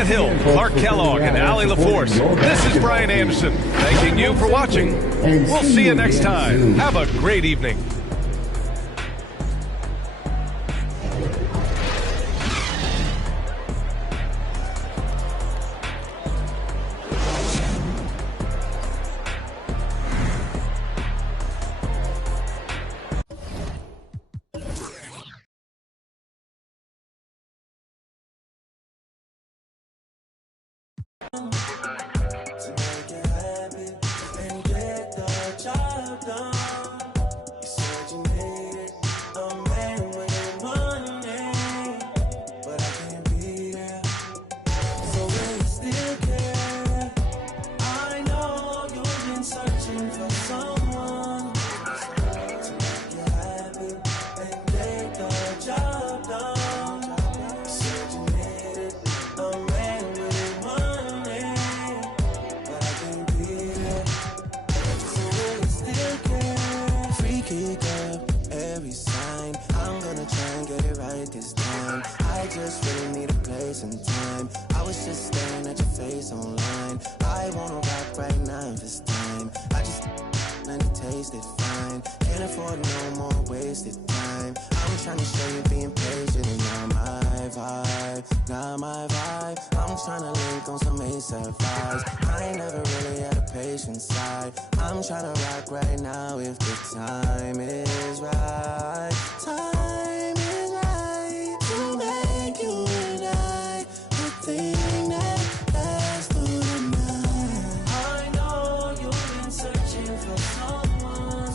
Grant Hill, Clark Kellogg, and Allie LaForce, this is Brian Anderson, thanking you for watching. We'll see you next time. Have a great evening. I'm trying to rock right now if the time is right. Time is right to make you and I the thing that lasts through the night. I know you've been searching for someone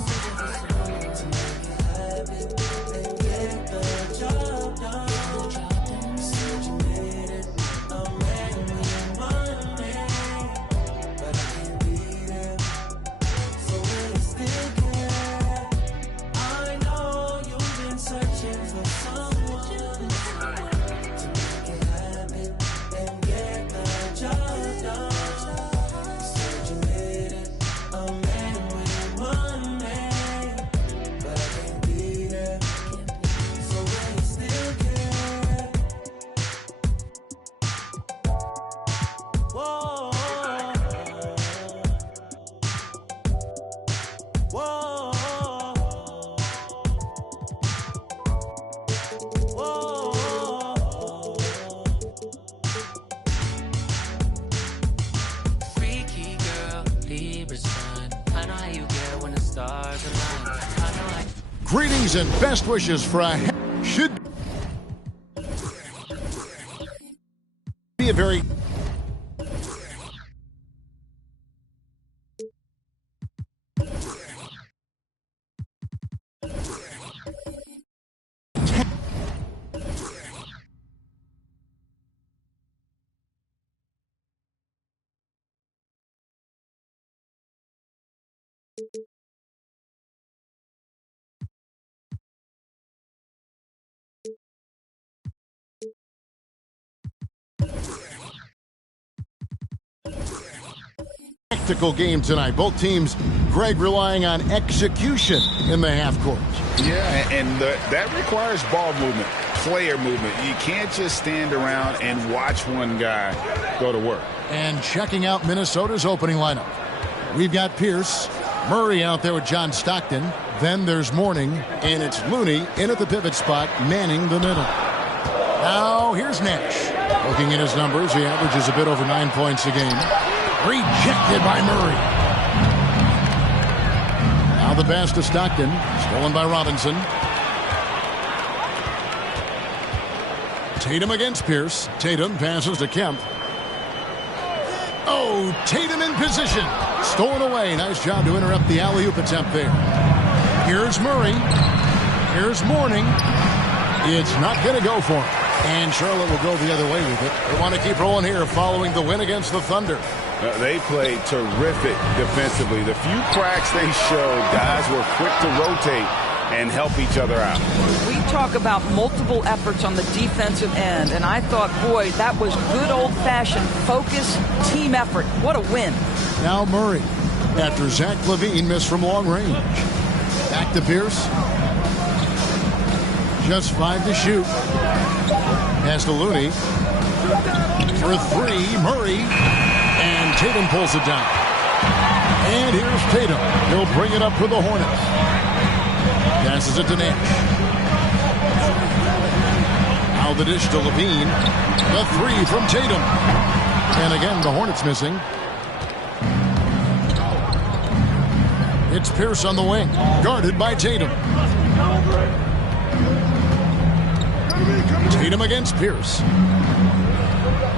to make it happen and get the job done. You said you needed a man with money, but I can't be there. So will you still care? I know you've been searching for someone to make it happen and get the job done. You said you needed a man with money, but I can't be there. So will you still care? Whoa. Whoa. Whoa. Freaky girl, Libra sun. I know how you get when the stars align. I know how. Greetings and best wishes for should be a very tactical game tonight. Both teams, Greg, relying on execution in the half court. Yeah, and that requires ball movement, player movement. You can't just stand around and watch one guy go to work. And checking out Minnesota's opening lineup, we've got Pierce, Murray out there with John Stockton. Then there's Mourning, and it's Looney in at the pivot spot, manning the middle. Now here's Nash. Looking at his numbers, he averages a bit over 9 points a game. Rejected by Murray. Now the pass to Stockton, stolen by Robinson. Tatum against Pierce. Tatum passes to Kemp. Oh, Tatum in position. Stolen away. Nice job to interrupt the alley-oop attempt there. Here's Murray. Here's Mourning. It's not going to go for him. And Charlotte will go the other way with it. They want to keep rolling here following the win against the Thunder. They played terrific defensively. The few cracks they showed, guys were quick to rotate and help each other out. We talk about multiple efforts on the defensive end, and I thought, boy, that was good old-fashioned focus, team effort. What a win. Now Murray, after Zach LaVine missed from long range. Back to Pierce. Just 5 to shoot. Pass to Looney. For three, Murray. And Tatum pulls it down. And here's Tatum. He'll bring it up for the Hornets. Passes it to Nash. Now the dish to Levine. The three from Tatum. And again, the Hornets missing. It's Pierce on the wing. Guarded by Tatum. Tatum against Pierce.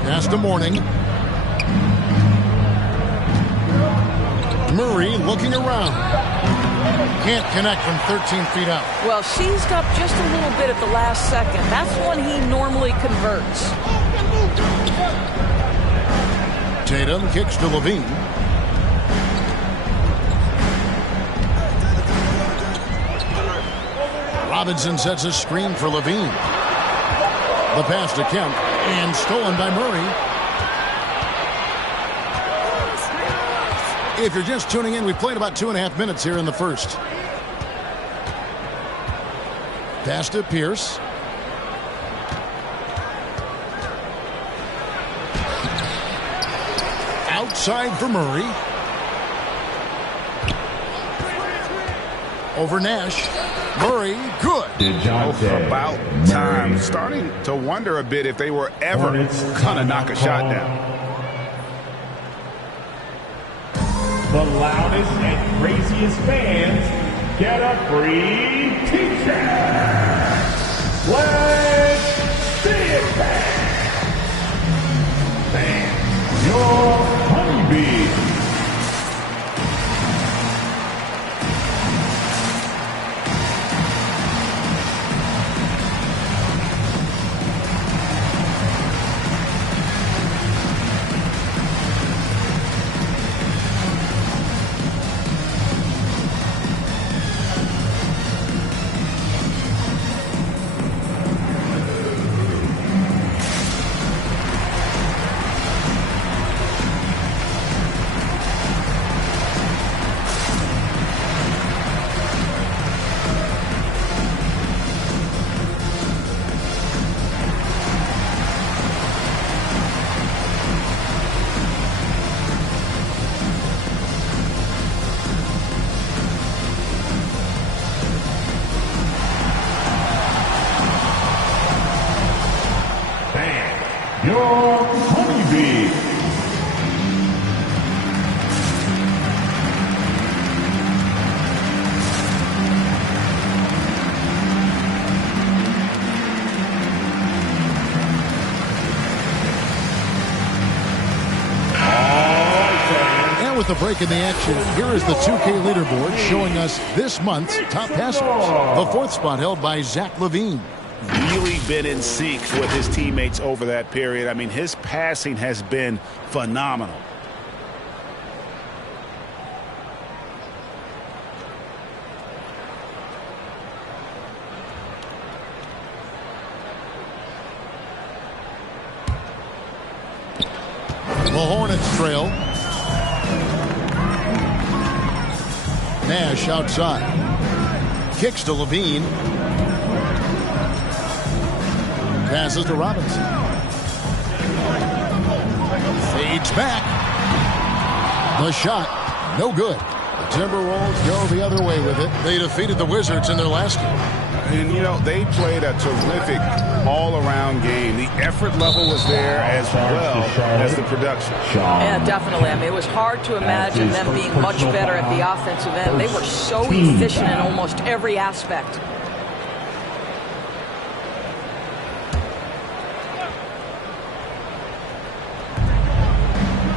Pass to Mourning. Murray looking around. Can't connect from 13 feet out. Well, seized up just a little bit at the last second. That's when he normally converts. Tatum kicks to Levine. Robinson sets a screen for Levine. The pass to Kemp and stolen by Murray. If you're just tuning in, we played about 2.5 minutes here in the first. Pass to Pierce. Outside for Murray. Over Nash. Murray, good. About time. Starting to wonder a bit if they were ever going to knock a shot down. The loudest and craziest fans get a free t-shirt. Let's see it back. Thank your honeybee. Your honeybee. And with the break in the action, here is the 2K leaderboard showing us this month's top passers. The fourth spot held by Zach LaVine. Really been in sync with his teammates over that period. I mean, his passing has been phenomenal. The Hornets trail. Nash outside. Kicks to Levine. Passes to Robinson. Fades back. The shot, no good. The Timberwolves go the other way with it. They defeated the Wizards in their last game. And, you know, they played a terrific all-around game. The effort level was there as well as the production. Yeah, definitely. I mean, it was hard to imagine them being much better at the offensive end. They were so efficient in almost every aspect.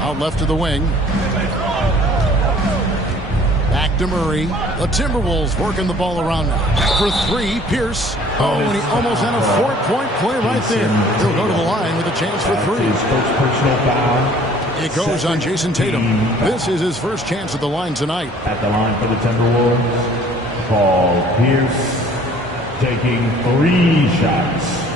Out left to the wing. Back to Murray. The Timberwolves working the ball around now. For three, Pierce. Oh, and he almost had a four-point play right there. He'll go to the line with a chance for three. It goes on Jason Tatum. This is his first chance at the line tonight. At the line for the Timberwolves, Paul Pierce taking 3 shots.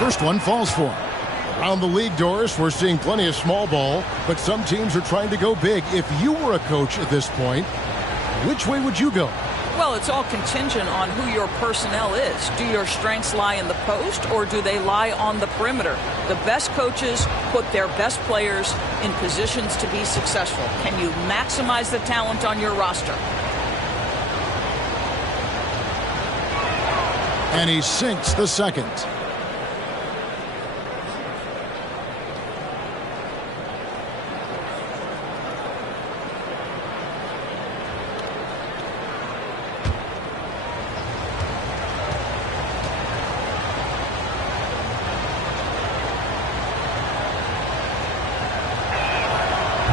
First one falls for him. Around the league, Doris, we're seeing plenty of small ball, but some teams are trying to go big. If you were a coach at this point, which way would you go? Well, it's all contingent on who your personnel is. Do your strengths lie in the post, or do they lie on the perimeter? The best coaches put their best players in positions to be successful. Can you maximize the talent on your roster? And he sinks the second.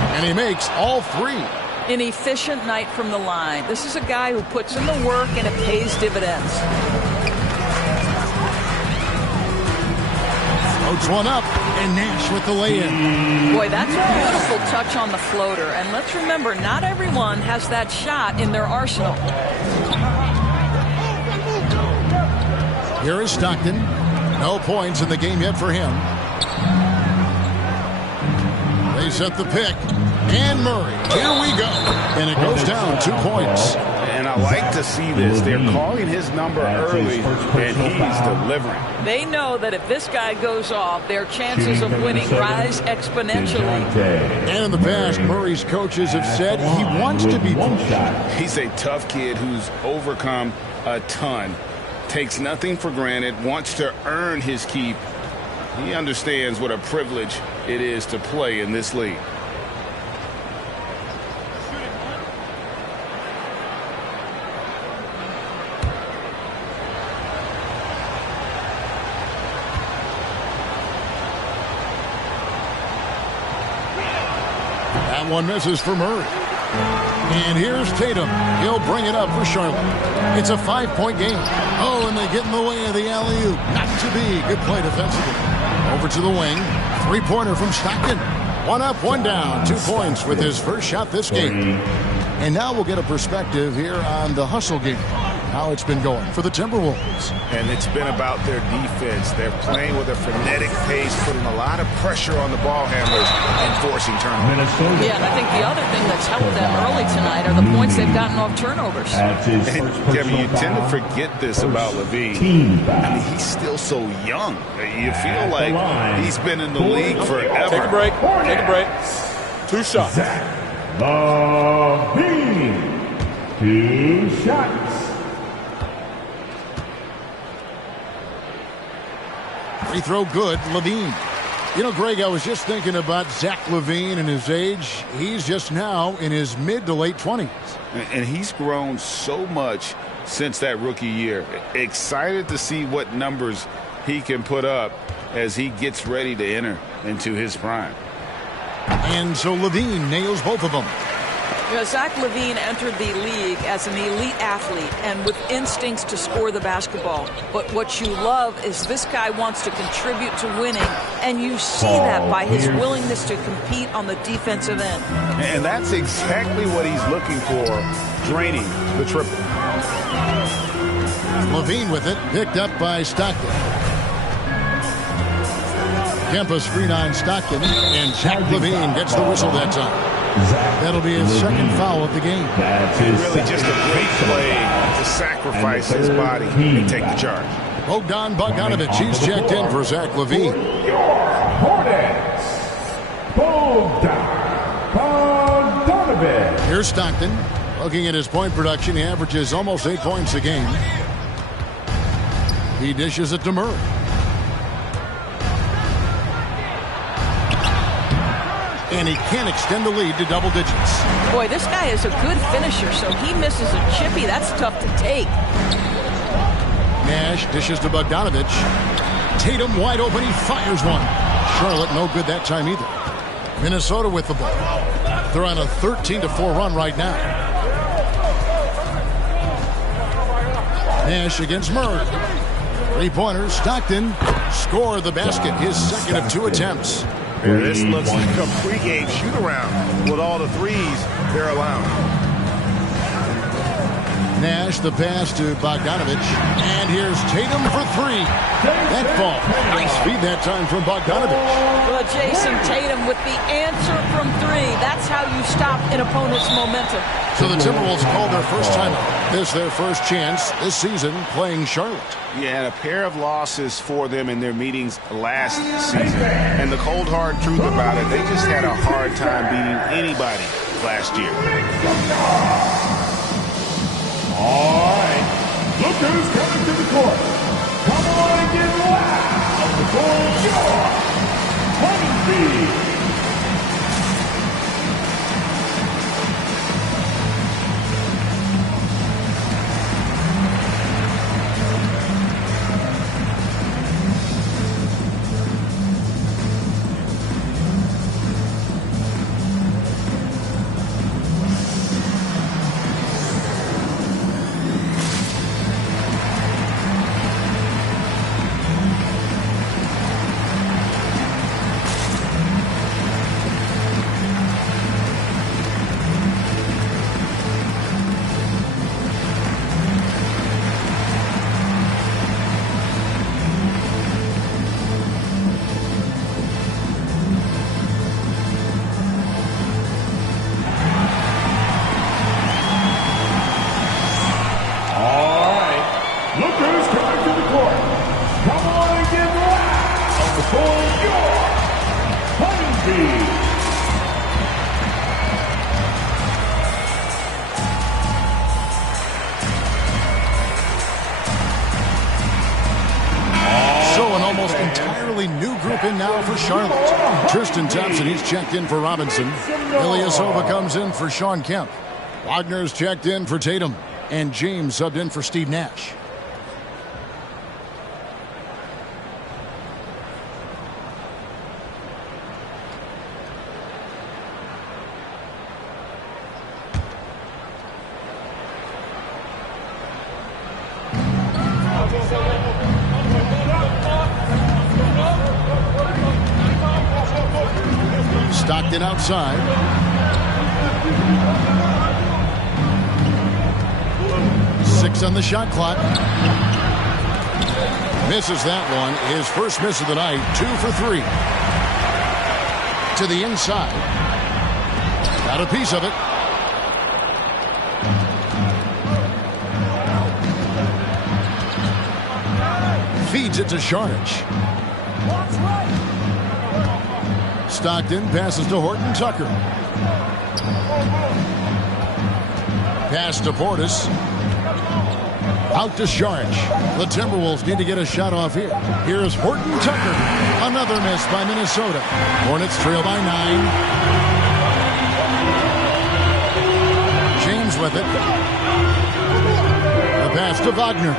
And he makes all three. An efficient night from the line. This is a guy who puts in the work and it pays dividends. Floats one up, and Nash with the lay-in. Boy, that's a beautiful touch on the floater. And let's remember, not everyone has that shot in their arsenal. Here is Stockton. No points in the game yet for him. They set the pick. And Murray. Here we go. And it goes down 2 points. And I like to see this. They're calling his number early, and he's delivering. They know that if this guy goes off, their chances of winning rise exponentially. And in the past, Murray's coaches have said he wants to be pushed. He's a tough kid who's overcome a ton, takes nothing for granted, wants to earn his keep. He understands what a privilege it is to play in this league. That one misses for Murray. And here's Tatum. He'll bring it up for Charlotte. It's a 5-point game. Oh, and they get in the way of the alley-oop. Not to be. Good play defensively. Over to the wing. 3-pointer from Stockton. 1 up, 1 down. 2 points with his first shot this game. And now we'll get a perspective here on the hustle game. How it's been going for the Timberwolves. And it's been about their defense. They're playing with a frenetic pace, putting a lot of pressure on the ball handlers and forcing turnovers. Yeah, and I think the other thing that's helped them early tonight are the points they've gotten off turnovers. And Kevin, you tend to forget this about LaVine. I mean, he's still so young. You feel like he's been in the league forever. Take a break. Take a break. 2 shots. LaVine. 2 shots. Free throw good, LaVine. You know, Greg, I was just thinking about Zach LaVine and his age. He's just now in his mid to late 20s. And he's grown so much since that rookie year. Excited to see what numbers he can put up as he gets ready to enter into his prime. And so LaVine nails both of them. You know, Zach LaVine entered the league as an elite athlete and with instincts to score the basketball. But what you love is this guy wants to contribute to winning, and you see that by his willingness to compete on the defensive end. And that's exactly what he's looking for, draining the triple. LaVine with it, picked up by Stockton. Kempa screen on Stockton, and Zach LaVine gets the whistle that time. That'll be his second foul of the game. Really just a great play to sacrifice his body and take the charge. Bogdan Bogdanovic, he's checked in for Zach LaVine. Hornets. Bogdanovic. Here's Stockton. Looking at his point production, he averages almost 8 points a game. He dishes it to Murray. And he can't extend the lead to double digits. Boy, this guy is a good finisher, so he misses a chippy. That's tough to take. Nash dishes to Bogdanovic. Tatum wide open. He fires one. Charlotte no good that time either. Minnesota with the ball. They're on a 13-4 run right now. Nash against Murray. 3-pointers. Stockton scored the basket. His second of 2 attempts. Yeah, this looks like a pregame shoot-around with all the threes they're allowing. Nash, the pass to Bogdanovich. And here's Tatum for three. That ball. Nice feed that time from Bogdanovich. Well, Jason Tatum with the answer from three. That's how you stop an opponent's momentum. So the Timberwolves called their first timeout. This is their first chance this season playing Charlotte. Yeah, a pair of losses for them in their meetings last season. And the cold, hard truth about it, they just had a hard time beating anybody last year. All right, look who's coming to the court. Come on and get loud for your Honeybee. Tristan Thompson, he's checked in for Robinson. Ilyasova comes in for Sean Kemp. Wagner's checked in for Tatum. And James subbed in for Steve Nash. Stockton outside. Six on the shot clock. Misses that one. His first miss of the night. 2 for 3. To the inside. Got a piece of it. Feeds it to Šarić. Stockton passes to Horton Tucker. Pass to Portis. Out to Šarić. The Timberwolves need to get a shot off here. Here's Horton Tucker. Another miss by Minnesota. Hornets trail by 9. James with it. The pass to Wagner.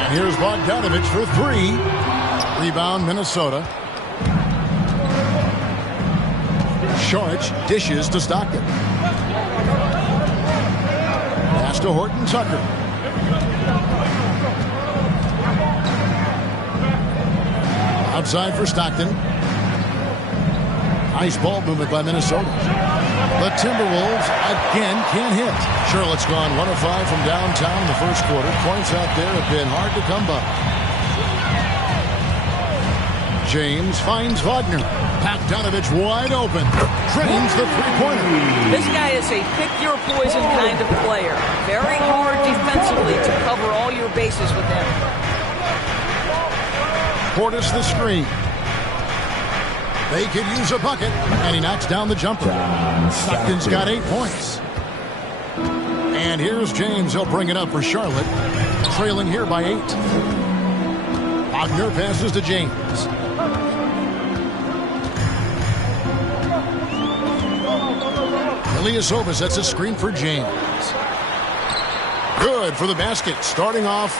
And here's Bogdanovich for 3. Rebound Minnesota. Šarić dishes to Stockton. Pass to Horton Tucker. Outside for Stockton. Nice ball movement by Minnesota. The Timberwolves again can't hit. Charlotte's gone 1 of 5 from downtown in the first quarter. Points out there have been hard to come by. James finds Wagner. Bogdanovich wide open. Drains the three-pointer. This guy is a pick-your-poison kind of player. Very hard defensively to cover all your bases with him. Portis the screen. They could use a bucket, and he knocks down the jumper. Stockton's got 8 points. And here's James. He'll bring it up for Charlotte. Trailing here by 8. Wagner passes to James. Ilyasova sets a screen for James. Good for the basket. Starting off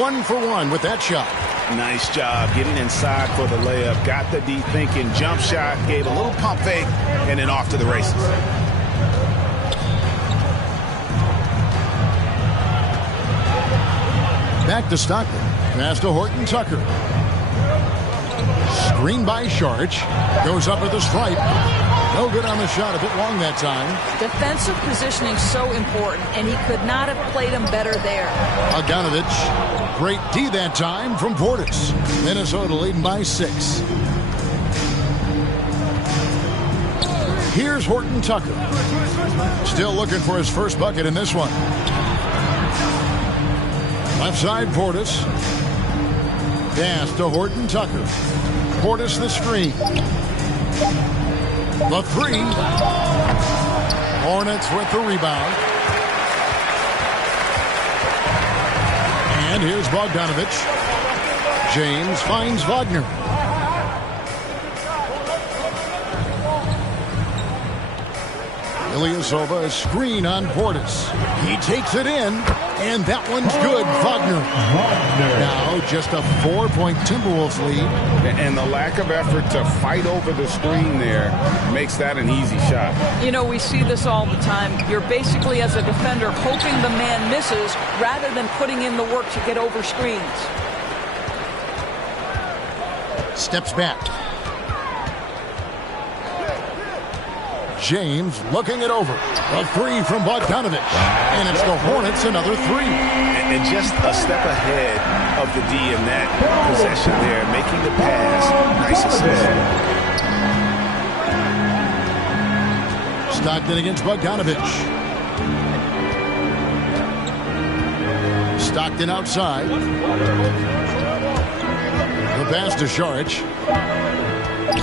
1 for 1 with that shot. Nice job getting inside for the layup. Got the deep thinking jump shot. Gave a little pump fake. And then off to the races. Back to Stockton. Pass to Horton Tucker. Screen by Šarić. Goes up at the stripe. No good on the shot. A bit long that time. Defensive positioning so important, and he could not have played him better there. Bogdanovich. Great D that time from Portis. Minnesota leading by 6. Here's Horton Tucker. Still looking for his first bucket in this one. Left side, Portis. Pass to Horton Tucker. Portis the screen. The 3. Hornets with the rebound. And here's Bogdanovich. James finds Wagner. Ilyasova, a screen on Portis. He takes it in, and that one's good. Wagner. Now just a 4-point Timberwolves lead. And the lack of effort to fight over the screen there makes that an easy shot. You know, we see this all the time. You're basically, as a defender, hoping the man misses rather than putting in the work to get over screens. Steps back. James looking it over. A 3 from Bogdanovich. And it's the Hornets another 3. And just a step ahead of the D in that possession there, making the pass. Nice assist. Stockton against Bogdanovich. Stockton outside. The pass to Šarić.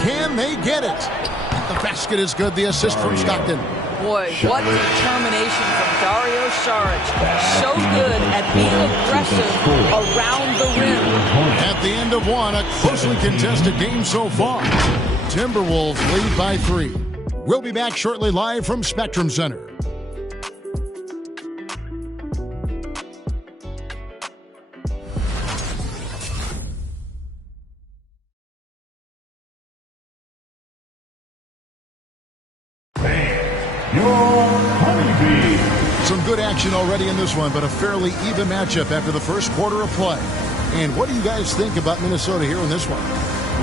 Can they get it? The basket is good. The assist from Stockton. Boy, what determination from Dario Šarić. So good at being aggressive around the rim. At the end of one, a closely contested game so far. Timberwolves lead by 3. We'll be back shortly live from Spectrum Center. Some good action already in this one, but a fairly even matchup after the first quarter of play. And what do you guys think about Minnesota here in this one?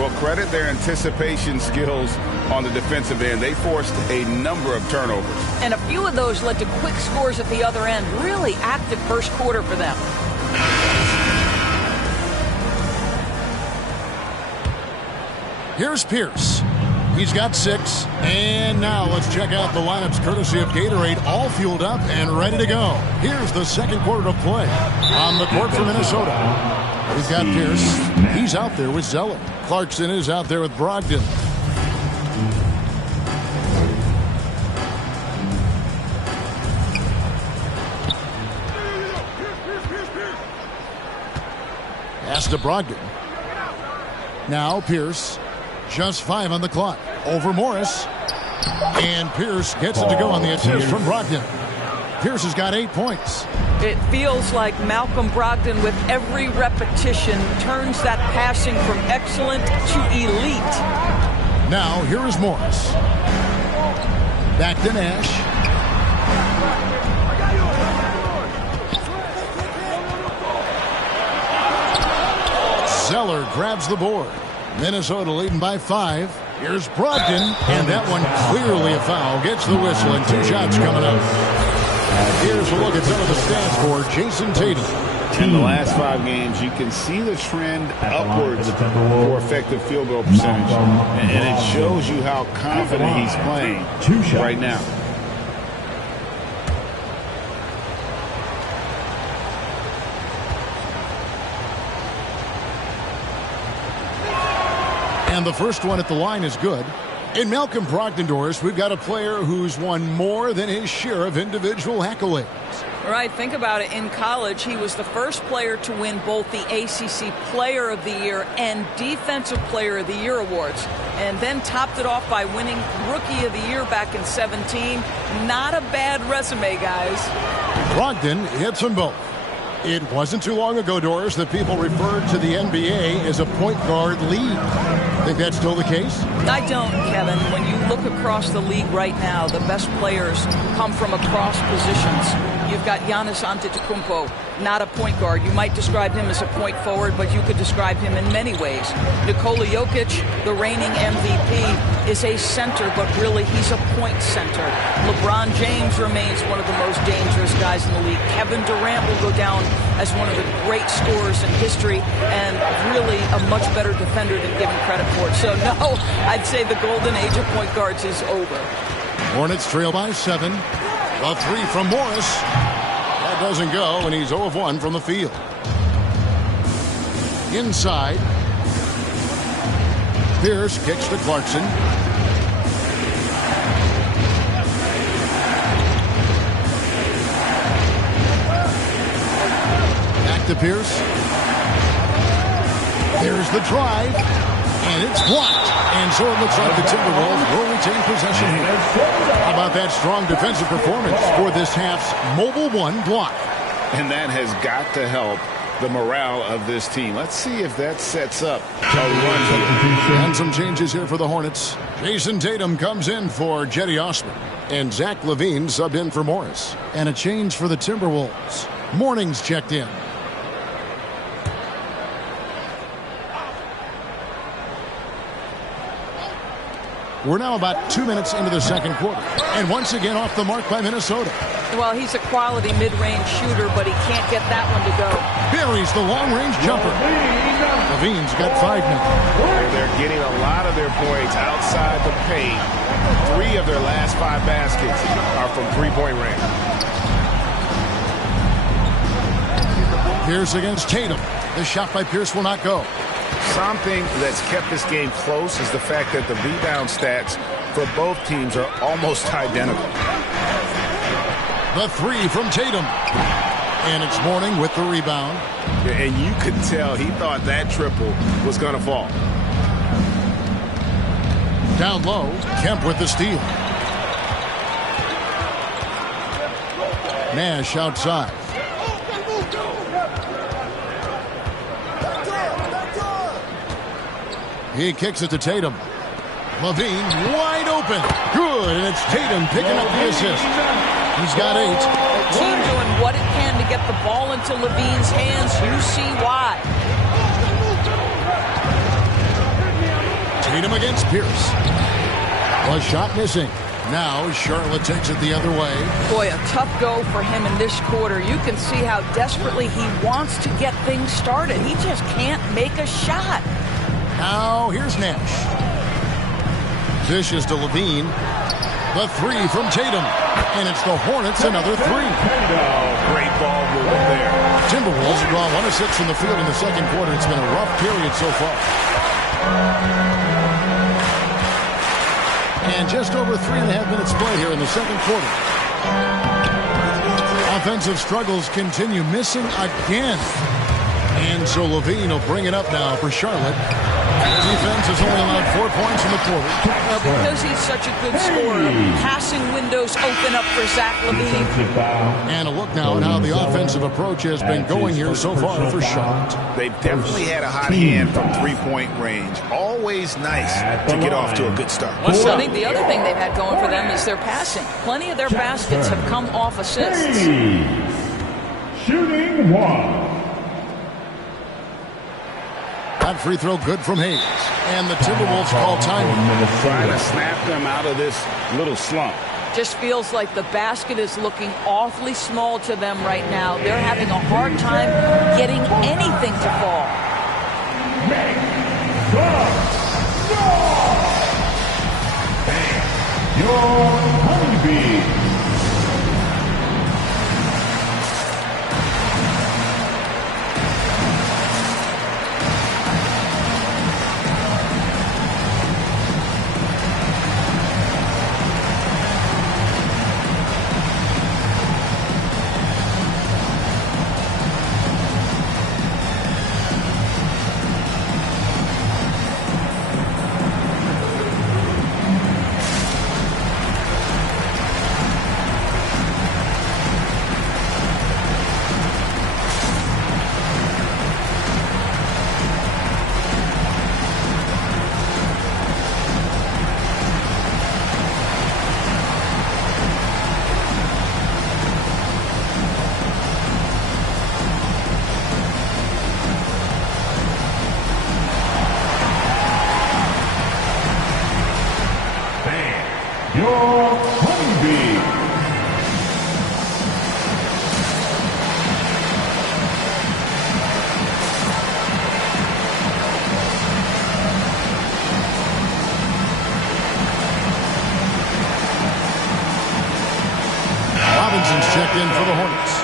Well, credit their anticipation skills on the defensive end. They forced a number of turnovers. And a few of those led to quick scores at the other end. Really active first quarter for them. Here's Pierce. He's got 6. And now let's check out the lineups courtesy of Gatorade, all fueled up and ready to go. Here's the second quarter of play on the court for Minnesota. We've got Pierce. He's out there with Zeller. Clarkson is out there with Brogdon. Pass to Brogdon. Now Pierce. Just 5 on the clock. Over Morris. And Pierce gets it to go on the assist from Brogdon. Pierce has got 8 points. It feels like Malcolm Brogdon, with every repetition, turns that passing from excellent to elite. Now, here is Morris. Back to Nash. Zeller grabs the board. Minnesota leading by 5. Here's Brogdon, and that one clearly a foul. Gets the whistle, and 2 shots coming up. Here's a look at some of the stats for Jason Tatum. In the last 5 games, you can see the trend upwards for effective field goal percentage. And it shows you how confident he's playing right now. And the first one at the line is good. In Malcolm Brogdon, Doris, we've got a player who's won more than his share of individual accolades. Right, think about it. In college, he was the first player to win both the ACC Player of the Year and Defensive Player of the Year awards, and then topped it off by winning Rookie of the Year back in 17. Not a bad resume, guys. Brogdon hits them both. It wasn't too long ago, Doris, that people referred to the NBA as a point guard league. Think that's still the case? I don't, Kevin. When you look across the league right now, the best players come from across positions. you've got Giannis Antetokounmpo, not a point guard. You might describe him as a point forward, but you could describe him in many ways. Nikola Jokic, the reigning MVP, is a center, but really he's a point center. LeBron James remains one of the most dangerous guys in the league. Kevin Durant will go down as one of the great scorers in history and really a much better defender than given credit for it. So, no, I'd say the golden age of point guards is over. Hornets trail by 7. A 3 from Morris. That doesn't go, and he's 0 of 1 from the field. Inside. Pierce kicks to Clarkson. Back to Pierce. There's the drive, and it's blocked. And so it looks like the Timberwolves will retain possession here. How about that strong defensive performance for this half's mobile 1 block? And that has got to help the morale of this team. Let's see if that sets up a run here. And some changes here for the Hornets. Jason Tatum comes in for Cedi Osman. And Zach LaVine subbed in for Morris. And a change for the Timberwolves. Morning's checked in. We're now about 2 minutes into the second quarter. And once again off the mark by Minnesota. Well, he's a quality mid-range shooter, but he can't get that one to go. Buries the long-range jumper. LaVine's got 5 now. They're getting a lot of their points outside the paint. 3 of their last 5 baskets are from three-point range. Pierce against Tatum. The shot by Pierce will not go. Something that's kept this game close is the fact that the rebound stats for both teams are almost identical. The 3 from Tatum. And it's Mourning with the rebound. And you could tell he thought that triple was going to fall. Down low, Kemp with the steal. Nash outside. He kicks it to Tatum. LaVine wide open. Good, and it's Tatum picking up the assist. He's got 8. The team doing what it can to get the ball into LaVine's hands. You see why. Tatum against Pierce. A shot missing. Now Charlotte takes it the other way. Boy, a tough go for him in this quarter. You can see how desperately he wants to get things started. He just can't make a shot. Now here's Nash. Dishes to LaVine. The 3 from Tatum. And it's the Hornets another 3. Great ball movement there. Timberwolves draw 1 of 6 from the field in the second quarter. It's been a rough period so far. And just over 3.5 minutes play here in the second quarter. Offensive struggles continue, missing again. And so LaVine will bring it up now for Charlotte. The defense has only allowed 4 points in the quarter. Well, because he's such a good scorer, passing windows open up for Zach LaVine. And a look now at how the offensive approach has been going here so far for Charlotte. They've definitely had a hot hand from three-point range. Always nice to get off to a good start. I think the other thing they've had going for them is their passing. Plenty of their baskets have come off assists. Shooting 1. That free throw good from Hayes. And the Timberwolves call time. Trying to snap them out of this little slump. Just feels like the basket is looking awfully small to them right now. They're having a hard time getting anything to fall. Make the your honeybee. your Honeybee. Robinson's checked in for the Hornets.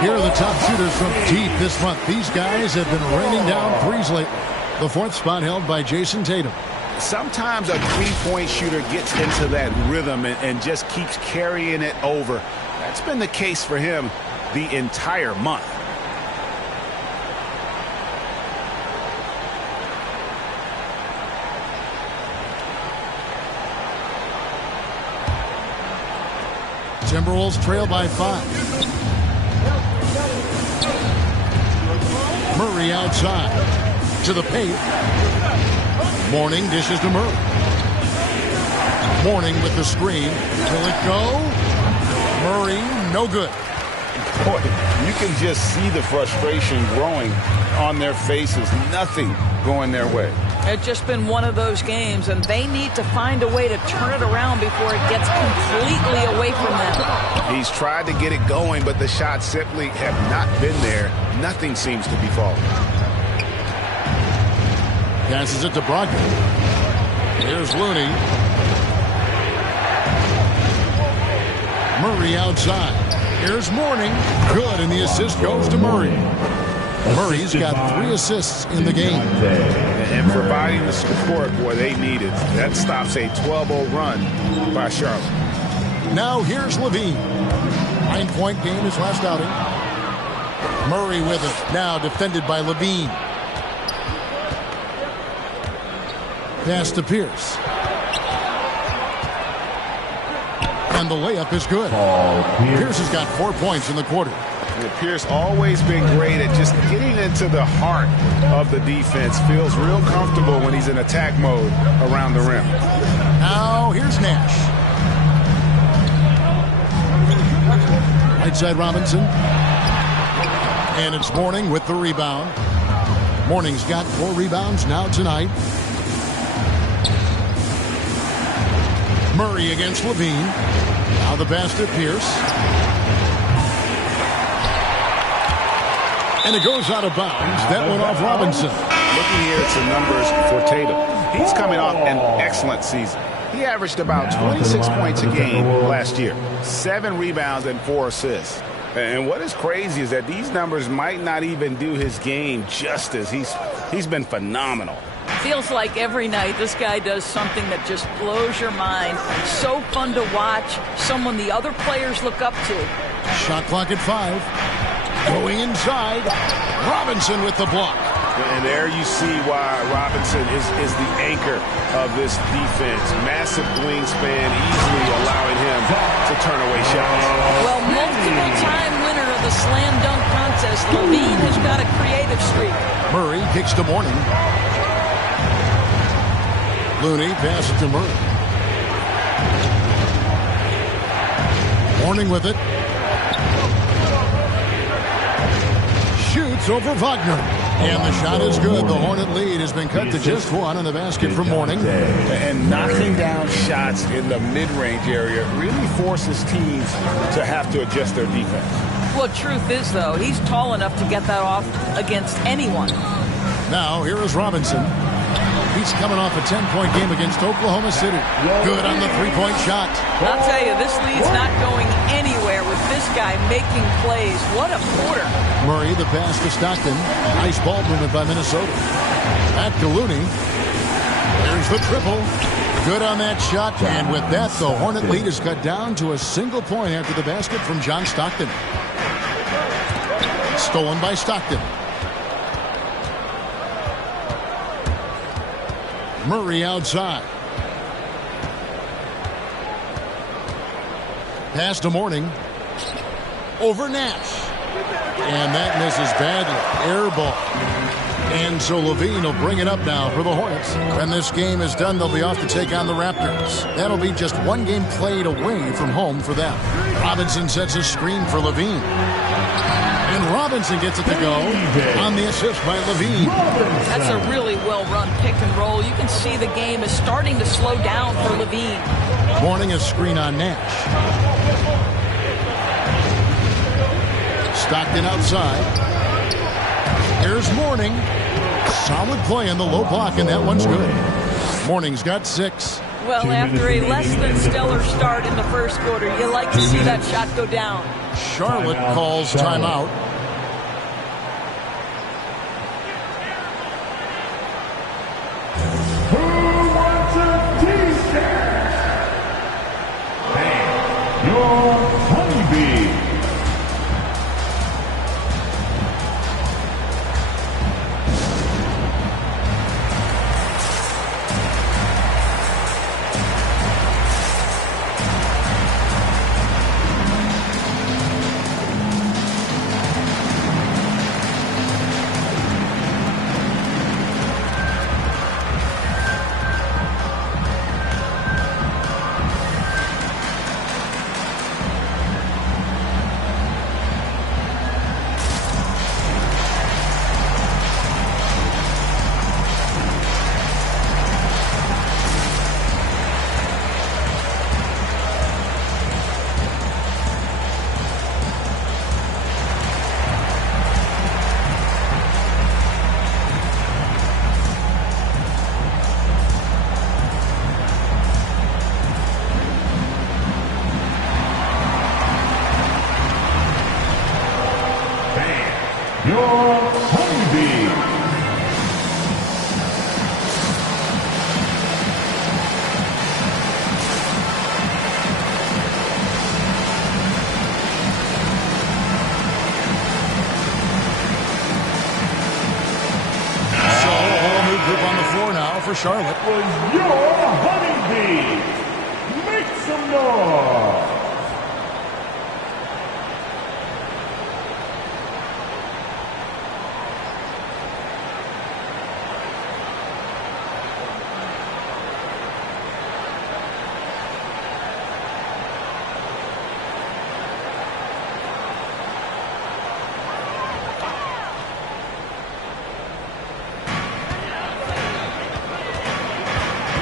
Here are the top shooters from deep this month. These guys have been raining down threes lately. The fourth spot held by Jason Tatum. Sometimes a three-point shooter gets into that rhythm and just keeps carrying it over. That's been the case for him the entire month. Timberwolves trail by 5. Murray outside to the paint. Mourning dishes to Murray. Mourning with the screen. Will it go? Murray, no good. Boy, you can just see the frustration growing on their faces. Nothing going their way. It's just been one of those games, and they need to find a way to turn it around before it gets completely away from them. He's tried to get it going, but the shots simply have not been there. Nothing seems to be falling. Passes it to Brogdon. Here's Looney. Murray outside. Here's Mourning. Good, and the assist goes to Murray. Murray's got 3 assists in the game. And providing the support boy they needed. That stops a 12-0 run by Charlotte. Now here's LaVine. 9-point game his last outing. Murray with it. Now defended by LaVine. Pass to Pierce. And the layup is good. Pierce has got 4 points in the quarter. Pierce always been great at just getting into the heart of the defense. Feels real comfortable when he's in attack mode around the rim. Now here's Nash. Right side Robinson. And it's Mourning with the rebound. Mourning's got 4 rebounds now tonight. Murray against LaVine. Now the pass to Pierce. And it goes out of bounds. That went off Robinson. Looking here at some numbers for Tatum. He's coming off an excellent season. He averaged about 26 points a game last year. 7 rebounds and 4 assists. And what is crazy is that these numbers might not even do his game justice. He's been phenomenal. Feels like every night this guy does something that just blows your mind. So fun to watch. Someone the other players look up to. Shot clock at 5. Going inside. Robinson with the block. And there you see why Robinson is the anchor of this defense. Massive wingspan, easily allowing him to turn away shots. Well, multiple-time winner of the slam dunk contest, LaVine has got a creative streak. Murray kicks to Mourning. Looney passes to Murray. Mourning with it. Shoots over Wagner. And the shot is good. The Hornet lead has been cut to just 1 on the basket from Mourning. And knocking down shots in the mid-range area really forces teams to have to adjust their defense. Well, truth is, though, he's tall enough to get that off against anyone. Now, here is Robinson. He's coming off a 10-point game against Oklahoma City. Good on the 3-point shot. I'll tell you, this lead's not going anywhere with this guy making plays. What a quarter. Murray, the pass to Stockton. Nice ball movement by Minnesota. Back to Looney. There's the triple. Good on that shot. And with that, the Hornet lead is cut down to a single point after the basket from John Stockton. Stolen by Stockton. Murray outside. Pass to Mourning. Over Nash. And that misses badly. Air ball. And so LaVine will bring it up now for the Hornets. When this game is done, they'll be off to take on the Raptors. That'll be just 1 game played away from home for them. Robinson sets a screen for LaVine. And Robinson gets it to go on the assist by Levine. That's a really well-run pick and roll. You can see the game is starting to slow down for Levine. Mourning a screen on Nash. Stockton outside. Here's Mourning. Solid play in the low block, and that one's good. Mourning's got 6. Well, after a less than stellar start in the first quarter, you like to see that shot go down. Charlotte calls timeout. Who wants a t-shirt? Your honeybee. Your honeybee. So, a whole new group on the floor now for Charlotte. Was your honeybee. Make some noise.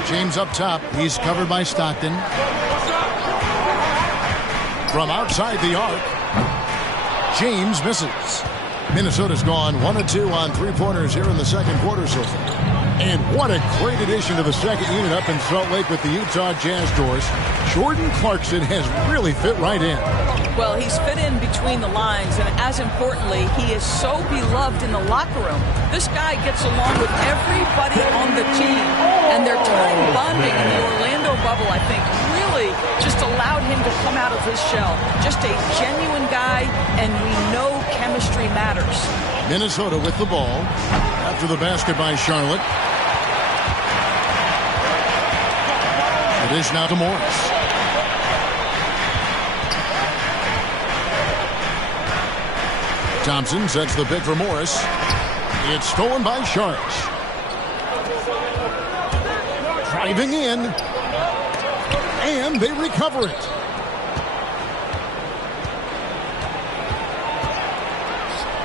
James up top. He's covered by Stockton. From outside the arc, James misses. Minnesota's gone 1 of 2 on three-pointers here in the second quarter so far. And what a great addition to the second unit up in Salt Lake with the Utah Jazz doors. Jordan Clarkson has really fit right in. Well, he's fit in between the lines, and as importantly, he is so beloved in the locker room. This guy gets along with everybody on the team, and their time bonding in the Orlando bubble, I think, really just allowed him to come out of his shell. Just a genuine guy, and we know chemistry matters. Minnesota with the ball after the basket by Charlotte. It is now to Morris. Thompson sets the pick for Morris. It's stolen by Charlotte. Driving in. And they recover it.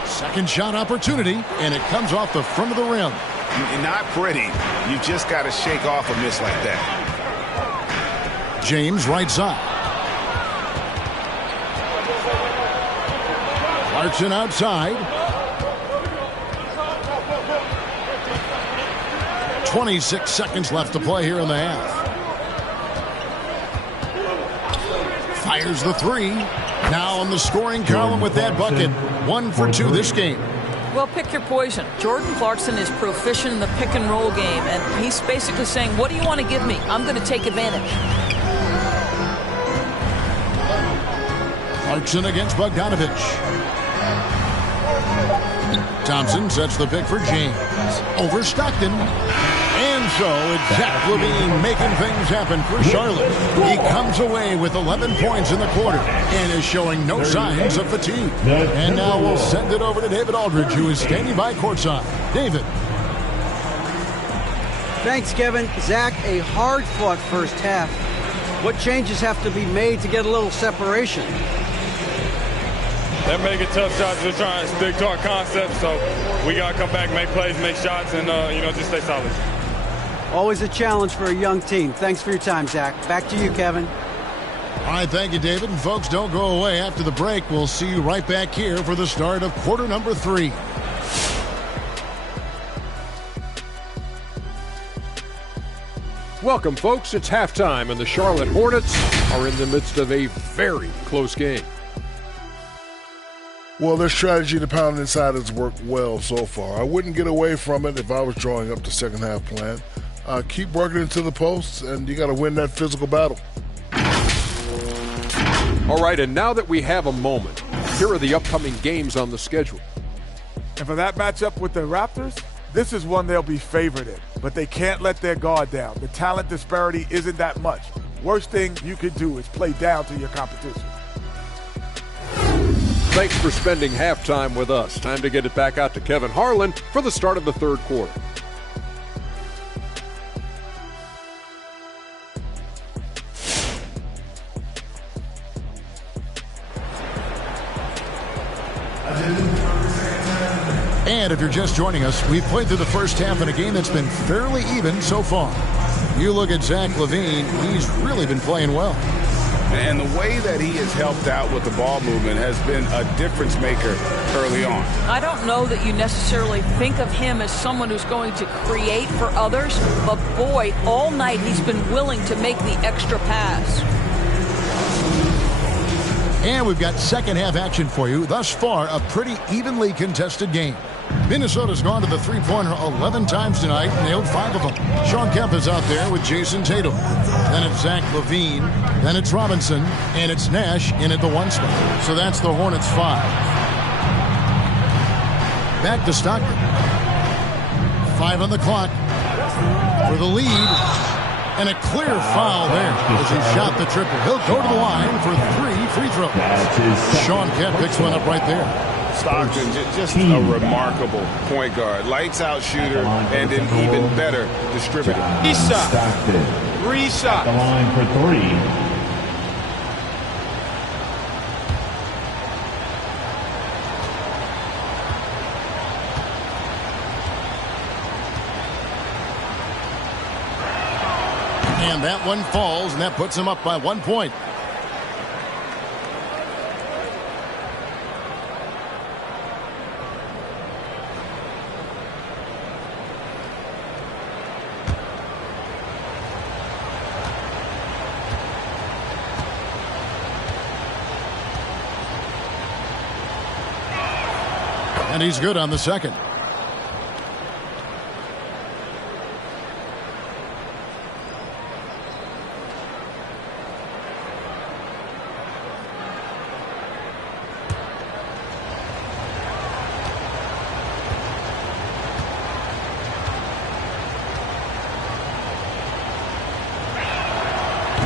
Second shot opportunity, and it comes off the front of the rim. Not pretty. You just got to shake off a miss like that. James right side. Clarkson outside. 26 seconds left to play here in the half. Fires the three. Now on the scoring column with that bucket. 1 for 2 this game. Well, pick your poison. Jordan Clarkson is proficient in the pick and roll game, and he's basically saying, what do you want to give me? I'm going to take advantage. Clarkson against Bogdanovich. Thompson sets the pick for James. Over Stockton. And so it's Zach LaVine making things happen for Charlotte. He comes away with 11 points in the quarter and is showing no signs of fatigue. And now we'll send it over to David Aldridge, who is standing by courtside. David. Thanks, Kevin. Zach, a hard-fought first half. What changes have to be made to get a little separation? They're making tough shots. They're trying to stick to our concept, so we got to come back, make plays, make shots, and, just stay solid. Always a challenge for a young team. Thanks for your time, Zach. Back to you, Kevin. All right, thank you, David. And folks, don't go away. After the break, we'll see you right back here for the start of quarter number 3. Welcome, folks. It's halftime, and the Charlotte Hornets are in the midst of a very close game. Well, their strategy to pound inside has worked well so far. I wouldn't get away from it if I was drawing up the second half plan. Keep working into the posts, and you got to win that physical battle. All right, and now that we have a moment, here are the upcoming games on the schedule. And for that matchup with the Raptors, this is one they'll be favored in. But they can't let their guard down. The talent disparity isn't that much. Worst thing you can do is play down to your competition. Thanks for spending halftime with us. Time to get it back out to Kevin Harlan for the start of the third quarter. And if you're just joining us, we've played through the first half in a game that's been fairly even so far. You look at Zach LaVine, he's really been playing well. And the way that he has helped out with the ball movement has been a difference maker early on. I don't know that you necessarily think of him as someone who's going to create for others, but boy, all night he's been willing to make the extra pass. And we've got second half action for you. Thus far, a pretty evenly contested game. Minnesota's gone to the three-pointer 11 times tonight, nailed 5 of them. Shawn Kemp is out there with Jason Tatum. Then it's Zach LaVine. Then it's Robinson. And it's Nash in at the 1 spot. So that's the Hornets 5. Back to Stockton. 5 on the clock for the lead. And a clear foul there as he shot the triple. He'll go to the line for 3 free throws. Shawn Kemp picks one up right there. Stockton, just a remarkable point guard. Lights out shooter and an even better distributor. 3 shots. 3 shots. The line for 3. And that one falls, and that puts him up by 1 point. And he's good on the second.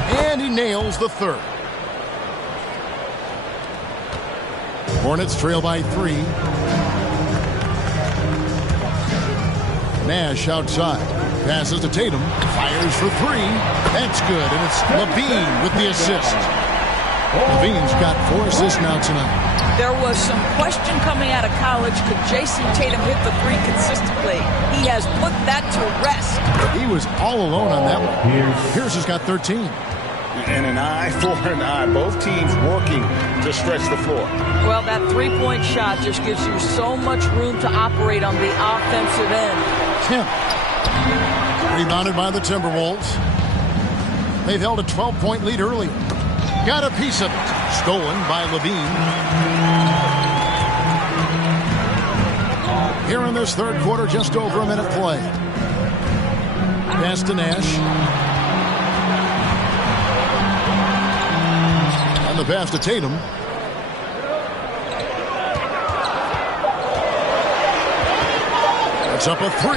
And he nails the third. Hornets trail by 3. Nash outside. Passes to Tatum. Fires for 3. That's good. And it's LaVine with the assist. LaVine's got 4 assists now tonight. There was some question coming out of college. Could Jason Tatum hit the 3 consistently? He has put that to rest. He was all alone on that one. Pierce has got 13. And an eye for an eye. Both teams working to stretch the floor. Well, that 3-point shot just gives you so much room to operate on the offensive end. Kemp. Rebounded by the Timberwolves. They've held a 12-point lead early. Got a piece of it. Stolen by LaVine. Here in this third quarter, just over a minute play. Pass to Nash. And the pass to Tatum. That's up a 3.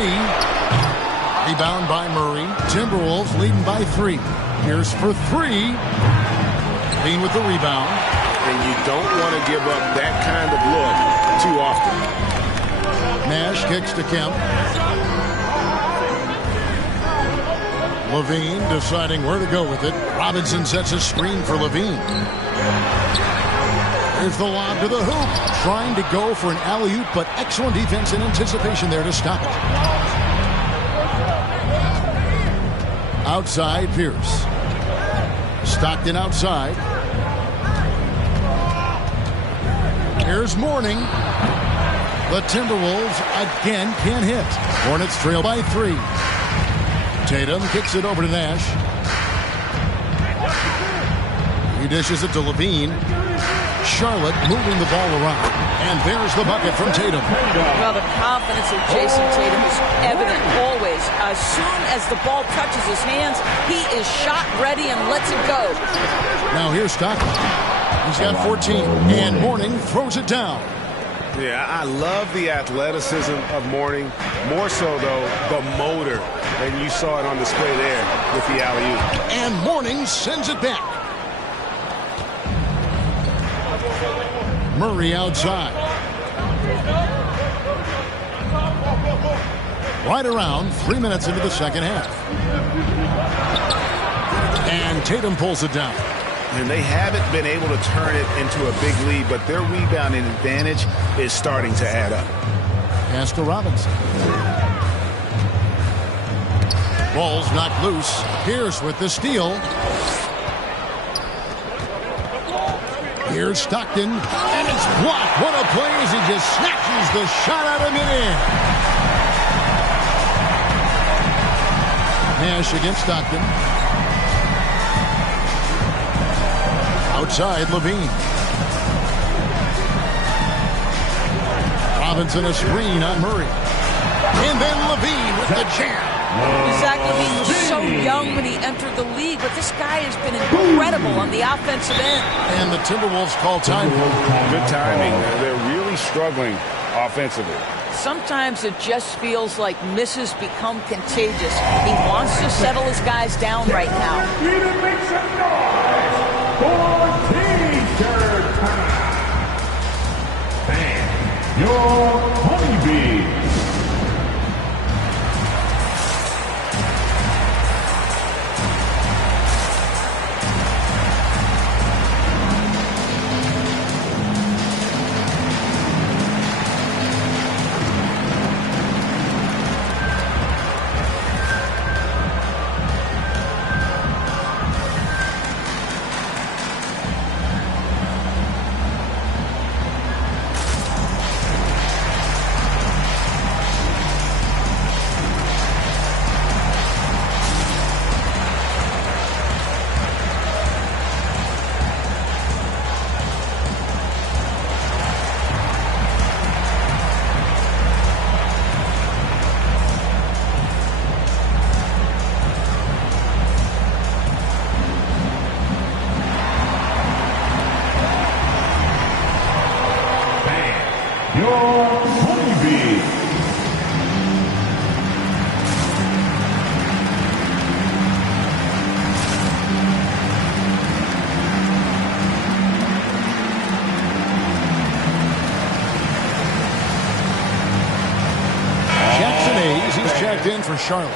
Rebound by Murray. Timberwolves leading by 3. Pierce for 3. Bean with the rebound. And you don't want to give up that kind of look too often. Nash kicks to Kemp. LaVine deciding where to go with it. Robinson sets a screen for LaVine. Here's the lob to the hoop. Trying to go for an alley-oop, but excellent defense and anticipation there to stop it. Outside, Pierce. Stockton outside. Here's Mourning. The Timberwolves again can't hit. Hornets trail by 3. Tatum kicks it over to Nash. He dishes it to Levine. Charlotte moving the ball around. And there's the bucket from Tatum. Well, the confidence of Jason Tatum is evident always. As soon as the ball touches his hands, he is shot ready and lets it go. Now here's Stockton. He's got 14. And Mourning throws it down. Yeah, I love the athleticism of Mourning. More so, though, the motor. And you saw it on display there with the alley-oop. And Mourning sends it back. Murray outside. Right around 3 minutes into the second half. And Tatum pulls it down. And they haven't been able to turn it into a big lead, but their rebounding advantage is starting to add up. Pass to Robinson. Ball's knocked loose. Pierce with the steal. Here's Stockton, and it's blocked. What a play as he just snatches the shot out of midair. Nash against Stockton. Outside, Levine. Robinson a screen on Murray. And then Levine with the jam. Zach LaVine was so young when he entered the league, but this guy has been incredible on the offensive end. And the Timberwolves call time. Good timing. They're really struggling offensively. Sometimes it just feels like misses become contagious. He wants to settle his guys down right now. Make some noise for T-shirt time. And your honeybee. In for Charlotte.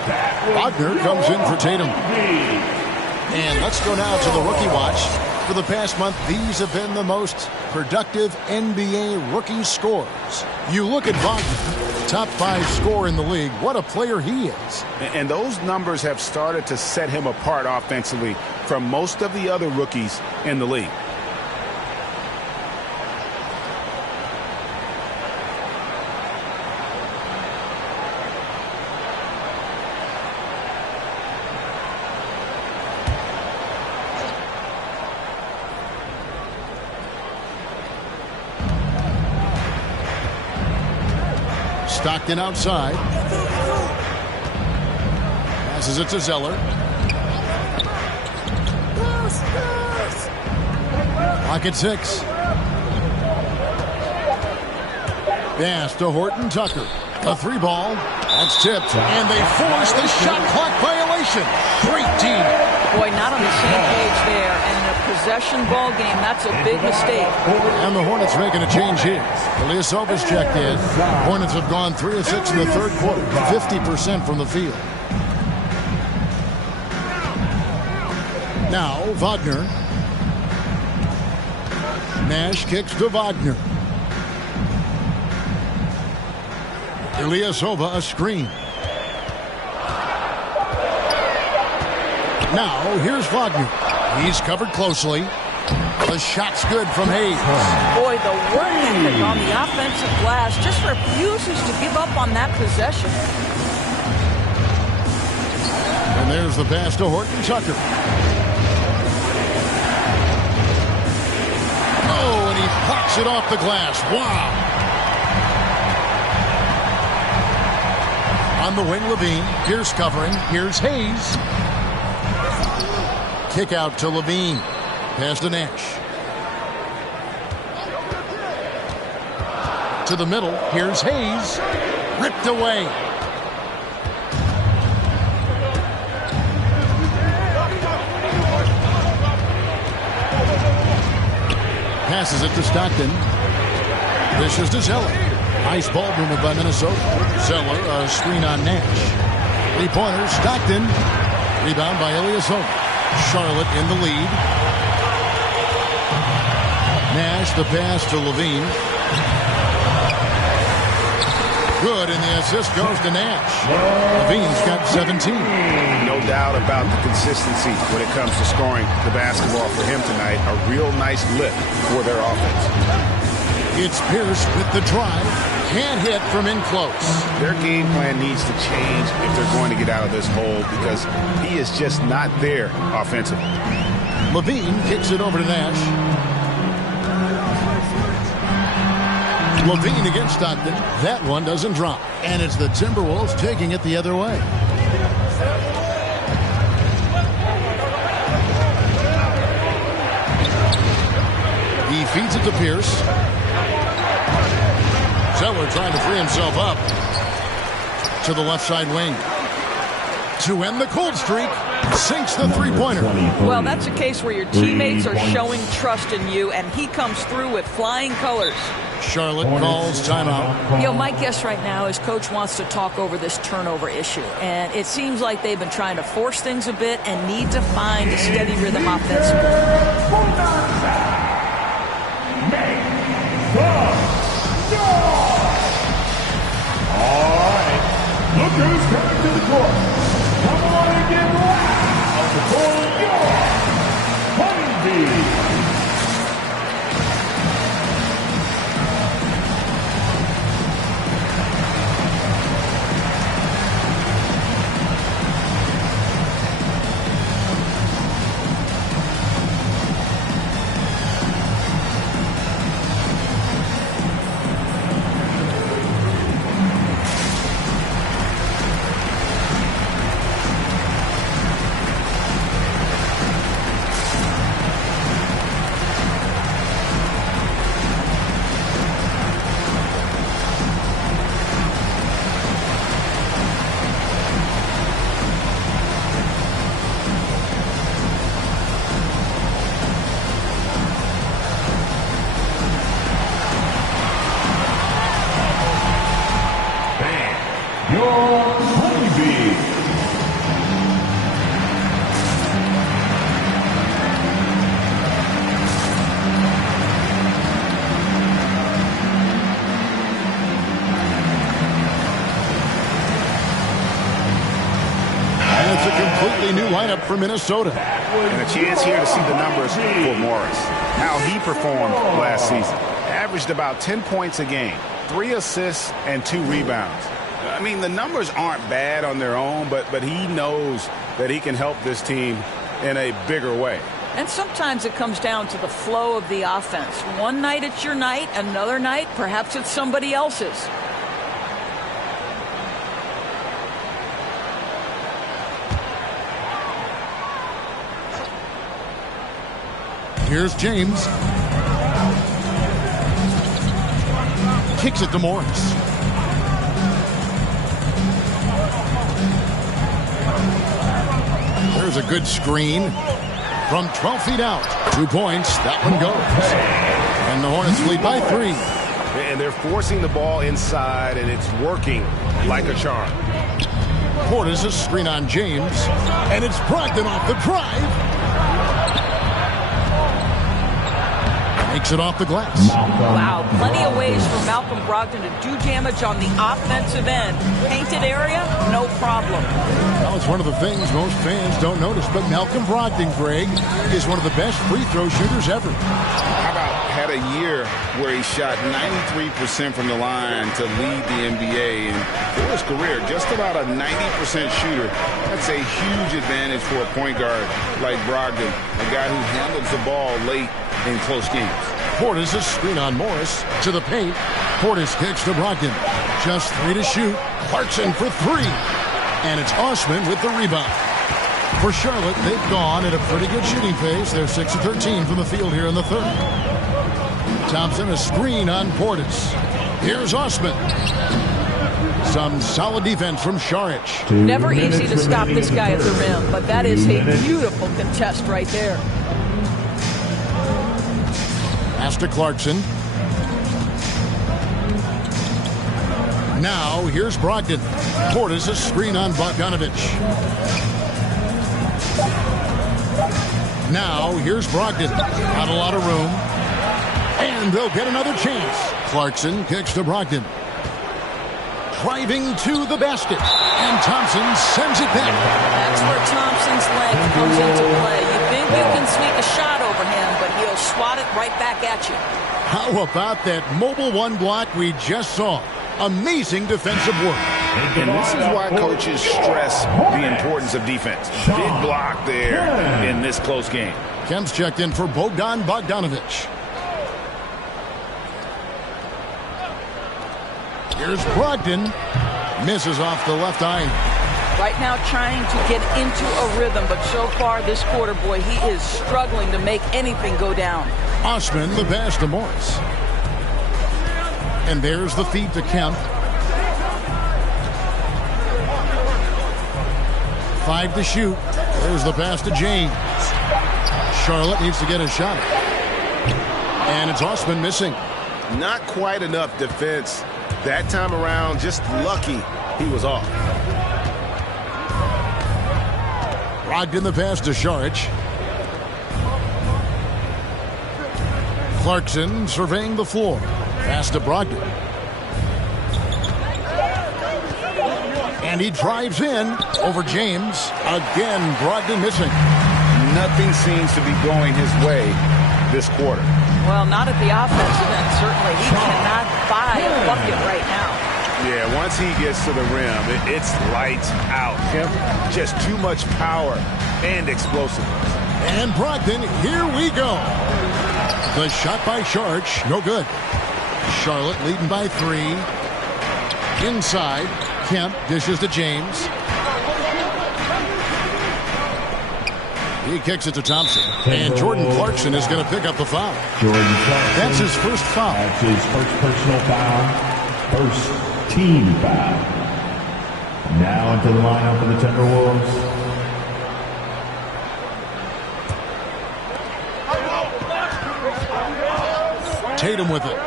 Wagner comes in for Tatum. And let's go now to the rookie watch. For the past month, these have been the most productive NBA rookie scores. You look at Wagner, top 5 scorer in the league. What a player he is. And those numbers have started to set him apart offensively from most of the other rookies in the league. Stockton outside. Passes it to Zeller. Clock at 6. Pass to Horton Tucker. A 3 ball. That's tipped. And they force the shot clock violation. Great team. Boy, not on the same page there. And in a possession ball game, that's a big mistake. And the Hornets making a change here. Ilyasovas checked in. Hornets have gone 3 of 6 in the third quarter. 50% from the field. Now, Wagner. Nash kicks to Wagner. Ilyasova a screen. Now here's Wagner. He's covered closely. The shot's good from Hayes. Boy, the work ethic on the offensive glass just refuses to give up on that possession. And there's the pass to Horton Tucker. Oh, and he pops it off the glass. Wow. On the wing, Levine. Pierce covering. Here's Hayes. Kick out to Levine. Pass to Nash. To the middle. Here's Hayes. Ripped away. Passes it to Stockton. This is to Zeller. Nice ball movement by Minnesota. Zeller, a screen on Nash. 3-pointer, Stockton. Rebound by Ilyasova. Charlotte in the lead. Nash, the pass to Levine. Good, and the assist goes to Nash. Levine's got 17. No doubt about the consistency when it comes to scoring the basketball for him tonight. A real nice lift for their offense. It's Pierce with the drive. Can't hit from in close. Their game plan needs to change if they're going to get out of this hole because he is just not there offensively. Levine kicks it over to Nash. Levine against Stockton. That one doesn't drop. And it's the Timberwolves taking it the other way. He feeds it to Pierce. Zeller trying to free himself up. To the left side wing. To end the cold streak. Sinks the three-pointer. Well, that's a case where your teammates are showing trust in you, and he comes through with flying colors. Charlotte calls timeout. You know, my guess right now is Coach wants to talk over this turnover issue. And it seems like they've been trying to force things a bit and need to find a steady rhythm offensively. All right. Look who's coming to the court. Come on and get loud for your Honeybee. Lineup for Minnesota. And a chance here to see the numbers for Morris. How he performed last season. Averaged about 10 points a game, 3 assists and 2 rebounds. I mean, the numbers aren't bad on their own, but he knows that he can help this team in a bigger way. And sometimes it comes down to the flow of the offense. One night it's your night, another night perhaps it's somebody else's. Here's James. Kicks it to Morris. There's a good screen from 12 feet out. 2 points. That one goes. And the Hornets lead by 3. And they're forcing the ball inside, and it's working like a charm. Portis a screen on James. And it's Brogdon off the drive. Takes it off the glass. Wow, plenty of ways for Malcolm Brogdon to do damage on the offensive end. Painted area, no problem. Well, it's one of the things most fans don't notice, but Malcolm Brogdon, Greg, is one of the best free throw shooters ever. How about had a year where he shot 93% from the line to lead the NBA, and for his career, just about a 90% shooter. That's a huge advantage for a point guard like Brogdon, a guy who handles the ball late in close games. Portis is screen on Morris to the paint. Portis kicks to Brogdon. Just 3 to shoot. Clarkson for 3. And it's Osman with the rebound. For Charlotte, they've gone at a pretty good shooting pace. They're 6 of 13 from the field here in the third. Thompson, a screen on Portis. Here's Osman. Some solid defense from Šarić. Never easy to stop this guy at the rim, but that is a beautiful contest right there. Pass to Clarkson. Now, here's Brogdon. Portis, a screen on Bogdanović. Now, here's Brogdon. Not a lot of room. And they'll get another chance. Clarkson kicks to Brogdon. Driving to the basket. And Thompson sends it back. That's where Thompson's length comes into play. You think you can sneak a shot over him, but he'll swat it right back at you. How about that mobile one block we just saw? Amazing defensive work. And this is why coaches stress the importance of defense. Big block there in this close game. Kemp's checked in for Bogdan Bogdanović. Here's Brogdon. Misses off the left eye. Right now trying to get into a rhythm, but so far this quarter, boy, he is struggling to make anything go down. Osman, the pass to Morris. And there's the feed to Kemp. 5 to shoot. There's the pass to James. Charlotte needs to get a shot. And it's Osman missing. Not quite enough defense. That time around, just lucky he was off. Brogdon the pass to Šarić. Clarkson surveying the floor. Pass to Brogdon. And he drives in over James. Again, Brogdon missing. Nothing seems to be going his way this quarter. Well, not at the offensive end, certainly. He cannot buy a bucket right now. Yeah, once he gets to the rim, it's lights out. Just too much power and explosiveness. And Brogdon, here we go. The shot by Šarić, no good. Charlotte leading by 3. Inside, Kemp dishes to James. He kicks it to Thompson. And Jordan Clarkson is going to pick up the foul. That's his first foul. That's his first personal foul. First team foul. Now into the lineup for the Timberwolves. Tatum with it.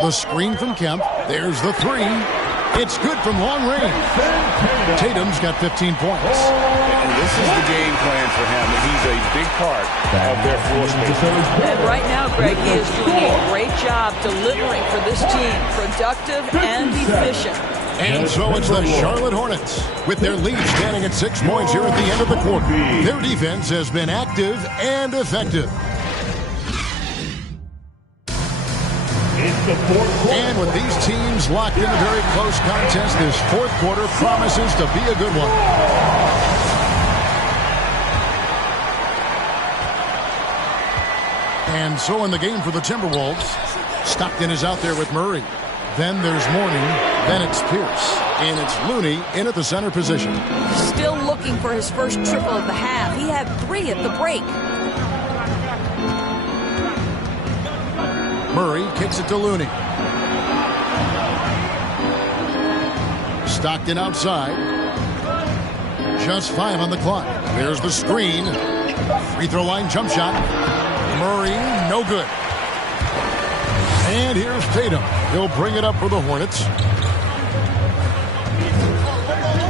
The screen from Kemp. There's the 3. It's good from long range. Tatum's got 15 points. And this is the game plan for him. He's a big part of their floor space. And right now, Greg, he is doing a great job delivering for this team. Productive and efficient. And so it's the Charlotte Hornets with their lead standing at 6 points here at the end of the quarter. Their defense has been active and effective. And with these teams locked in a very close contest, this fourth quarter promises to be a good one. And so in the game for the Timberwolves, Stockton is out there with Murray. Then there's Mourning. Then it's Pierce. And it's Looney in at the center position. Still looking for his first triple of the half. He had 3 at the break. Murray kicks it to Looney. Stockton outside. Just 5 on the clock. There's the screen. Free throw line jump shot. Murray, no good. And here's Tatum. He'll bring it up for the Hornets.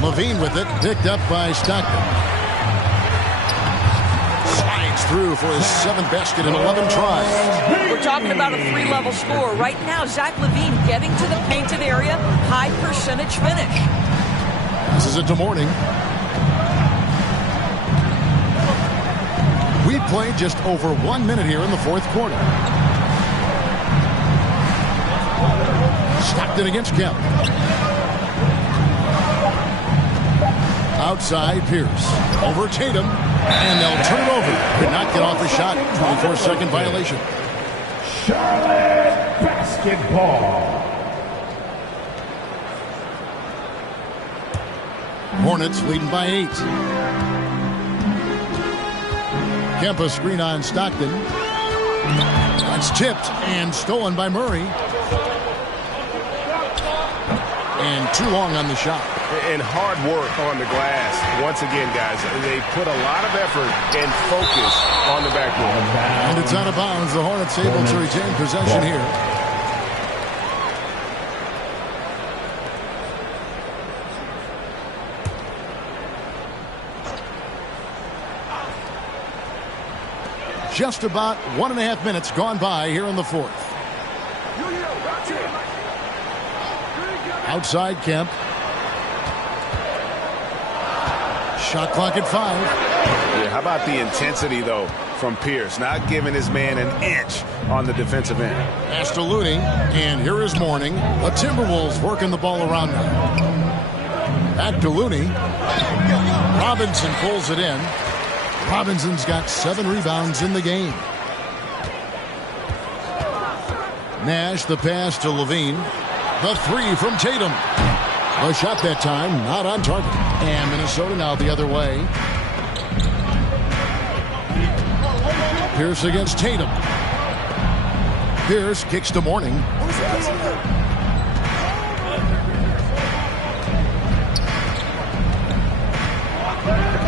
Levine with it, picked up by Stockton. Slides through for his 7th basket in 11 tries. We're talking about a 3-level score. Right now, Zach LaVine getting to the painted area, high percentage finish. Passes it to Mourning. We played just over 1 minute here in the fourth quarter. Stockton against Kemp. Outside Pierce. Over Tatum. And they'll turn it over. Could not get off a shot. 24-second violation. Charlotte basketball. Hornets leading by 8. Kemp a screen on Stockton. That's tipped and stolen by Murray. And too long on the shot. And hard work on the glass. Once again, guys, they put a lot of effort and focus on the backboard. And it's out of bounds. The Hornets able to retain possession here. Just about 1.5 minutes gone by here in the fourth. Outside Kemp. Shot clock at 5. Yeah, how about the intensity, though, from Pierce? Not giving his man an inch on the defensive end. Pass to Looney, and here is Mourning. The Timberwolves working the ball around now. Back to Looney. Robinson pulls it in. Robinson's got 7 rebounds in the game. Nash the pass to LaVine. The 3 from Tatum. The shot that time not on target. And Minnesota now the other way. Pierce against Tatum. Pierce kicks to Mourning.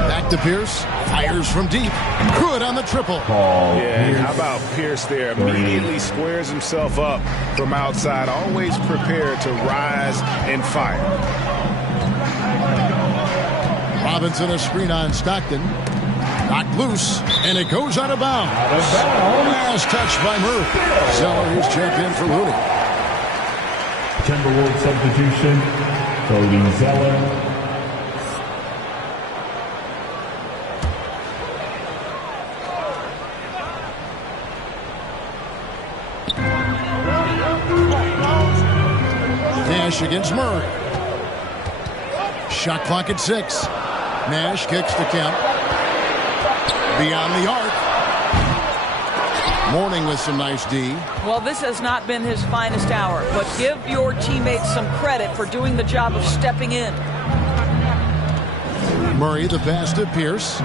Back to Pierce. Fires from deep. Good on the triple. Yeah, how about Pierce there? Immediately squares himself up from outside. Always prepared to rise and fire. Robinson a screen on Stockton. Knocked loose, and it goes out of bounds. Last touch by Murray. Zeller is checked in for Looney. Timberwolves substitution. Cody Zeller. Nash against Murray. Shot clock at 6. Nash kicks to Kemp. Beyond the arc. Mourning with some nice D. Well, this has not been his finest hour, but give your teammates some credit for doing the job of stepping in. Murray the pass to Pierce.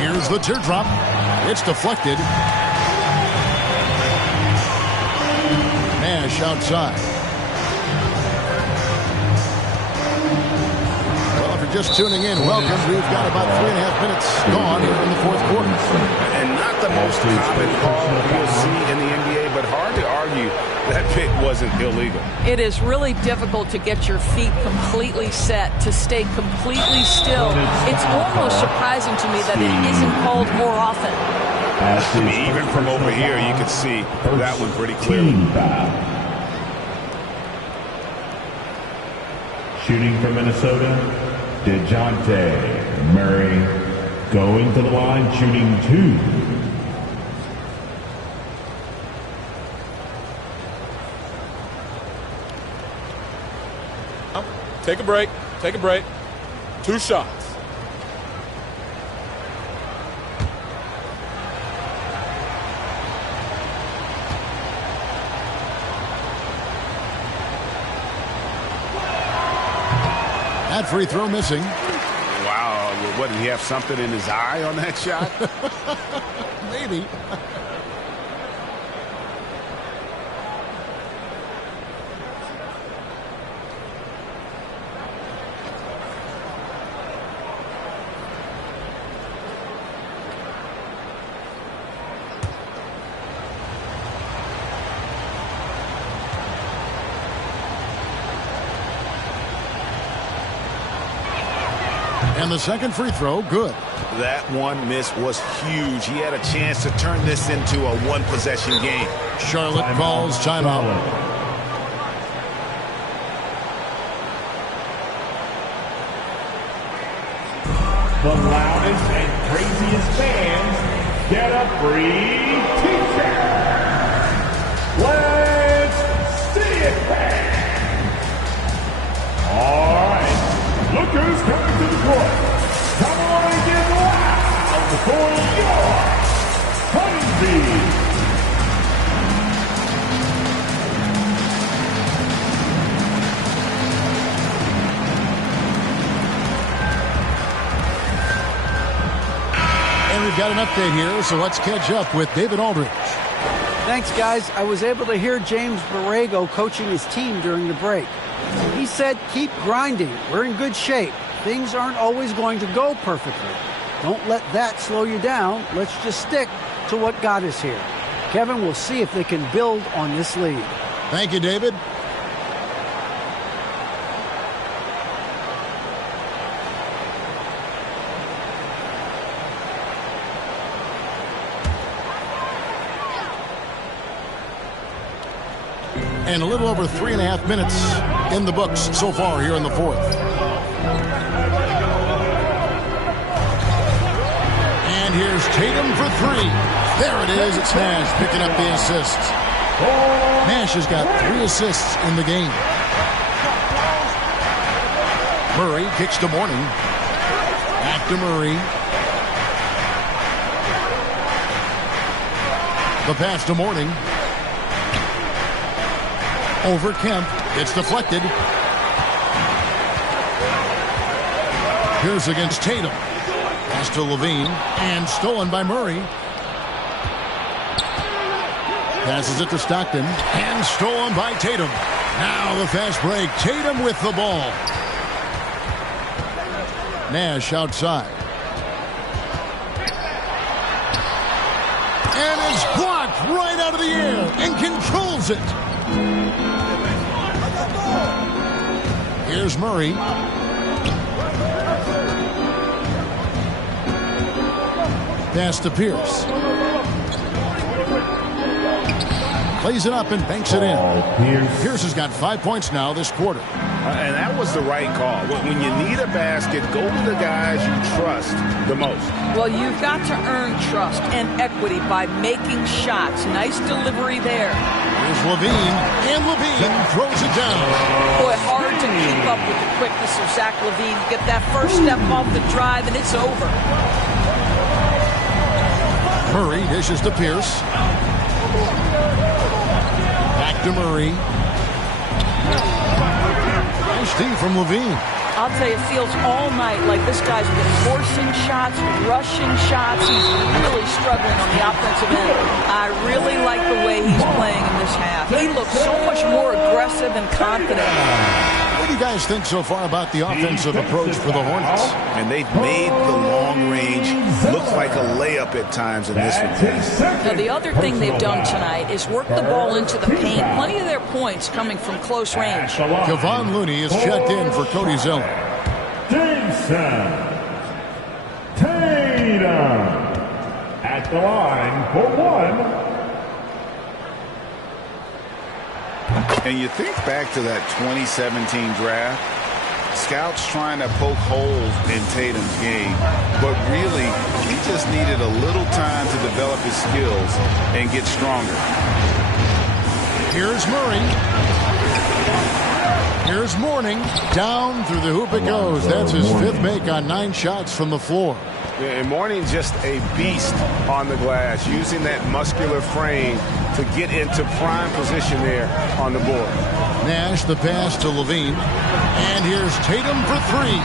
Here's the teardrop. It's deflected. Nash outside. Well, if you're just tuning in, welcome. We've got about 3.5 minutes gone here in the fourth quarter. And not the most common call you'll see in the NBA, but hard to argue that pick wasn't illegal. It is really difficult to get your feet completely set, to stay completely still. It's almost surprising to me that it isn't called more often. Even from over here, you can see that one pretty clearly. Shooting from Minnesota, DeJounte Murray going to the line, shooting 2. Take a break. Take a break. 2 shots. That free throw missing. Wow. What, did he have something in his eye on that shot? Maybe. And the second free throw, good. That one miss was huge. He had a chance to turn this into a one-possession game. Charlotte calls timeout. The loudest and craziest fans get a free t-shirt. Let's see it, fans. All right, look who's coming to the court. Come on and get loud for your Honeybees. And we've got an update here, so let's catch up with David Aldridge. Thanks, guys. I was able to hear James Borrego coaching his team during the break. He said, keep grinding. We're in good shape. Things aren't always going to go perfectly. Don't let that slow you down. Let's just stick to what got us here. Kevin, we'll see if they can build on this lead. Thank you, David. And a little over 3.5 minutes in the books so far here in the fourth. And here's Tatum for three. There it is. It's Nash picking up the assists. Nash has got 3 assists in the game. Murray kicks to Mourning. Back to Murray. The pass to Mourning. Over Kemp. It's deflected. Here's against Tatum. Pass to Levine. And stolen by Murray. Passes it to Stockton. And stolen by Tatum. Now the fast break. Tatum with the ball. Nash outside. And it's blocked right out of the air. And controls it. Here's Murray. Pass to Pierce. Plays it up and banks it in. Pierce has got 5 points now this quarter. And that was the right call. When you need a basket, go to the guys you trust the most. Well, you've got to earn trust and equity by making shots. Nice delivery there. Here's Levine, and Levine throws it down. Boy, hard to keep up with the quickness of Zach Levine. Get that first step off the drive, and it's over. Murray dishes to Pierce. Back to Murray. Nice D from Levine. I'll tell you, it feels all night like this guy's been forcing shots, rushing shots. He's really struggling on the offensive end. I really like the way he's playing in this half. He looks so much more aggressive and confident. What do you guys think so far about the offensive approach for the Hornets? And they've made the long range look like a layup at times in this one. Now, the other thing they've done tonight is work the ball into the paint. Plenty of their points coming from close range. Kevon Looney is checked in for Cody Zeller. Jason Tatum at the line for one. And you think back to that 2017 draft, scouts trying to poke holes in Tatum's game, but really, he just needed a little time to develop his skills and get stronger. Here's Murray. Here's Mourning. Down through the hoop it goes. That's his 5th make on 9 shots from the floor. Yeah, and Mourning just a beast on the glass, using that muscular frame to get into prime position there on the board. Nash the pass to Levine. And here's Tatum for 3.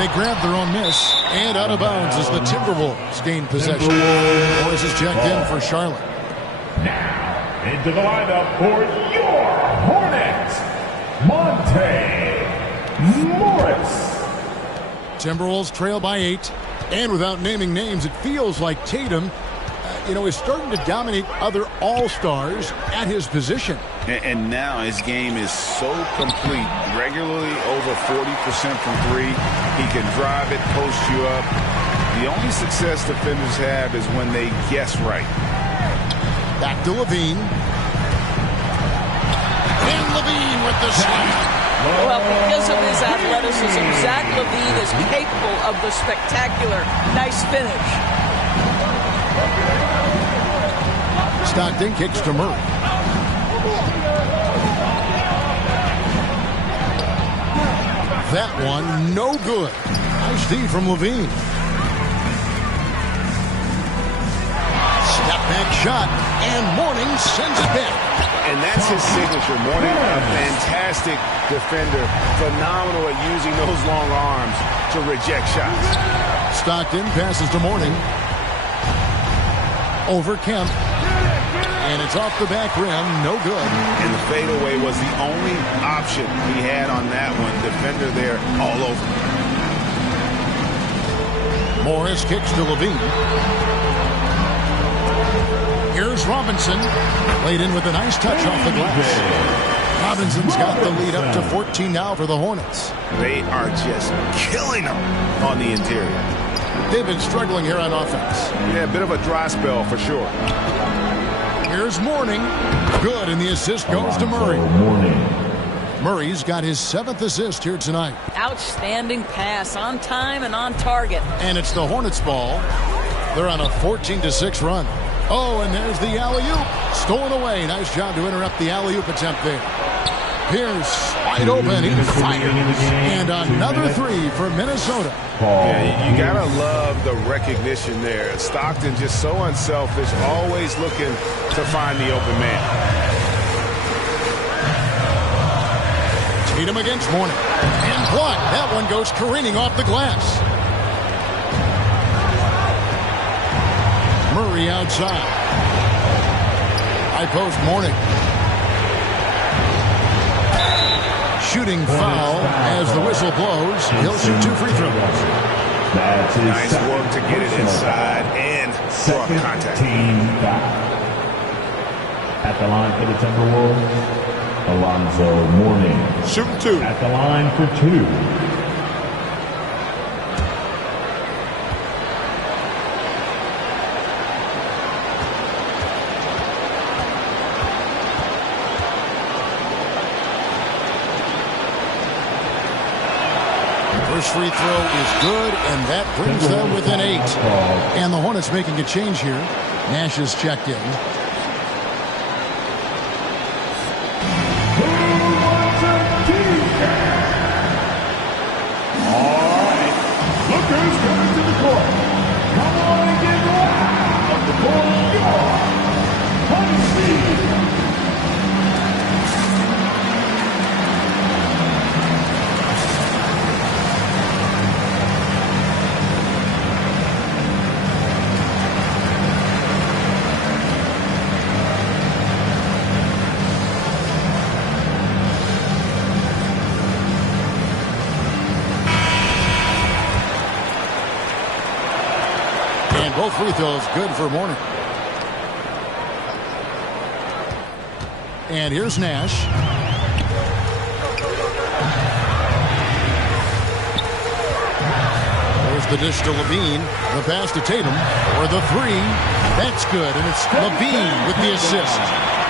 They grab their own miss. And out of bounds as the Timberwolves gain possession. Morris is checked in for Charlotte. Now into the lineup for your Hornets, Monte Morris. Timberwolves trail by 8. And without naming names, it feels like Tatum, is starting to dominate other all-stars at his position. And now his game is so complete. Regularly over 40% from three. He can drive it, post you up. The only success defenders have is when they guess right. Back to LaVine. And LaVine with the slam. Well, because of his athleticism, Zach LaVine is capable of the spectacular, nice finish. Stockton kicks to Murray. That one, no good. Nice D from LaVine. Step back shot, and Mourning sends it back. And that's his signature. Mourning, a fantastic defender. Phenomenal at using those long arms to reject shots. Stockton passes to Mourning. Over Kemp. And it's off the back rim, no good. And the fadeaway was the only option he had on that one. Defender there all over. Morris kicks to LaVine. Here's Robinson. Laid in with a nice touch off the glass. Robinson's got the lead up to 14 now for the Hornets. They are just killing them on the interior. They've been struggling here on offense. Yeah, a bit of a dry spell for sure. Here's Mourning. Good, and the assist goes to Murray. Murray's got his 7th assist here tonight. Outstanding pass, on time and on target. And it's the Hornets' ball. They're on a 14-6 run. Oh, and there's the alley-oop. Stolen away. Nice job to interrupt the alley-oop attempt there. Pierce, wide open. He fires. And another three for Minnesota. Yeah, you gotta love the recognition there. Stockton just so unselfish, always looking to find the open man. Tatum against Mourning. And blocked. That one goes careening off the glass. Murray outside. High post Mourning. Shooting foul as the whistle blows. He'll shoot 2 free throws. Nice work to get it inside and draw contact. At the line for the Timberwolves, Alonzo Mourning. Shooting 2. At the line for 2. First free throw is good, and that brings them within 8. And the Hornets making a change here. Nash has checked in. All right, look who's coming to the court. Come on and get loud. The point guard, Honey Steve. Both free throws good for Mourning. And here's Nash. There's the dish to LaVine. The pass to Tatum for the 3. That's good, and it's LaVine with the assist.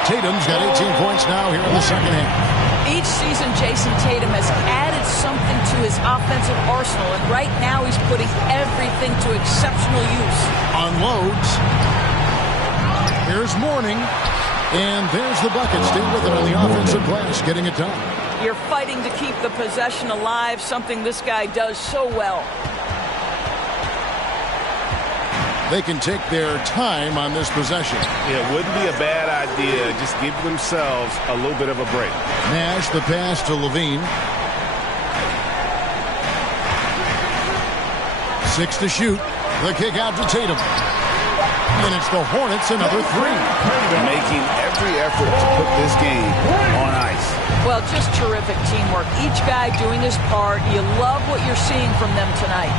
Tatum's got 18 points now here in the second half. Each season, Jason Tatum has added something to his offensive arsenal, and right now he's putting everything to exceptional use. Unloads. Here's Mourning. And there's the bucket. Stay with it on the offensive glass, getting it done. You're fighting to keep the possession alive, something this guy does so well. They can take their time on this possession. Yeah, it wouldn't be a bad idea. Just give themselves a little bit of a break. Nash, the pass to LaVine. 6 to shoot. The kick out to Tatum. And it's the Hornets, another 3. Making every effort to put this game on ice. Well, just terrific teamwork. Each guy doing his part. You love what you're seeing from them tonight.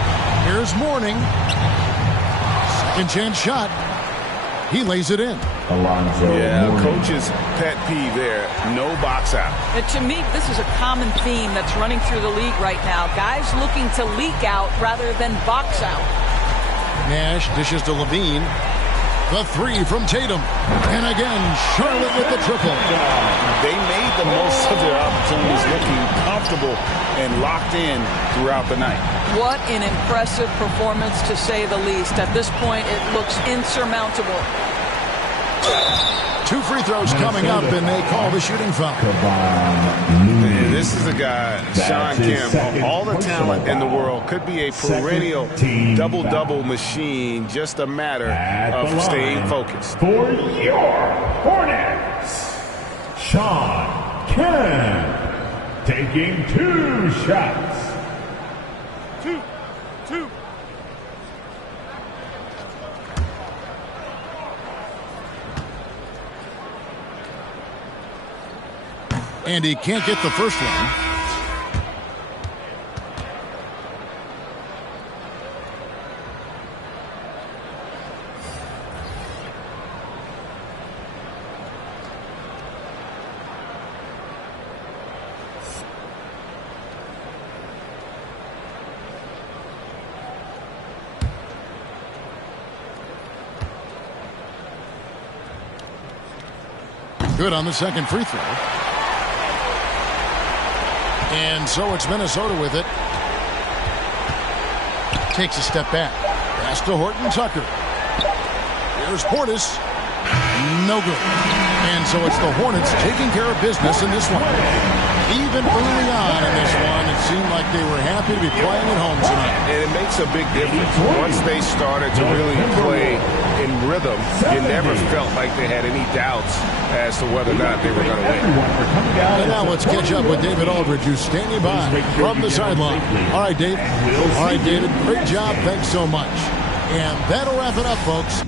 Here's Mourning. Second chance shot. He lays it in. Alonzo Yeah, Mourning. coach's pet peeve there, no box out. And to me, this is a common theme that's running through the league right now. Guys looking to leak out rather than box out. Nash dishes to Levine. The three from Tatum. And again, Charlotte with the triple. They made the most of their opportunities, looking comfortable and locked in throughout the night. What an impressive performance, to say the least. At this point, it looks insurmountable. 2 free throws coming up, and they call the shooting foul. And this is a guy, Sean Kemp, all the talent in the world, could be a perennial double-double machine, just a matter of staying focused. For your Hornets, Sean Kemp, taking 2 shots. Two. And he can't get the first one. Good on the second free throw. And so it's Minnesota with it. Takes a step back. Pass to Horton Tucker. Here's Portis. No good. And so it's the Hornets taking care of business in this one. Even early on in this one, it seemed like they were happy to be playing at home tonight. And it makes a big difference. Once they started to really play in rhythm, you never felt like they had any doubts as to whether or not they were going to win. And now let's catch up with David Aldridge, who's standing by from the sideline. All right, Dave. All right, David. Great job. Thanks so much. And that'll wrap it up, folks.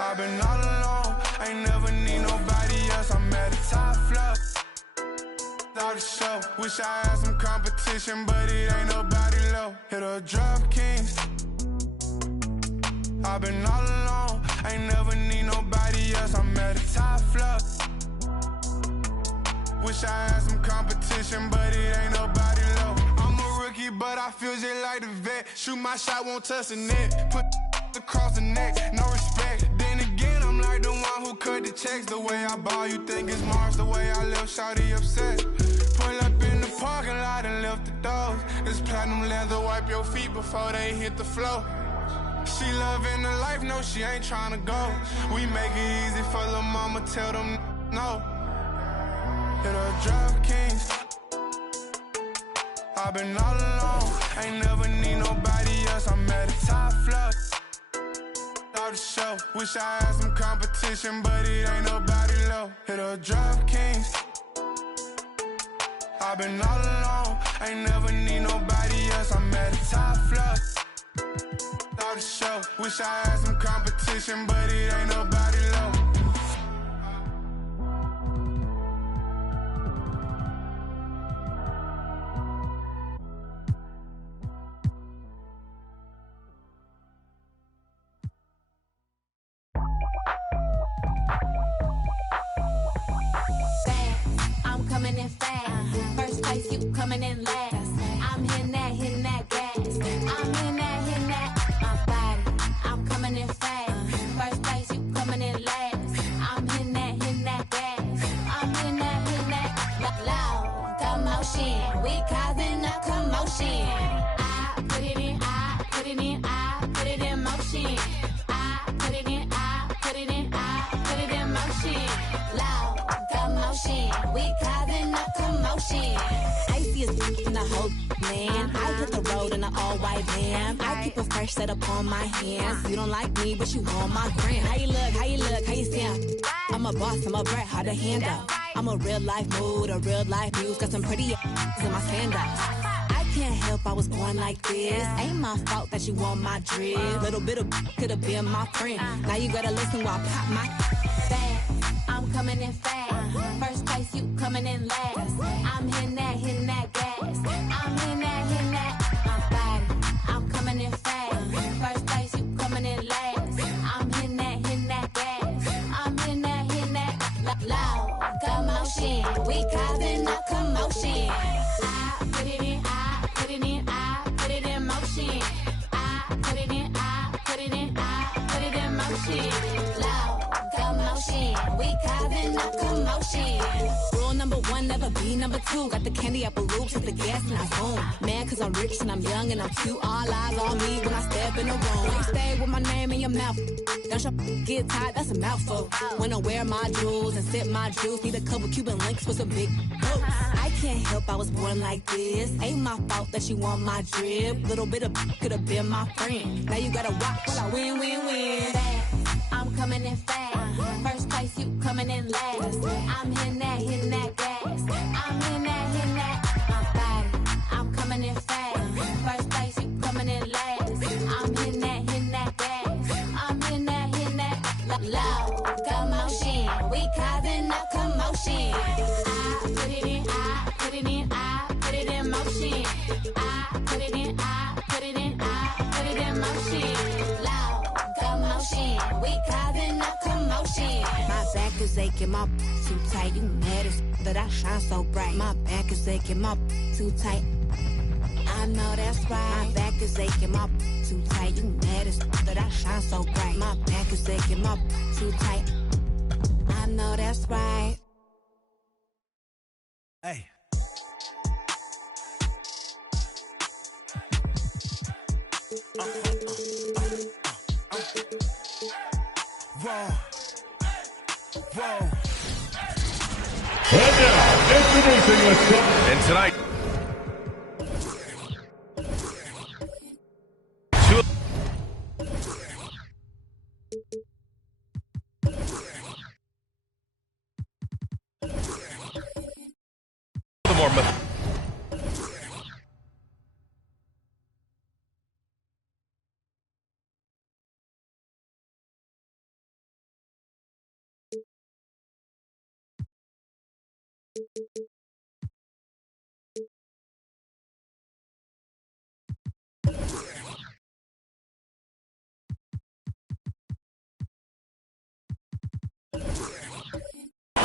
I've been all alone, I ain't never need nobody else. I'm at the top floor. Out the show, wish I had some competition, but it ain't nobody low. Hit a drop kings. I've been all alone, I ain't never need nobody else. I'm at the top floor. Wish I had some competition, but it ain't nobody low. I'm a rookie, but I feel just like the vet. Shoot my shot, won't touch the net. Put across the neck, no respect. Then again, I'm like the one who cut the checks. The way I ball, you think it's Mars. The way I live, shawty upset. Pull up in the parking lot and lift the doors. This platinum leather, wipe your feet before they hit the floor. She loving the life, no, she ain't trying to go. We make it easy for the mama, tell them no. Hit a drop kings. I've been all alone, ain't never need nobody else. I'm at the top floor. Out the show, wish I had some competition, but it ain't nobody low. Hit a drop kings. I've been all alone, ain't never need nobody else. I'm at the top floor. Out the show, wish I had some competition, but it ain't nobody low. Coming in fast. First place, you coming in last. I'm hitting that gas. I'm hitting that, my body. I'm coming in fast. First place, you coming in last. I'm hitting that gas. I'm hitting that, loud commotion. We causing a commotion. I put it in, I put it in, I put it in motion. I put it in, I put it in, I put it in motion. Loud commotion. We causing a commotion. Icy as in the whole land. I hit the road in an all-white van. I keep a fresh set up on my hands. You don't like me, but you on my gram. How you look, how you look, how you sound? I'm a boss, I'm a brat, hard to handle. I'm a real-life mood, a real-life muse. Got some pretty ass in my sandals. I can't help I was born like this. Ain't my fault that you want my drip. Little bit of could have been my friend. Now you gotta listen while I pop my fast. I'm coming in fast. First place, you coming in last. I'm hitting that gas. I'm hitting that, my body. We causing a commotion. I put it in, I put it in, I put it in motion. I put it in, I put it in, I put it in motion. Loud commotion. We causing a commotion. Rule number one, never be number two. Got the candy apple loops, hit the gas and I zoom. Man, cause I'm rich and I'm young and I'm cute. All eyes on me when I step in the room. Stay with my name in your mouth. Don't you get tired, that's a mouthful. When I wear my jewels and sip my juice, need a couple Cuban links with some big boots. I can't help I was born like this. Ain't my fault that you want my drip. Little bit of could have been my friend. Now you gotta watch while I win, win, win. I'm coming in fast. First place, you coming in last. I'm hitting that gas. I'm hitting that, my body. I'm coming in fast. First place, you coming in last. I'm hitting that gas. I'm hitting that loud commotion. We causing a commotion. I put it in, I put it in, I put it in motion. I put it in, I put it in, I put it in motion. Loud commotion. We causing a commotion. My back is aching, my too tight. You mad as that I shine so bright. My back is aching, my too tight. I know that's right. My back is aching, my too tight. You mad as that I shine so bright. My back is aching, my too tight. I know that's right. Hey. Whoa. Whoa. And now, introducing the And tonight,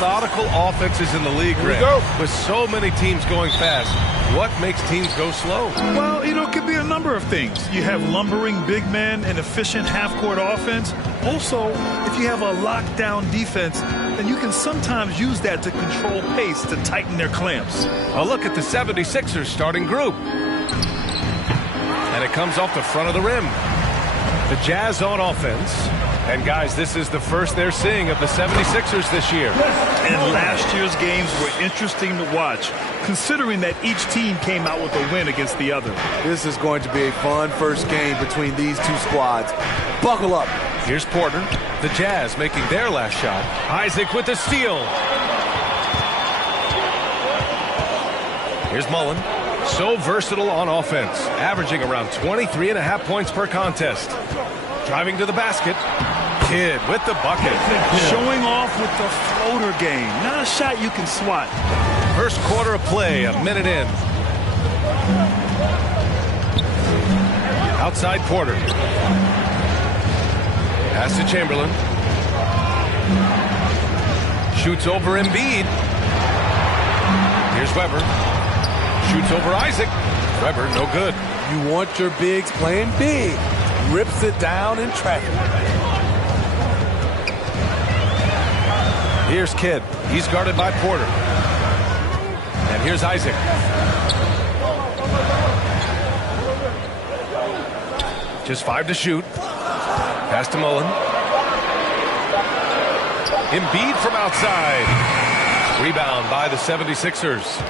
methodical offenses in the league, Grant. With so many teams going fast, what makes teams go slow? Well, it could be a number of things. You have lumbering big men and efficient half-court offense. Also, if you have a lockdown defense, then you can sometimes use that to control pace to tighten their clamps. A look at the 76ers starting group. And it comes off the front of the rim. The Jazz on offense. And guys, this is the first they're seeing of the 76ers this year. And last year's games were interesting to watch, considering that each team came out with a win against the other. This is going to be a fun first game between these two squads. Buckle up. Here's Porter. The Jazz making their last shot. Isaac with the steal. Here's Mullen. So versatile on offense, averaging around 23.5 points per contest. Driving to the basket. Kidd with the bucket. Showing off with the floater game. Not a shot you can swat. First quarter of play, a minute in. Outside Porter. Pass to Chamberlain. Shoots over Embiid. Here's Weber. Shoots over Isaac. Weber, no good. You want your bigs playing big. Rips it down in traffic. Here's Kidd. He's guarded by Porter. And here's Isaac. Just 5 to shoot. Pass to Mullen. Embiid from outside. Rebound by the 76ers.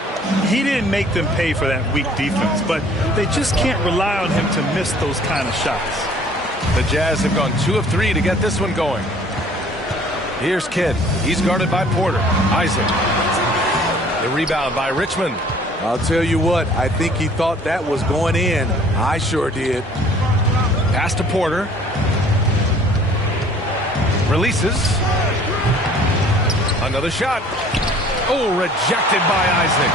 He didn't make them pay for that weak defense, but they just can't rely on him to miss those kind of shots. The Jazz have gone 2 of 3 to get this one going. Here's Kidd. He's guarded by Porter. Isaac. The rebound by Richmond. I'll tell you what, I think he thought that was going in. I sure did. Pass to Porter. Releases. Another shot. Oh, rejected by Isaac.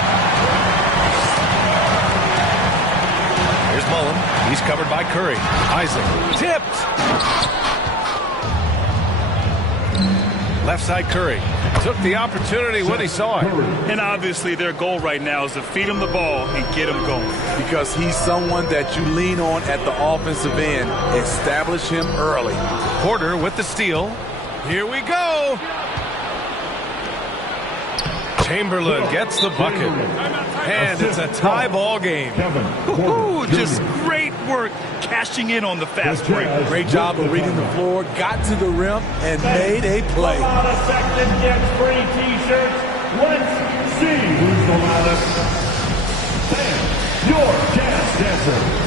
Here's Mullen. He's covered by Curry. Isaac tipped. Left side Curry. Took the opportunity when he saw it. And obviously their goal right now is to feed him the ball and get him going. Because he's someone that you lean on at the offensive end. Establish him early. Porter with the steal. Here we go. Chamberlain gets the bucket. And it's a tie ball game. Just great work cashing in on the fast break. Great job of reading the floor, got to the rim, and made a play. Section gets free T-shirts. Let's see who's the loudest. Sam, your dance dancer.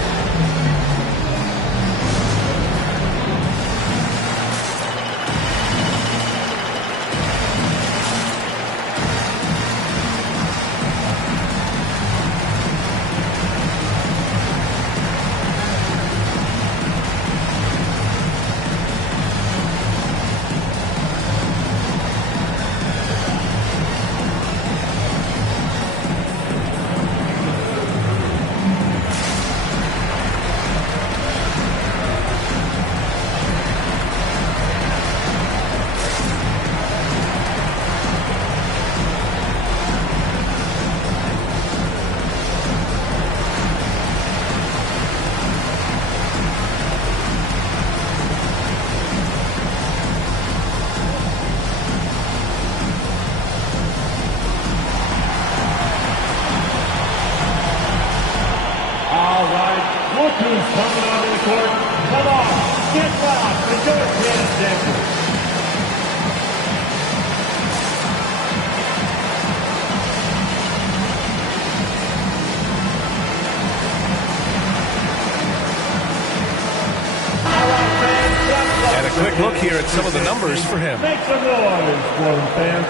Quick look here at some of the numbers for him. Make some noise for them, fans.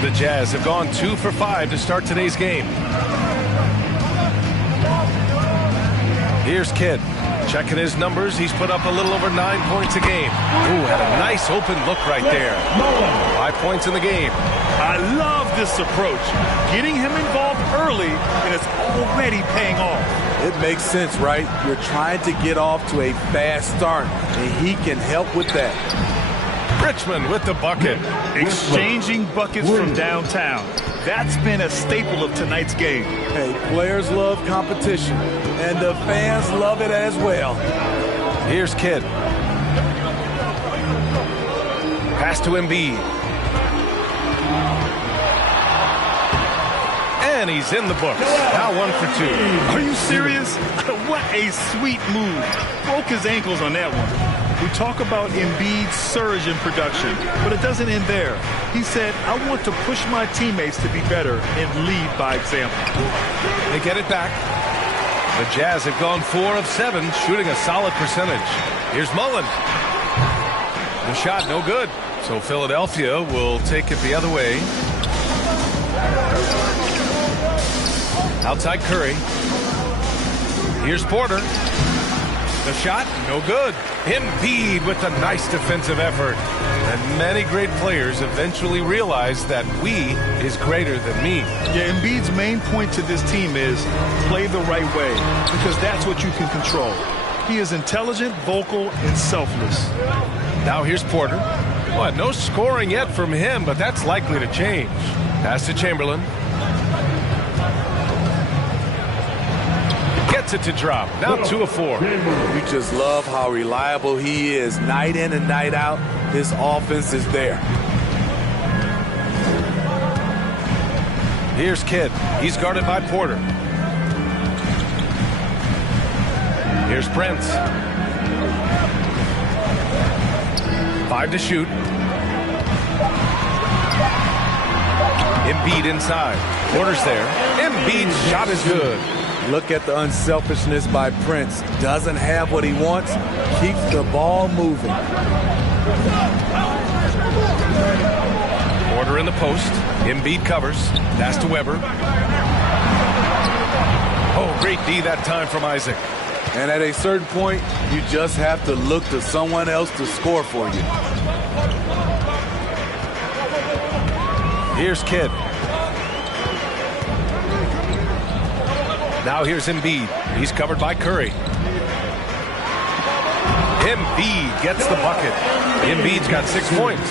The Jazz have gone 2 for 5 to start today's game. Here's Kidd. Checking his numbers, he's put up a little over 9 points a game. Ooh, had a nice open look right there. 5 points in the game. I love this approach. Getting him involved early, and it's already paying off. It makes sense, right? You're trying to get off to a fast start, and he can help with that. Richmond with the bucket. Exchanging buckets from downtown. That's been a staple of tonight's game. Hey, players love competition, and the fans love it as well. Here's Kidd. Pass to Embiid. And he's in the books. Now 1 for 2. Are you serious? What a sweet move. Broke his ankles on that one. We talk about Embiid's surge in production, but it doesn't end there. He said, I want to push my teammates to be better and lead by example. They get it back. The Jazz have gone 4 of 7, shooting a solid percentage. Here's Mullen. The shot no good. So Philadelphia will take it the other way. Outside Curry. Here's Porter. The shot, no good. Embiid with a nice defensive effort. And many great players eventually realize that we is greater than me. Yeah, Embiid's main point to this team is play the right way, because that's what you can control. He is intelligent, vocal, and selfless. Now here's Porter. Well, no scoring yet from him, but that's likely to change. Pass to Chamberlain. Gets it to drop. Now 2 of 4. You just love how reliable he is. Night in and night out, his offense is there. Here's Kidd. He's guarded by Porter. Here's Prince. 5 to shoot. Embiid inside. Porter's there. Embiid's shot is good. Look at the unselfishness by Prince. Doesn't have what he wants. Keeps the ball moving. Porter in the post. Embiid covers. Pass to Weber. Oh, Great D that time from Isaac. And at a certain point, you just have to look to someone else to score for you. Here's Kidd. Now here's Embiid. He's covered by Curry. Embiid gets the bucket. Embiid's got 6 points.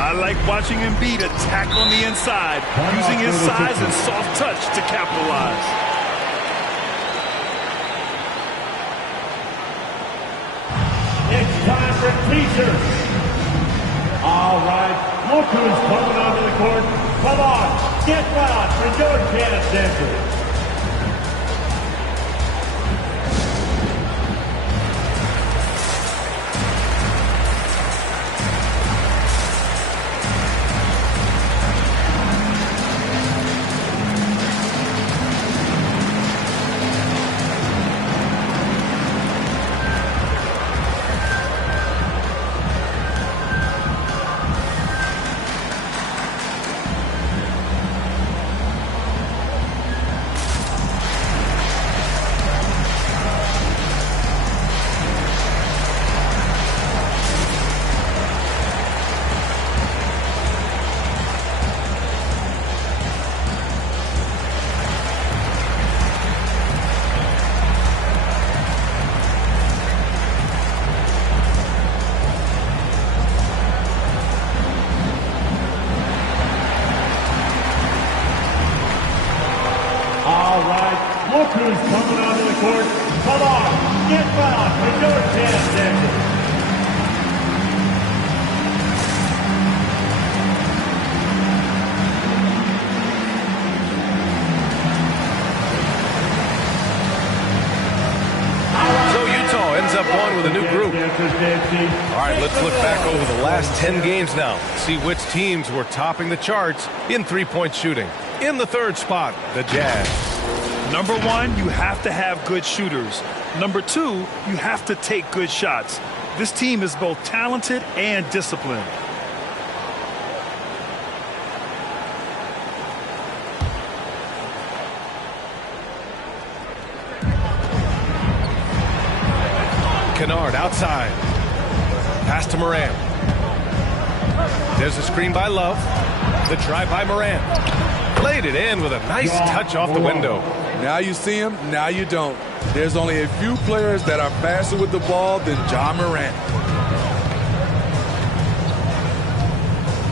I like watching Embiid attack on the inside, using his size and soft touch to capitalize. It's time for teachers. All right, look who's coming onto the court. Come on, get loud for your chance entry. Look who's coming onto the court. Come on, get fouled for your chance entry. So Utah ends up on with a new group. All right, let's look back over the last 10 games now. See which teams were topping the charts in three-point shooting. In the third spot, the Jazz. Number one, you have to have good shooters. Number two, you have to take good shots. This team is both talented and disciplined. Kennard outside. Pass to Morant. There's a screen by Love. The drive by Morant. Played it in with a nice touch off the window. Now you see him, now you don't. There's only a few players that are faster with the ball than Ja Morant.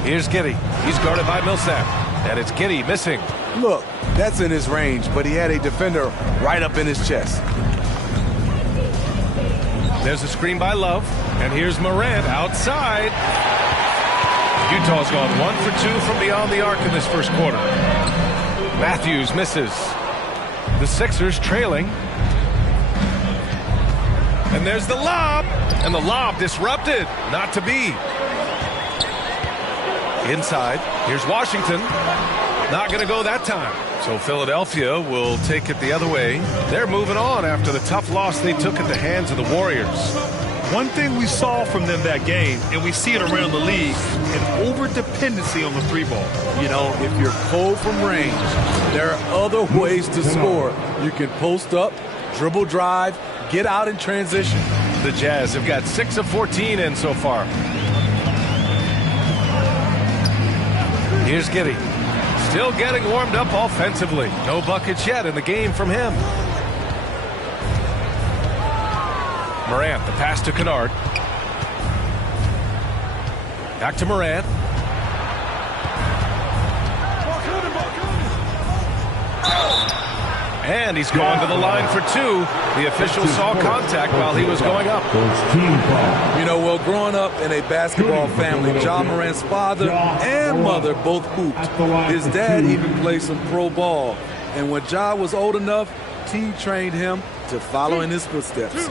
Here's Giddey. He's guarded by Millsap. And it's Giddey missing. Look, that's in his range, but he had a defender right up in his chest. There's a screen by Love. And here's Morant outside. Utah's gone 1 for 2 from beyond the arc in this first quarter. Matthews misses. The Sixers trailing. And there's the lob. And the lob disrupted. Not to be. Inside. Here's Washington. Not going to go that time. So Philadelphia will take it the other way. They're moving on after the tough loss they took at the hands of the Warriors. One thing we saw from them that game, and we see it around the league, an over-dependency on the three ball. You know, if you're cold from range, there are other ways to score. You can post up, dribble drive, get out in transition. The Jazz have got 6 of 14 in so far. Here's Giddey. Still getting warmed up offensively. No buckets yet in the game from him. Morant, the pass to Kennard. Back to Morant. And he's going to the line for 2. The official saw contact while he was going up. You know, well, growing up in a basketball family, Ja Morant's father and mother both hooped. His dad even played some pro ball. And when Ja was old enough, T trained him to follow in his footsteps.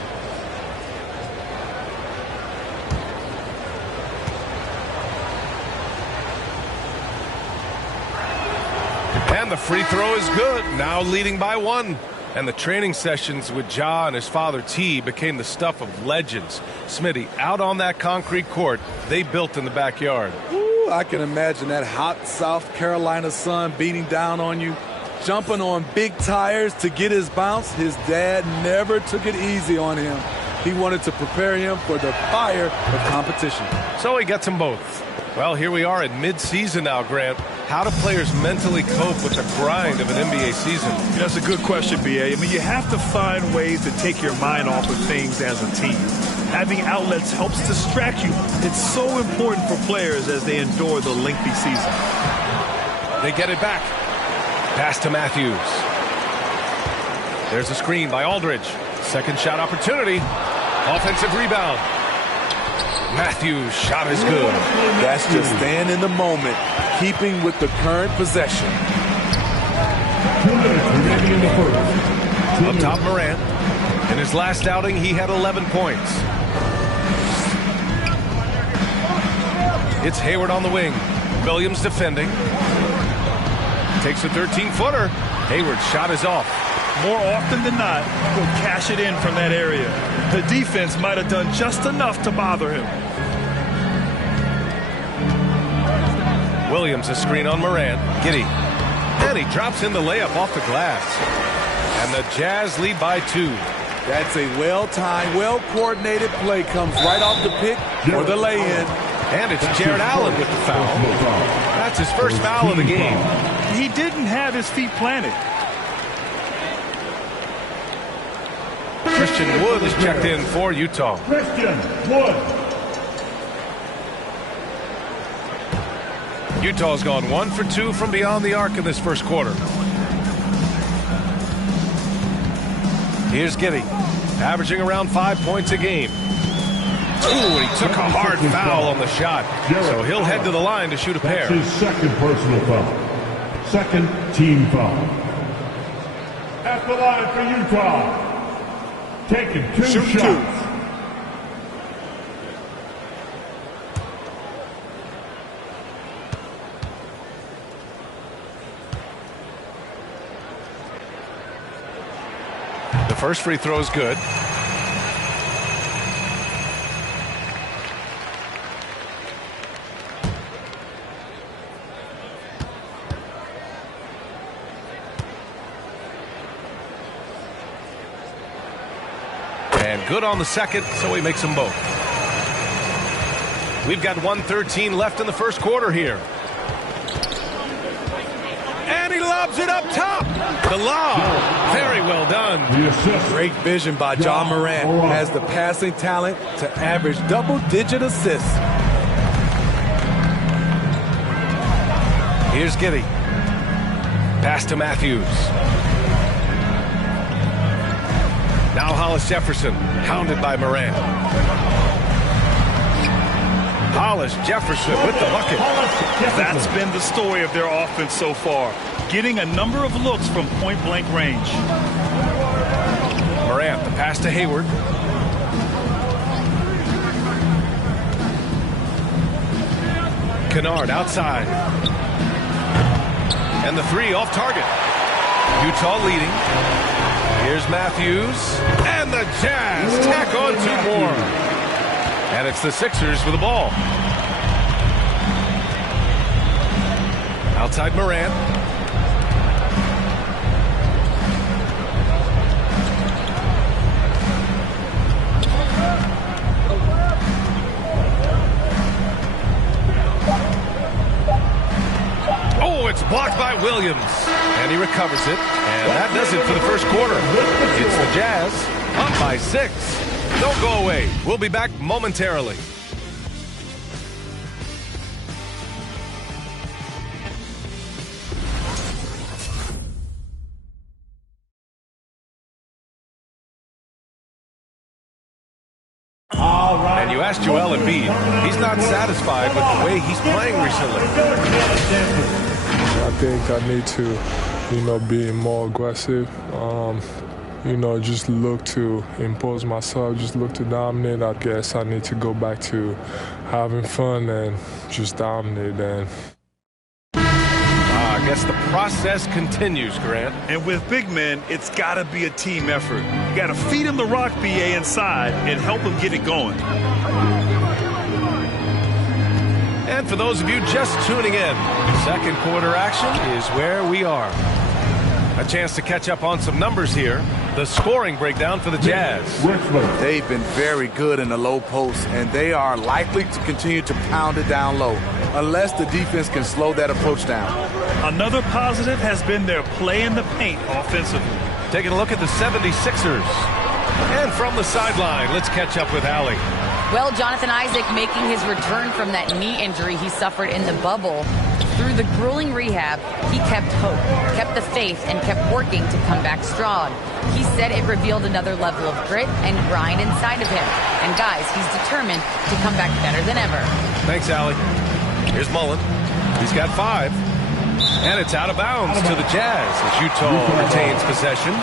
And the free throw is good, now leading by 1. And the training sessions with Ja and his father T became the stuff of legends. Smitty, out on that concrete court they built in the backyard. Ooh, I can imagine that hot South Carolina sun beating down on you. jumping on big tires to get his bounce. His dad never took it easy on him. He wanted to prepare him for the fire of competition. So he gets them both. Well, here we are at mid-season now, Grant. How do players mentally cope with the grind of an NBA season? You know, that's a good question, B.A. I mean, you have to find ways to take your mind off of things as a team. Having outlets helps distract you. It's so important for players as they endure the lengthy season. They get it back. Pass to Matthews. There's a screen by Aldridge. Second shot opportunity. Offensive rebound. Matthews' shot is good. That's just staying in the moment, keeping with the current possession. 2 minutes remaining in the first. Up top, Morant. In his last outing, he had 11 points. It's Hayward on the wing. Williams defending. Takes a 13-footer. Hayward's shot is off. More often than not, he'll cash it in from that area. The defense might have done just enough to bother him. Williams a screen on Morant. Giddey. And he drops in the layup off the glass. And the Jazz lead by 2. That's a well-timed, well-coordinated play. Comes right off the pick for the lay-in. And it's Jared Allen with the foul. That's his first foul of the game. He didn't have his feet planted. Christian Wood is checked in for Utah. Christian Wood. Utah's gone 1 for 2 from beyond the arc in this first quarter. Here's Giddey, averaging around 5 points a game. Ooh, he took a hard foul on the shot, so he'll head to the line to shoot a pair. That's his second personal foul. Second team foul. At the line for Utah. Taking 2 shots. The first free throw is good. And good on the second, so he makes them both. We've got 1:13 left in the first quarter here. And he lobs it up top. The lob. Very well done. Great vision by John Morant. Has the passing talent to average double-digit assists. Here's Giddey. Pass to Matthews. Now Hollis Jefferson, hounded by Morant. Hollis Jefferson with the bucket. That's been the story of their offense so far, getting a number of looks from point-blank range. Morant, the pass to Hayward. Kennard outside. And the three off target. Utah leading. Here's Matthews. And the Jazz tack on 2 more. And it's the Sixers with the ball. Outside Morant. Oh, it's blocked by Williams. And he recovers it. And that does it for the first quarter. It's the Jazz up by 6. Don't go away. We'll be back momentarily. And you asked Joel Embiid. He's not satisfied with the way he's playing recently. I think I need to, be more aggressive. Just look to impose myself, just look to dominate. I guess I need to go back to having fun and just dominate. And I guess the process continues, Grant. And with big men, it's got to be a team effort. You got to feed him the rock, BA, inside and help him get it going. And for those of you just tuning in, second quarter action is where we are. A chance to catch up on some numbers here. The scoring breakdown for the Jazz. They've been very good in the low post, and they are likely to continue to pound it down low unless the defense can slow that approach down. Another positive has been their play in the paint offensively. Taking a look at the 76ers. And from the sideline, let's catch up with Allie. Well, Jonathan Isaac making his return from that knee injury he suffered in the bubble. Through the grueling rehab, he kept hope, kept the faith, and kept working to come back strong. He said it revealed another level of grit and grind inside of him. And guys, he's determined to come back better than ever. Thanks, Allie. Here's Mullen. He's got 5. And it's out of bounds to the Jazz as Utah retains possession.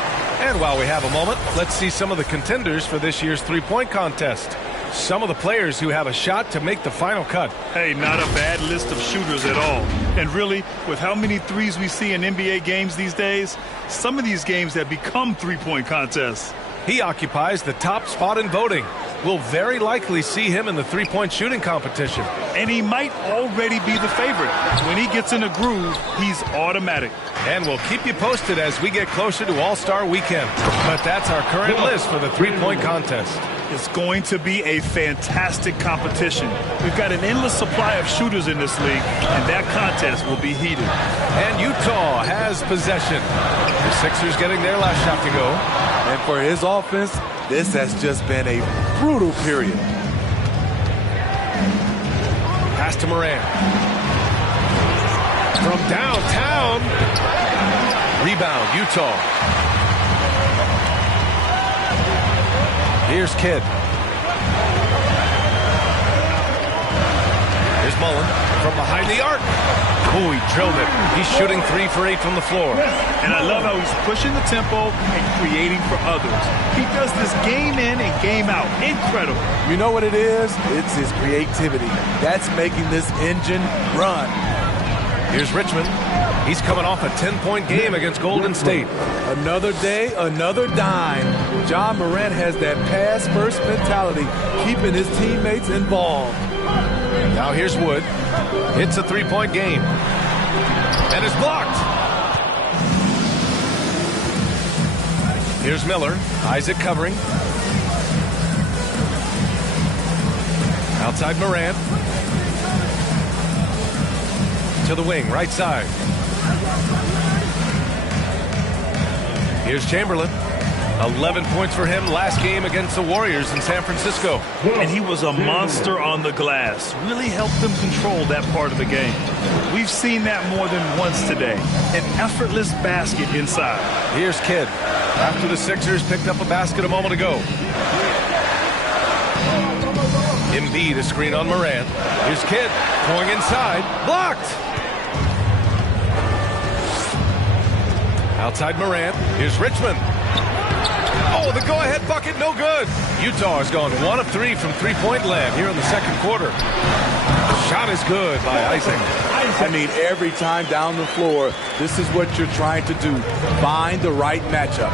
And while we have a moment, let's see some of the contenders for this year's three-point contest. Some of the players who have a shot to make the final cut. Hey, not a bad list of shooters at all. And really, with how many threes we see in NBA games these days, some of these games have become three-point contests. He occupies the top spot in voting. We'll very likely see him in the three-point shooting competition. And he might already be the favorite. When he gets in a groove, he's automatic. And we'll keep you posted as we get closer to All-Star Weekend. But that's our current list for the three-point contest. It's going to be a fantastic competition. We've got an endless supply of shooters in this league, and that contest will be heated. And Utah has possession. The Sixers getting their last shot to go. And for his offense, this has just been a brutal period. Pass to Morant. From downtown. Rebound, Utah. Here's Kidd. Here's Mullen from behind the arc. Oh, he drilled it. He's shooting 3 for 8 from the floor. And I love how he's pushing the tempo and creating for others. He does this game in and game out. Incredible. You know what it is? It's his creativity. That's making this engine run. Here's Richmond. He's coming off a 10-point game against Golden State. Another day, another dime. Ja Morant has that pass-first mentality, keeping his teammates involved. Now here's Wood. It's a 3-point game. And it's blocked. Here's Miller. Isaac covering. Outside Morant. To the wing, right side. Here's Chamberlain. 11 points for him last game against the Warriors in San Francisco. And he was a monster on the glass. Really helped them control that part of the game. We've seen that more than once today. An effortless basket inside. Here's Kidd. After the Sixers picked up a basket a moment ago. Embiid, a screen on Morant. Here's Kidd going inside. Blocked. Outside Morant. Here's Richmond. Oh, the go-ahead bucket, no good. Utah has gone 1 of 3 from three-point land here in the second quarter. The shot is good by Isaac. I mean, every time down the floor, this is what you're trying to do. Find the right matchup.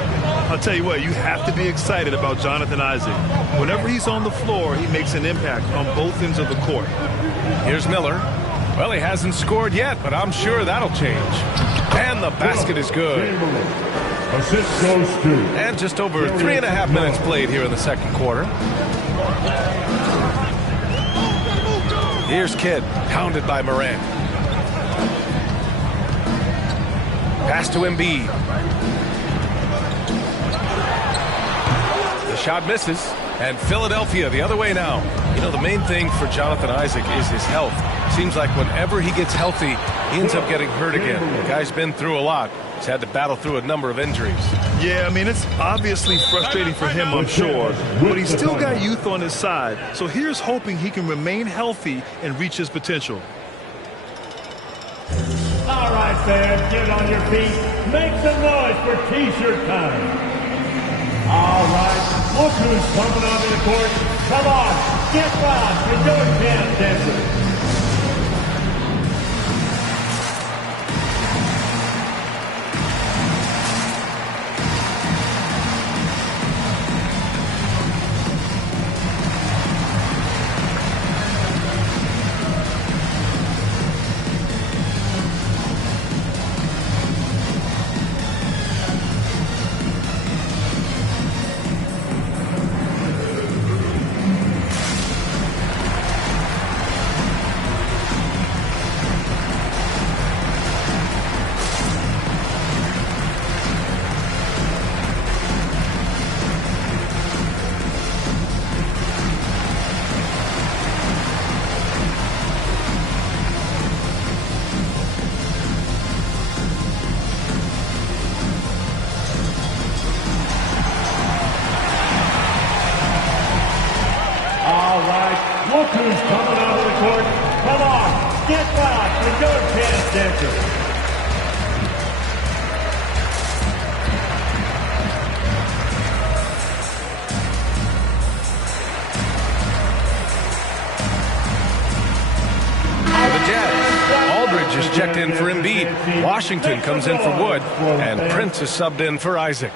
I'll tell you what, you have to be excited about Jonathan Isaac. Whenever he's on the floor, he makes an impact on both ends of the court. Here's Miller. Well, he hasn't scored yet, but I'm sure that'll change. And the basket is good. Assist goes to. And just over 3.5 minutes played here in the second quarter. Here's Kidd, pounded by Morant. Pass to Embiid. The shot misses, and Philadelphia the other way now. You know, the main thing for Jonathan Isaac is his health. Seems like whenever he gets healthy, he ends up getting hurt again. The guy's been through a lot. He's had to battle through a number of injuries. Yeah, I mean, it's obviously frustrating for him, I'm sure. But he's still got youth on his side. So here's hoping he can remain healthy and reach his potential. All right, fans, get on your feet. Make some noise for T-shirt time. All right, look who's coming onto the court. Come on, get loud. You're doing dance dancing. Look who's coming out of the court. Come on, get back and go dance dancer. Aldridge is checked in for Embiid. Washington comes in for Wood, and Prince is subbed in for Isaac.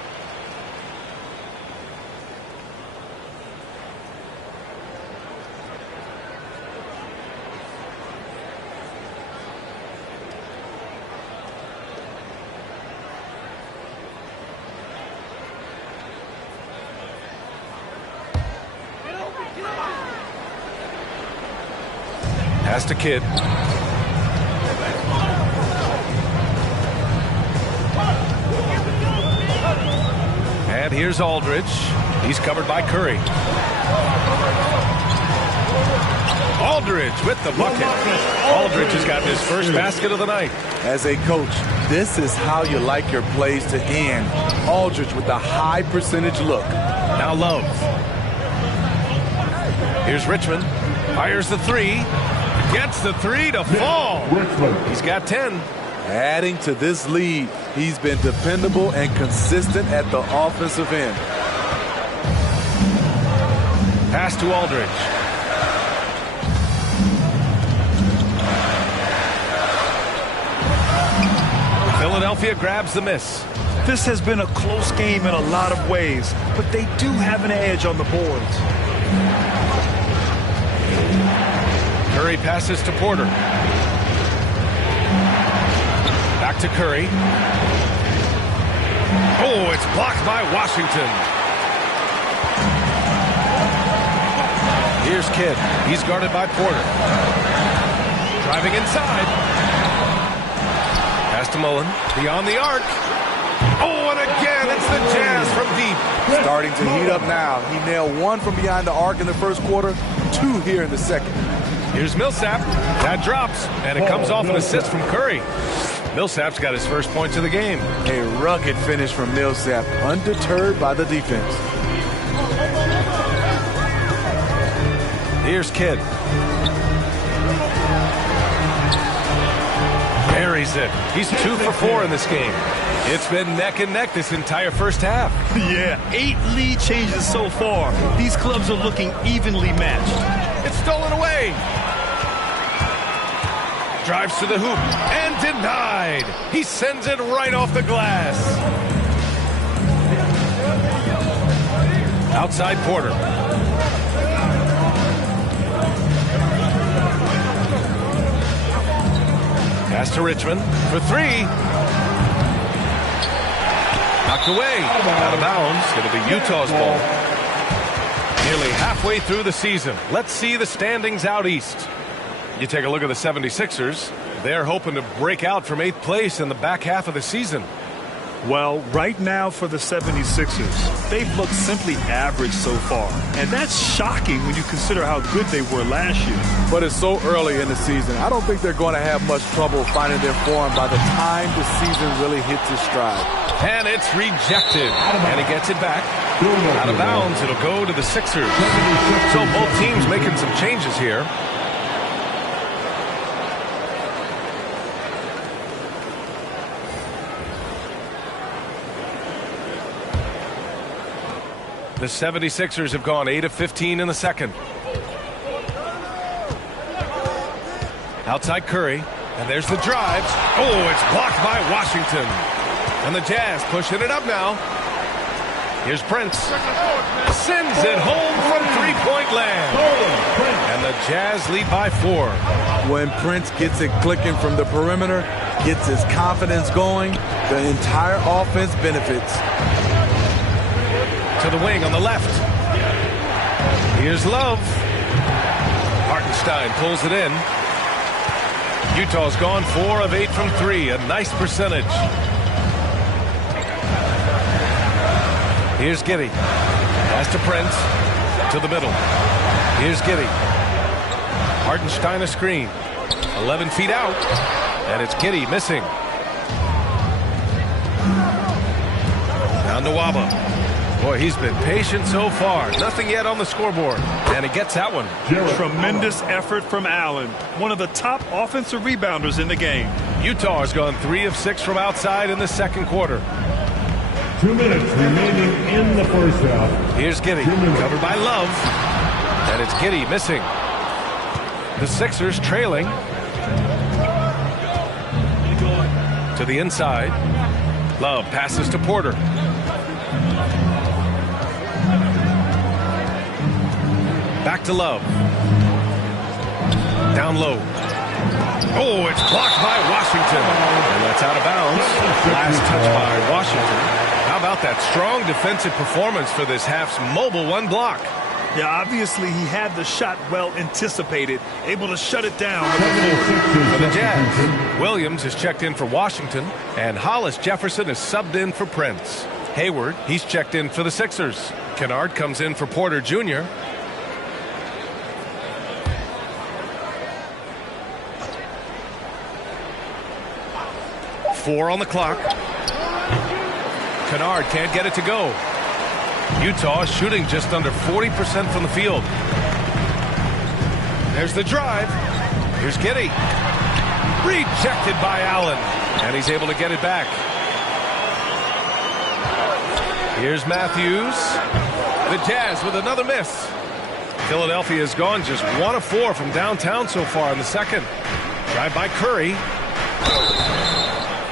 Pass to Kidd. And here's Aldridge. He's covered by Curry. Aldridge with the bucket. Aldridge has gotten his first basket of the night. As a coach, this is how you like your plays to end. Aldridge with a high percentage look. Now Love. Here's Richmond. Fires the three. Gets the three to fall. He's got 10. Adding to this lead, he's been dependable and consistent at the offensive end. Pass to Aldridge. Philadelphia grabs the miss. This has been a close game in a lot of ways, but they do have an edge on the boards. Curry passes to Porter. Back to Curry. Oh, it's blocked by Washington. Here's Kidd. He's guarded by Porter. Driving inside. Pass to Mullen. Beyond the arc. Oh, and again, it's the Jazz from deep. Starting to heat up now. He nailed one from behind the arc in the first quarter, two here in the second. Here's Millsap. That drops, and it comes off an assist from Curry. Millsap's got his first points of the game. A rugged finish from Millsap, undeterred by the defense. Here's Kidd. Buries it. He's 2 for 4 in this game. It's been neck and neck this entire first half. Yeah, 8 lead changes so far. These clubs are looking evenly matched. It's stolen away. Drives to the hoop and denied. He sends it right off the glass. Outside Porter. Pass to Richmond for 3. Knocked away. Out of bounds. It'll be Utah's ball. Nearly halfway through the season. Let's see the standings out east. You take a look at the 76ers. They're hoping to break out from 8th place in the back half of the season. Well, right now for the 76ers, they've looked simply average so far. And that's shocking when you consider how good they were last year. But it's so early in the season. I don't think they're going to have much trouble finding their form by the time the season really hits its stride. And it's rejected. And he gets it back. Out of bounds. It'll go to the Sixers. So both teams making some changes here. The 76ers have gone 8 of 15 in the second. Outside Curry. And there's the drive. Oh, it's blocked by Washington. And the Jazz pushing it up now. Here's Prince. Sends it home from three-point land. And the Jazz lead by 4. When Prince gets it clicking from the perimeter, gets his confidence going, the entire offense benefits. To the wing on the left. Here's Love. Hartenstein pulls it in. Utah's gone 4 of 8 from 3. A nice percentage. Here's Giddey. Pass to Prince. To the middle. Here's Giddey. Hartenstein a screen. 11 feet out. And it's Giddey missing. Down to Waba. Boy, he's been patient so far. Nothing yet on the scoreboard. And he gets that one. Tremendous effort from Allen, one of the top offensive rebounders in the game. Utah has gone 3 of 6 from outside in the second quarter. 2 minutes remaining in the first half. Here's Giddey, covered by Love. And it's Giddey missing. The Sixers trailing. To the inside. Love passes to Porter. Back to Love. Down low. Oh, it's blocked by Washington. And that's out of bounds. Last touch by Washington. How about that strong defensive performance for this half's mobile one block? Yeah, obviously he had the shot well anticipated, able to shut it down. For the Jazz, Williams is checked in for Washington, and Hollis Jefferson is subbed in for Prince. Hayward, he's checked in for the Sixers. Kennard comes in for Porter Jr. Four on the clock. Kennard can't get it to go. Utah shooting just under 40% from the field. There's the drive. Here's Giddey. Rejected by Allen. And he's able to get it back. Here's Matthews. The Jazz with another miss. Philadelphia has gone just 1 of 4 from downtown so far in the second. Drive by Curry.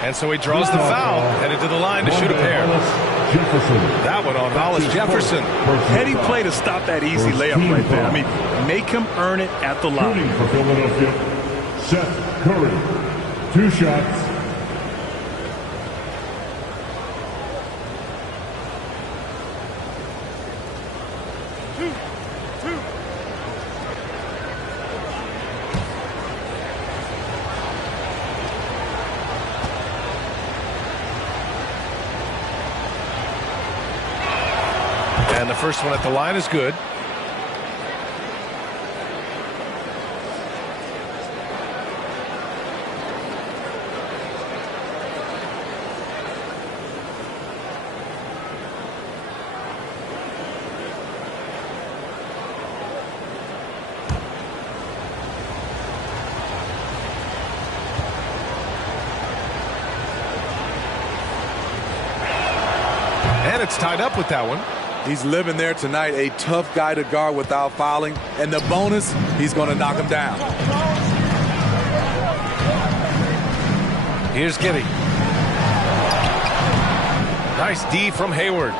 And so he draws the foul, headed to the line to shoot a pair. That one on Hollis Jefferson. Heady play to stop that easy layup right there. I mean, make him earn it at the line. Shooting for Philadelphia, Seth Curry. 2 shots. And the first one at the line is good. And it's tied up with that one. He's living there tonight, a tough guy to guard without fouling. And the bonus, he's going to knock him down. Here's Giddey. Nice D from Hayward.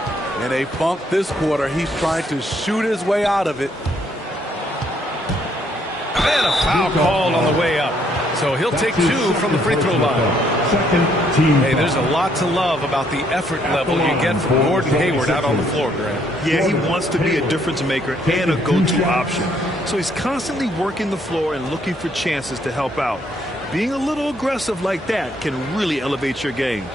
In a funk this quarter, he's trying to shoot his way out of it. And a foul called on the way up. So he'll take 2 from the free throw line. Hey, there's a lot to love about the effort level you get from Gordon Hayward out on the floor, Grant. Yeah, he wants to be a difference maker and a go-to option. So he's constantly working the floor and looking for chances to help out. Being a little aggressive like that can really elevate your game.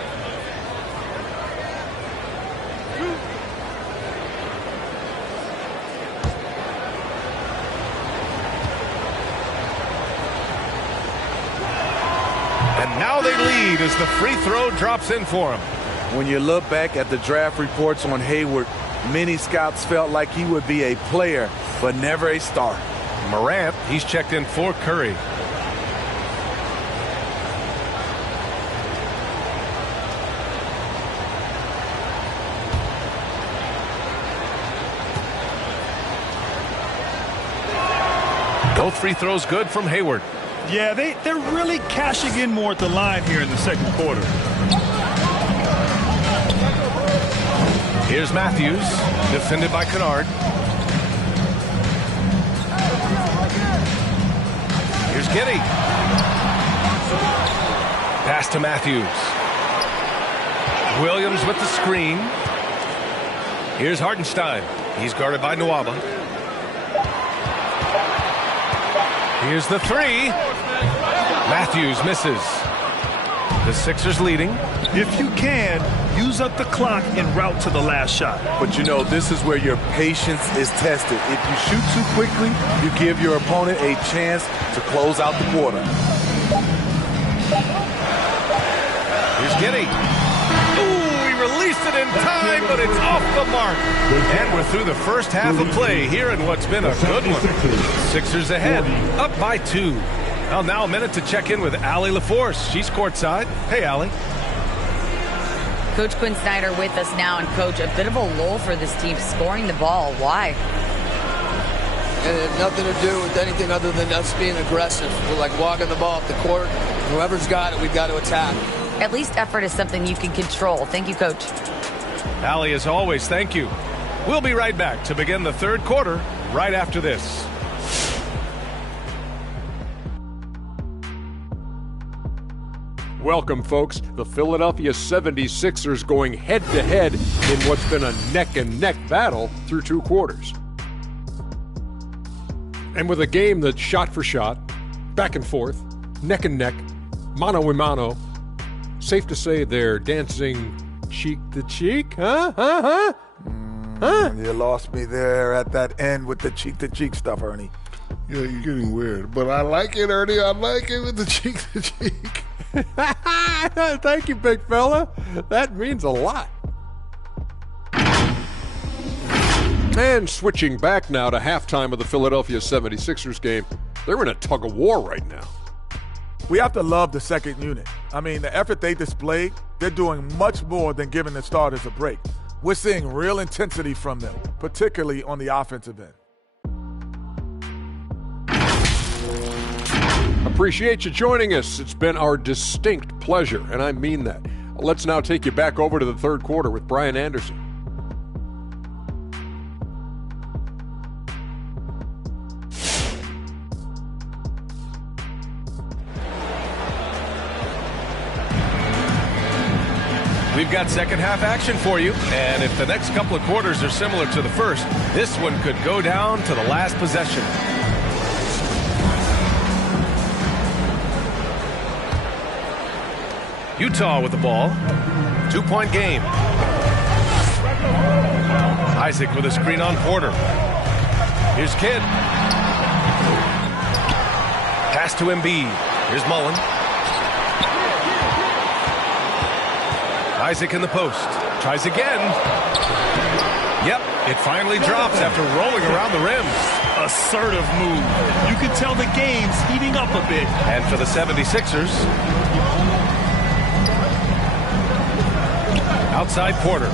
As the free throw drops in for him. When you look back at the draft reports on Hayward, many scouts felt like he would be a player, but never a star. Morant, he's checked in for Curry. Both free throws good from Hayward. Yeah, they're really cashing in more at the line here in the second quarter. Here's Matthews, defended by Kennard. Here's Giddey. Pass to Matthews. Williams with the screen. Here's Hartenstein. He's guarded by Nwaba. Here's the 3. Matthews misses. The Sixers leading. If you can, use up the clock en route to the last shot. But you know, this is where your patience is tested. If you shoot too quickly, you give your opponent a chance to close out the quarter. Here's Giddey. Ooh, he released it in time, but it's off the mark. And we're through the first half of play here in what's been a good one. Sixers ahead, up by 2. Well, now a minute to check in with Allie LaForce. She's courtside. Hey, Allie. Coach Quinn Snyder with us now. And, Coach, a bit of a lull for this team scoring the ball. Why? And it had nothing to do with anything other than us being aggressive. We're like walking the ball up the court. Whoever's got it, we've got to attack. At least effort is something you can control. Thank you, Coach. Allie, as always, thank you. We'll be right back to begin the third quarter right after this. Welcome, folks. The Philadelphia 76ers going head-to-head in what's been a neck-and-neck battle through 2 quarters. And with a game that's shot for shot, back and forth, neck and neck, mano a mano, safe to say they're dancing cheek to cheek, huh? You lost me there at that end with the cheek-to-cheek stuff, Ernie. Yeah, you're getting weird. But I like it, Ernie. I like it with the cheek-to-cheek. Thank you, big fella. That means a lot. And switching back now to halftime of the Philadelphia 76ers game, they're in a tug-of-war right now. We have to love the second unit. I mean, the effort they displayed, they're doing much more than giving the starters a break. We're seeing real intensity from them, particularly on the offensive end. Appreciate you joining us. It's been our distinct pleasure, and I mean that. Let's now take you back over to the third quarter with Brian Anderson. We've got second half action for you, and if the next couple of quarters are similar to the first, this one could go down to the last possession. Utah with the ball. 2-point game. Isaac with a screen on Porter. Here's Kidd. Pass to Embiid. Here's Mullen. Isaac in the post. Tries again. Yep, it finally drops after rolling around the rim. Assertive move. You can tell the game's heating up a bit. And for the 76ers, outside Porter.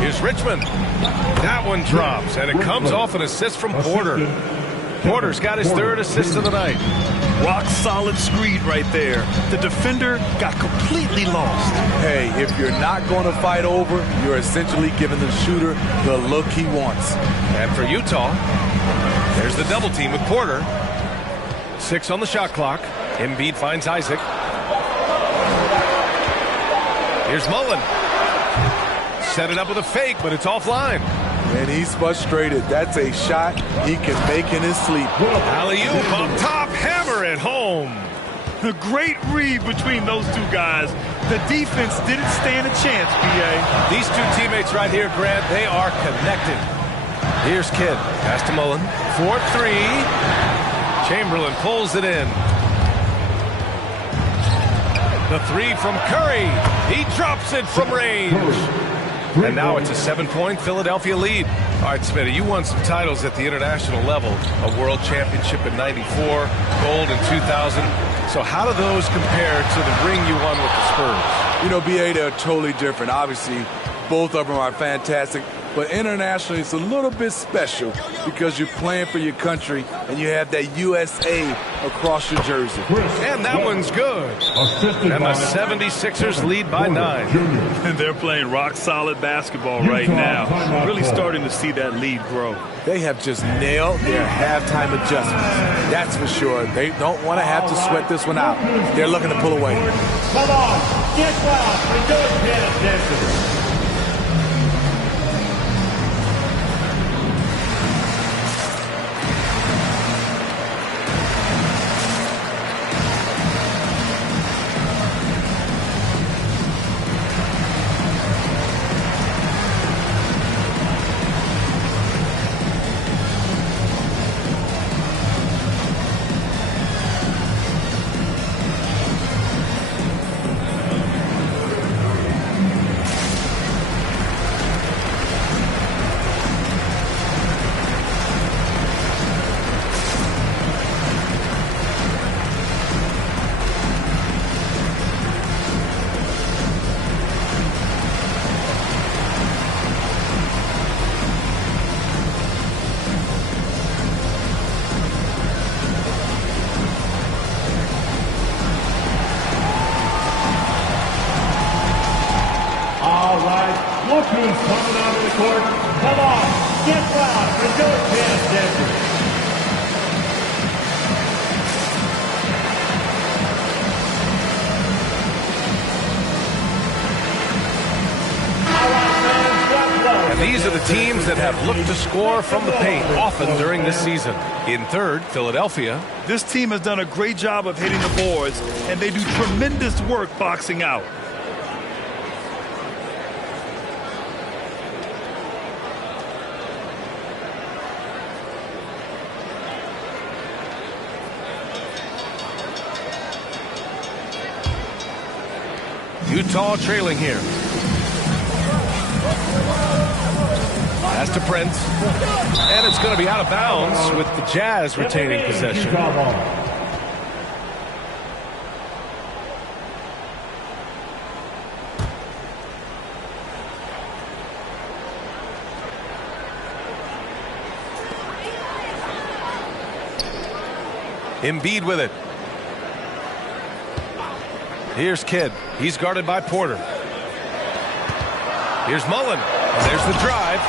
Here's Richmond. That one drops, and it comes off an assist from Porter. Porter's got his third assist of the night. Rock solid screed right there. The defender got completely lost. Hey, if you're not going to fight over, you're essentially giving the shooter the look he wants. And for Utah, there's the double team with Porter. 6 on the shot clock. Embiid finds Isaac. Here's Mullen. Set it up with a fake, but it's offline. And he's frustrated. That's a shot he can make in his sleep. Alley-oop up top, hammer it home. The great read between those two guys. The defense didn't stand a chance, B.A. These two teammates right here, Grant, they are connected. Here's Kidd. Pass to Mullen. 4-3. Chamberlain pulls it in. The 3 from Curry. He drops it from range. And now it's a 7-point Philadelphia lead. All right, Smitty, you won some titles at the international level. A world championship in '94, gold in 2000. So how do those compare to the ring you won with the Spurs? You know, B.A., they're totally different. Obviously, both of them are fantastic. But internationally, it's a little bit special because you're playing for your country and you have that USA across your jersey. And that one's good. And the 76ers lead by 9. And they're playing rock-solid basketball right now. Really starting to see that lead grow. They have just nailed their halftime adjustments. That's for sure. They don't want to have to sweat this one out. They're looking to pull away. Come on, get wild for those dance dancers. Look who's coming out of the court. Come on, get loud and don't chance Denver. And these are the teams that have looked to score from the paint often during this season. In third, Philadelphia. This team has done a great job of hitting the boards, and they do tremendous work boxing out. Utah trailing here. Pass to Prince. And it's going to be out of bounds with the Jazz retaining possession. Embiid with it. Here's Kidd. He's guarded by Porter. Here's Mullen. And there's the drive.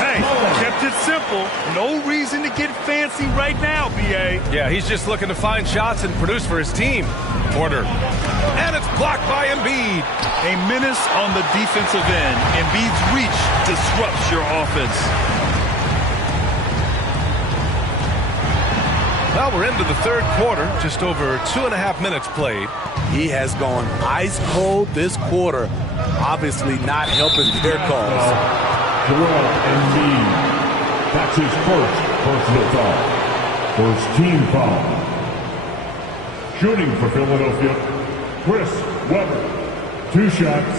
Hey, kept it simple. No reason to get fancy right now, B.A. Yeah, he's just looking to find shots and produce for his team. Porter. And it's blocked by Embiid. A menace on the defensive end. Embiid's reach disrupts your offense. Well, we're into the third quarter. Just over 2.5 minutes played. He has gone ice cold this quarter. Obviously not helping their cause. Joel Embiid. That's his first personal foul. First team foul. Shooting for Philadelphia, Chris Webber. 2 shots.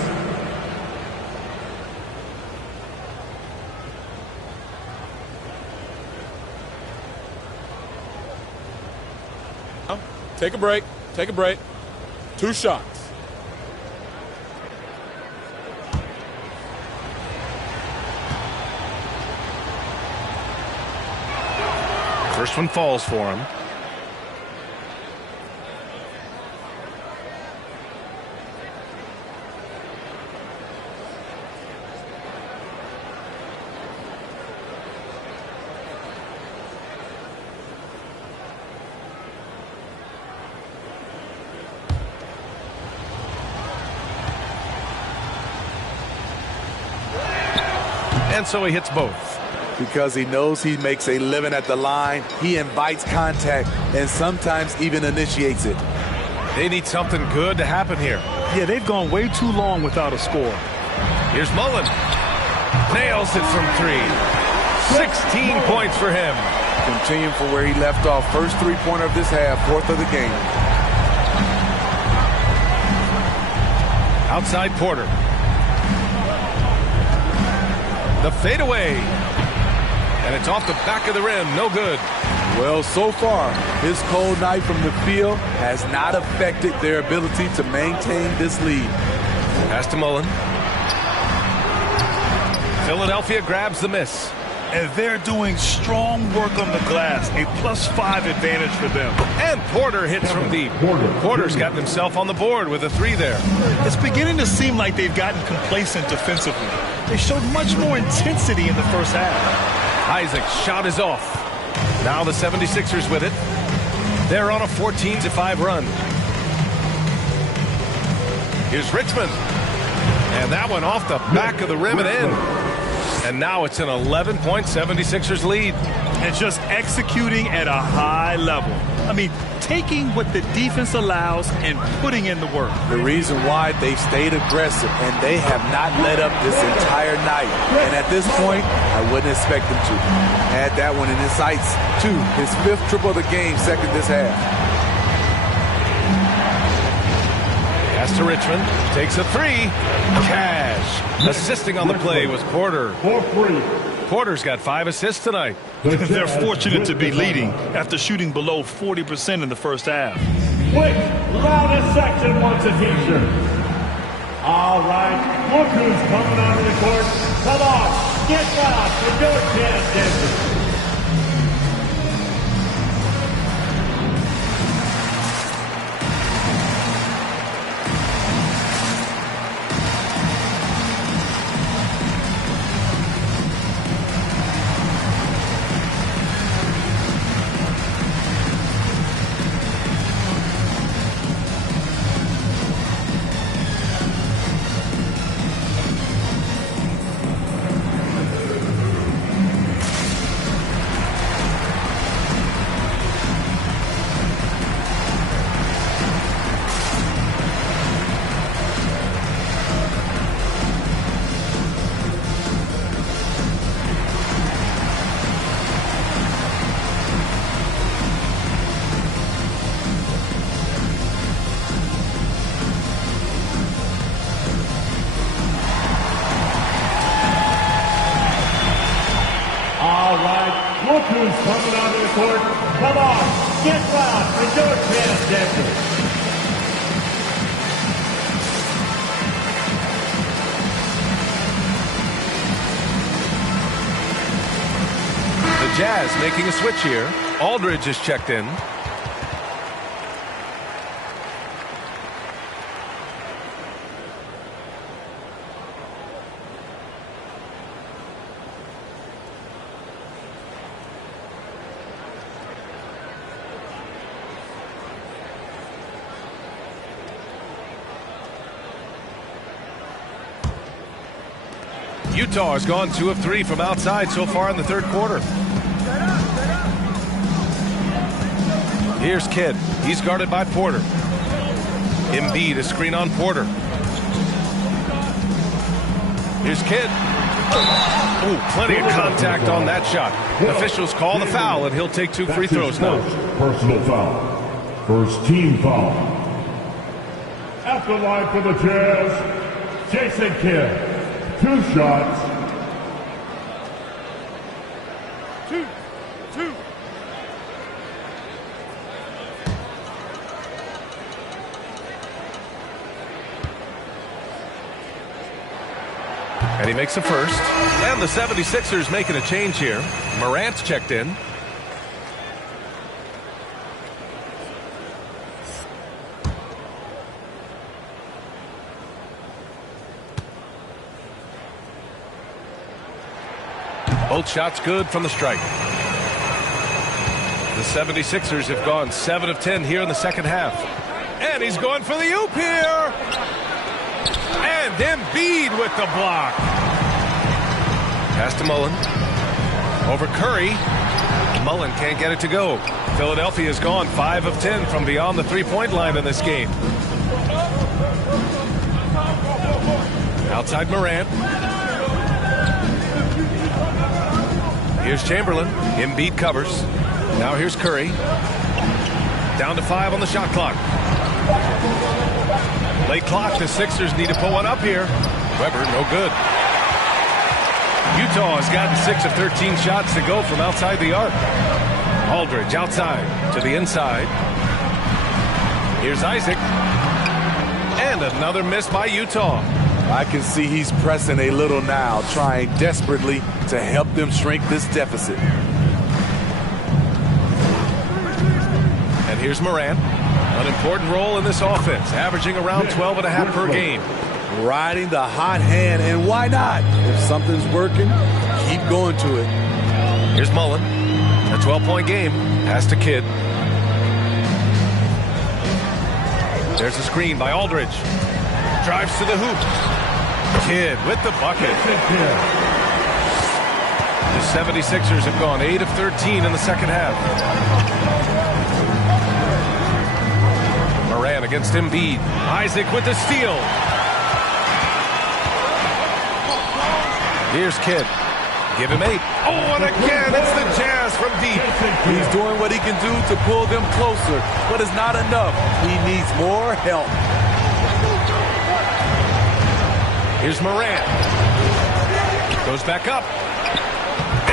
Take a break. Take a break. 2 shots. First one falls for him. And so he hits both. Because he knows he makes a living at the line, he invites contact and sometimes even initiates it. They need something good to happen here. Yeah, they've gone way too long without a score. Here's Mullen. Nails it from 3. 16 points for him. Continuing from where he left off. First 3-pointer of this half, 4th of the game. Outside Porter. The fadeaway. And it's off the back of the rim. No good. Well, so far, his cold night from the field has not affected their ability to maintain this lead. Pass to Mullen. Philadelphia grabs the miss. And they're doing strong work on the glass. A +5 advantage for them. And Porter hits from deep. Porter's gotten himself on the board with a 3 there. It's beginning to seem like they've gotten complacent defensively. They showed much more intensity in the first half. Isaac's shot is off. Now the 76ers with it. They're on a 14-5 run. Here's Richmond. And that one off the back of the rim and in. And now it's an 11-point 76ers lead. And just executing at a high level. I mean, taking what the defense allows and putting in the work. The reason why they've stayed aggressive and they have not let up this entire night. And at this point, I wouldn't expect them to. Had that one in his sights, too. His 5th triple of the game, 2nd this half. Pass to Richmond. Takes a 3. Cash. Assisting on the play was Porter. Porter's got 5 assists tonight. They're fortunate to be leading after shooting below 40% in the first half. Quick, loudest section wants a t-shirt. All right, look who's coming onto the court. Come on, get loud and don't chance Denver. Look who's coming onto the court. Come on, get loud for Georgetown Denver. The Jazz making a switch here. Aldridge is checked in. Utah has gone 2 of 3 from outside so far in the third quarter. Here's Kidd. He's guarded by Porter. Embiid, a screen on Porter. Here's Kidd. Ooh, plenty of contact on that shot. Officials call the foul, and he'll take 2 free throws now. Personal foul. First team foul. At the line for the Jazz, Jason Kidd. 2 shots. 2. And he makes the first. And the 76ers making a change here. Morant's checked in. Both shots good from the stripe. The 76ers have gone 7 of 10 here in the second half. And he's going for the oop here. And Embiid with the block. Pass to Mullen. Over Curry. Mullen can't get it to go. Philadelphia's gone 5 of 10 from beyond the three-point line in this game. Outside Morant. Here's Chamberlain. Embiid covers. Now here's Curry. Down to 5 on the shot clock. Late clock. The Sixers need to pull one up here. Weber, no good. Utah has gotten 6 of 13 shots to go from outside the arc. Aldridge outside to the inside. Here's Isaac. And another miss by Utah. I can see he's pressing a little now, trying desperately to help them shrink this deficit. And here's Morant. An important role in this offense, averaging around 12.5 per game. Riding the hot hand, and why not? If something's working, keep going to it. Here's Mullen. A 12-point game. Pass to Kidd. There's a screen by Aldridge. Drives to the hoop. Kidd with the bucket. The 76ers have gone 8 of 13 in the second half. Morant against Embiid. Isaac with the steal. Here's Kidd. Give him 8. Oh, and again, it's the Jazz from deep. He's doing what he can do to pull them closer, but it's not enough. He needs more help. Here's Morant. Goes back up.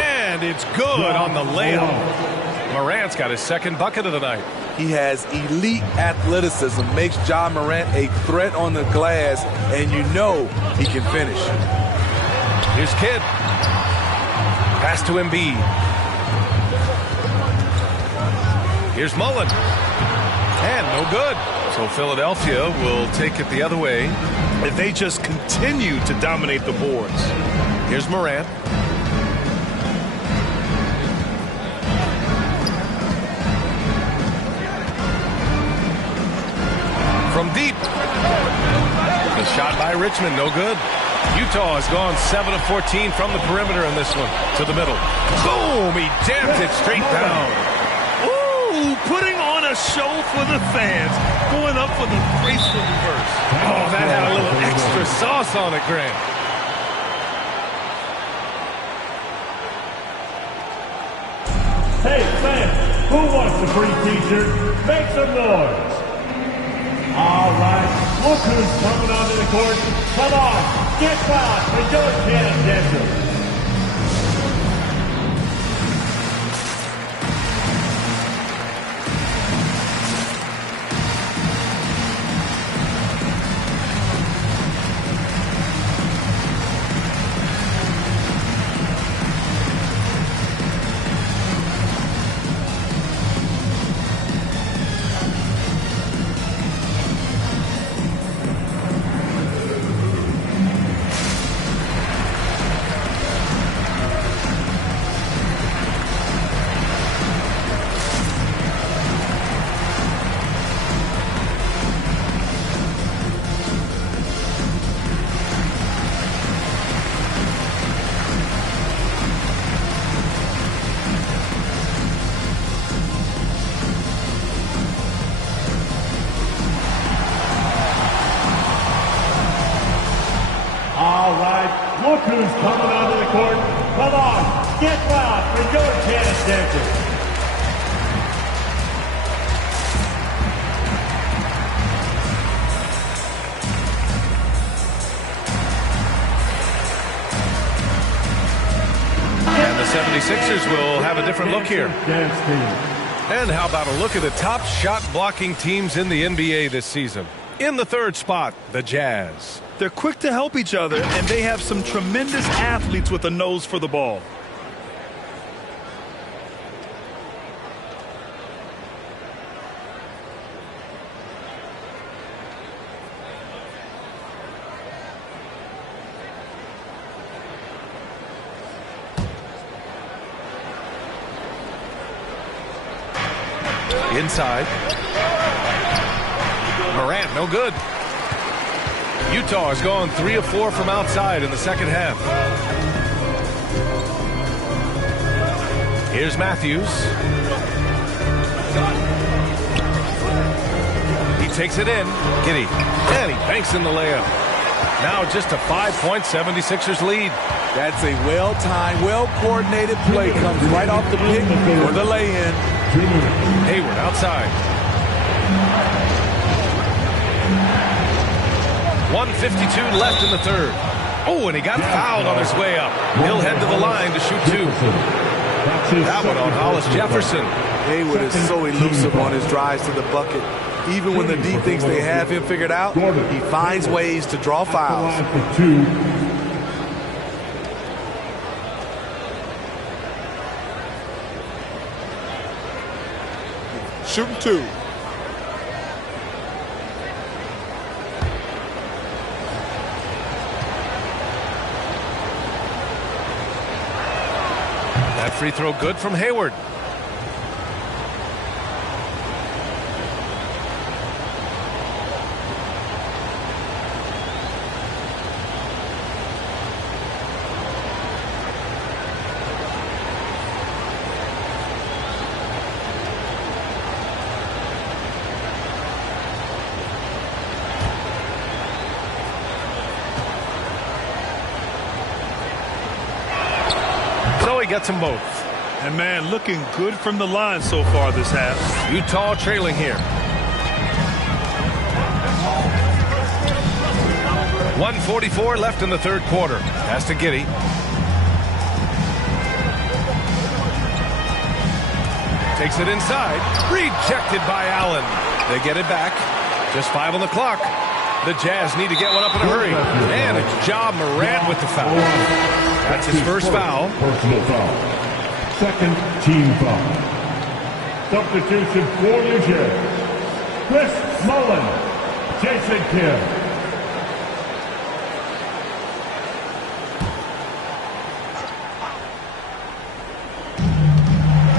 And it's good on the layup. Morant's got his second bucket of the night. He has elite athleticism, makes Ja Morant a threat on the glass, and you know he can finish. Here's Kidd. Pass to Embiid. Here's Mullen. And no good. So Philadelphia will take it the other way. If they just continue to dominate the boards. Here's Morant. From deep. The shot by Richmond, no good. Utah has gone 7 of 14 from the perimeter in this one. To the middle. Boom! He jams it straight down. Ooh, putting on a show for the fans. Going up for the graceful reverse. Oh, that had a little extra sauce on it, Grant. Hey, fans, who wants a free t-shirt? Make some noise. All right, look who's coming onto the court. Come on, get loud for Georgetown Denver. coming onto the court. Come on, get loud for your Jazz dancers. And the 76ers will have a different look here. And how about a look at the top shot blocking teams in the NBA this season? In the third spot, the Jazz. They're quick to help each other, and they have some tremendous athletes with a nose for the ball. Inside. Morant, no good. Utah has gone 3 of 4 from outside in the second half. Here's Matthews. He takes it in. Giddey. And he banks in the layup. Now just a 5-point 76ers lead. That's a well-timed, well-coordinated play. Comes right off the pick for the lay-in. Hayward outside. 1:52 left in the third. Oh, and he got fouled on his way up. He'll head to the line to shoot 2. That one on Hollis Jefferson. Hayward is so elusive on his drives to the bucket. Even when the D thinks they have him figured out, he finds ways to draw fouls. Shooting 2. That free throw good from Hayward. Gets them both. And man, looking good from the line so far this half. Utah trailing here. 1:44 left in the third quarter. Pass to Giddey. Takes it inside. Rejected by Allen. They get it back. Just 5 on the clock. The Jazz need to get one up in a hurry. And it's Ja Morant with the foul. That's his first foul. Personal foul. Second team foul. Substitution for New Jersey. Chris Mullin. Jason Kidd.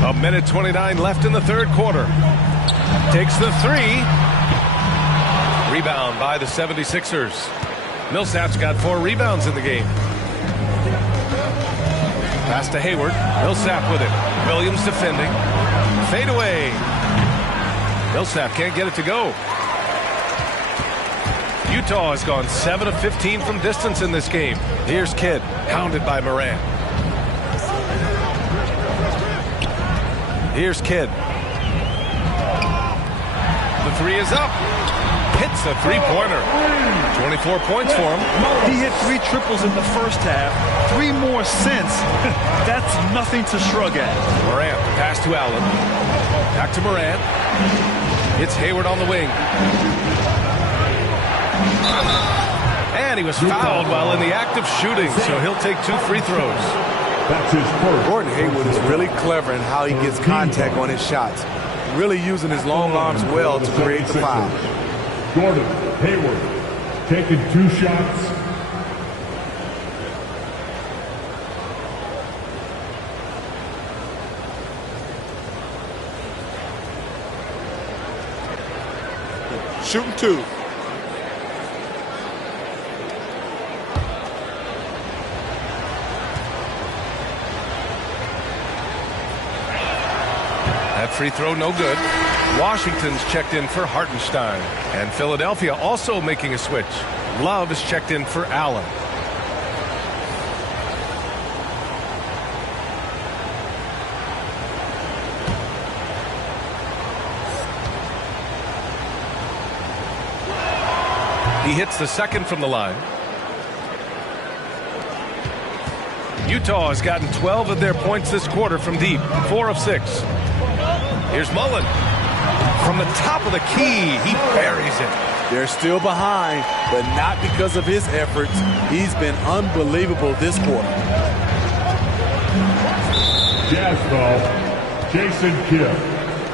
A minute 29 left in the third quarter. Takes the 3. Rebound by the 76ers. Millsap's got 4 rebounds in the game. Pass to Hayward. Millsap with it. Williams defending. Fade away. Millsap can't get it to go. Utah has gone 7 of 15 from distance in this game. Here's Kidd, hounded by Morant. Here's Kidd. The 3 is up. Hits a 3-pointer. 24 points for him. He hit 3 triples in the first half. 3 more since. That's nothing to shrug at. Morant, pass to Allen. Back to Morant. It's Hayward on the wing. And he was fouled while in the act of shooting, so he'll take 2 free throws. That's his first. Gordon Hayward is really clever in how he gets contact on his shots. Really using his long arms well to create the foul. Gordon Hayward taking 2 shots. Shooting 2. That free throw no good. Washington's checked in for Hartenstein. And Philadelphia also making a switch. Love is checked in for Allen. He hits the second from the line. Utah has gotten 12 of their points this quarter from deep, 4 of 6. Here's Mullen. From the top of the key, he buries it. They're still behind, but not because of his efforts. He's been unbelievable this quarter. Jazz foul, Jason Kidd.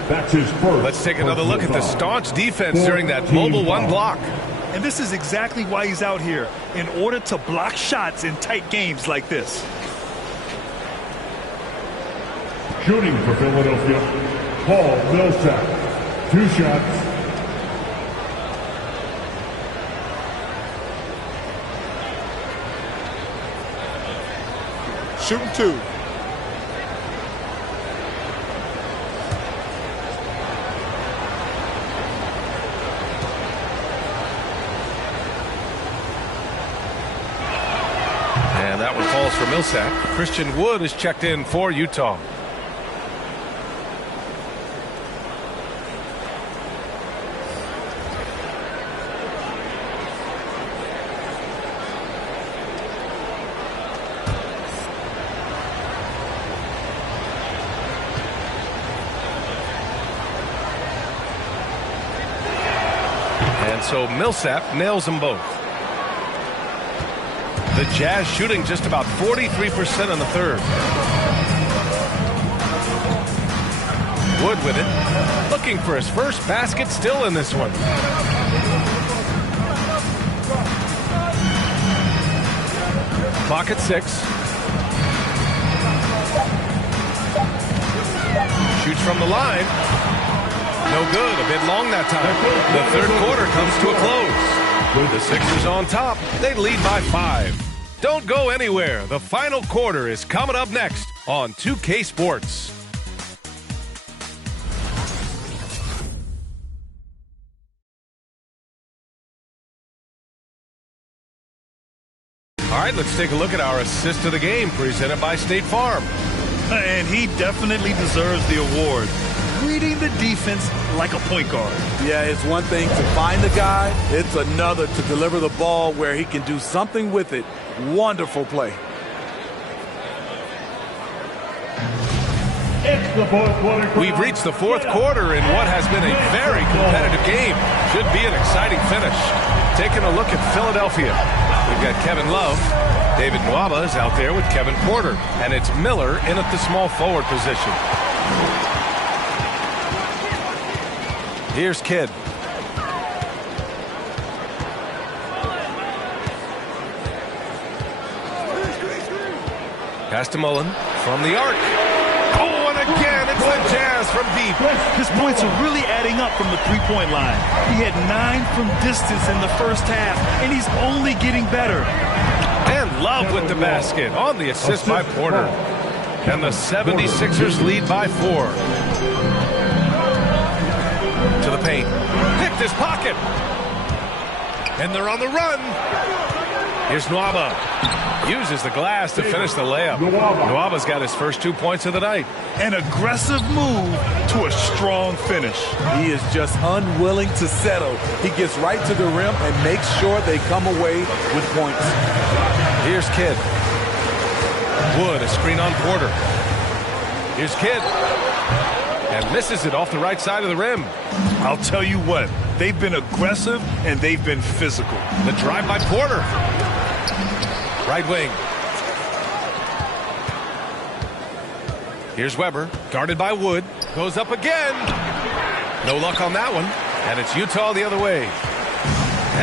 That's his first. Let's take another look at the staunch defense during that mobile one block. And this is exactly why he's out here, in order to block shots in tight games like this. Shooting for Philadelphia, Paul Millsap. 2 shots. Shooting 2. And that one falls for Millsap. Christian Wood is checked in for Utah. So Millsap nails them both. The Jazz shooting just about 43% on the third. Wood with it. Looking for his first basket still in this one. Clock at 6. Shoots from the line. No good. A bit long that time. The third quarter comes to a close. The Sixers on top. They lead by 5. Don't go anywhere. The final quarter is coming up next on 2K Sports. All right, let's take a look at our assist of the game presented by State Farm. And he definitely deserves the award. Reading the defense like a point guard. Yeah, it's one thing to find the guy. It's another to deliver the ball where he can do something with it. Wonderful play. We've reached the fourth quarter in what has been a very competitive game. Should be an exciting finish. Taking a look at Philadelphia. We've got Kevin Love. David Nwaba is out there with Kevin Porter. And it's Miller in at the small forward position. Here's Kidd. Pass to Mullen from the arc. Oh, and again, it's the Jazz from deep. His points are really adding up from the three-point line. He had 9 from distance in the first half, and he's only getting better. And Love with the basket on the assist by Porter. And the 76ers lead by 4. To the paint. Picked his pocket. And they're on the run. Here's Nwaba. Uses the glass to finish the layup. Nwaba's got his first 2 points of the night. An aggressive move to a strong finish. He is just unwilling to settle. He gets right to the rim and makes sure they come away with points. Here's Kidd. Wood, a screen on Porter. Here's Kidd. And misses it off the right side of the rim. I'll tell you what, they've been aggressive and they've been physical. The drive by Porter. Right wing. Here's Weber, guarded by Wood. Goes up again. No luck on that one. And it's Utah the other way.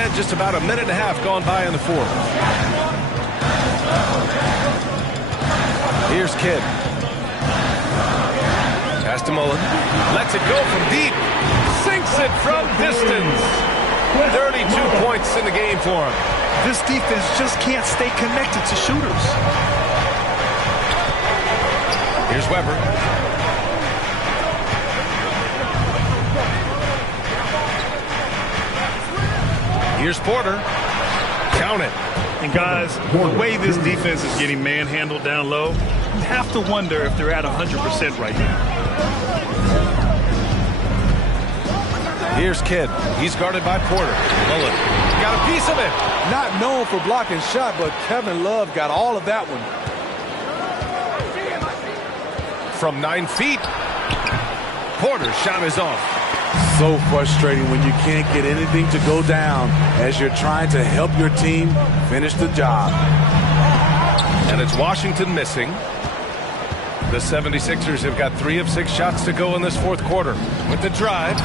And just about a minute and a half gone by in the fourth. Here's Kidd. Pass to Mullen. Lets it go from deep. Sinks it from distance. 32 points in the game for him. This defense just can't stay connected to shooters. Here's Weber. Here's Porter. Count it. And guys, the way this defense is getting manhandled down low, you have to wonder if they're at 100% right now. Here's Kidd. He's guarded by Porter. Mullen. got a piece of it. Not known for blocking shot, but Kevin Love got all of that one. From 9 feet, Porter's shot is off. So frustrating when you can't get anything to go down as you're trying to help your team finish the job. And it's Washington missing. The 76ers have got 3 of 6 shots to go in this fourth quarter. With the drive,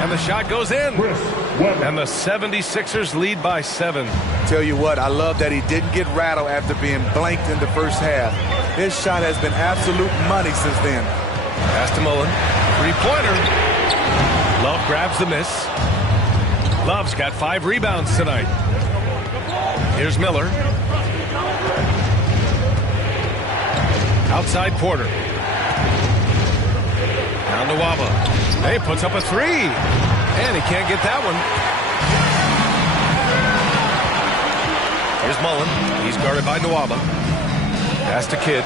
and the shot goes in. And the 76ers lead by 7. Tell you what, I love that he didn't get rattled after being blanked in the first half. His shot has been absolute money since then. Pass to Mullen. 3-pointer. Love grabs the miss. Love's got 5 rebounds tonight. Here's Miller. Outside Porter. Down to Waba. Hey, puts up a 3. And he can't get that one. Here's Mullen. He's guarded by Nwaba. Pass to Kidd.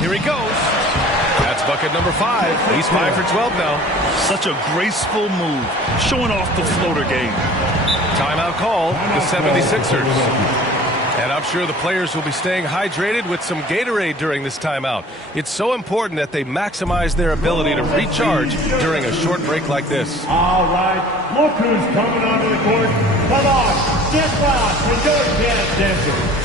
Here he goes. That's bucket number 5. He's 5 for 12 now. Such a graceful move, showing off the floater game. Timeout call, the 76ers. And I'm sure the players will be staying hydrated with some Gatorade during this timeout. It's so important that they maximize their ability to recharge during a short break like this. All right, look who's coming onto the court. Come on, get back and don't dance dancing.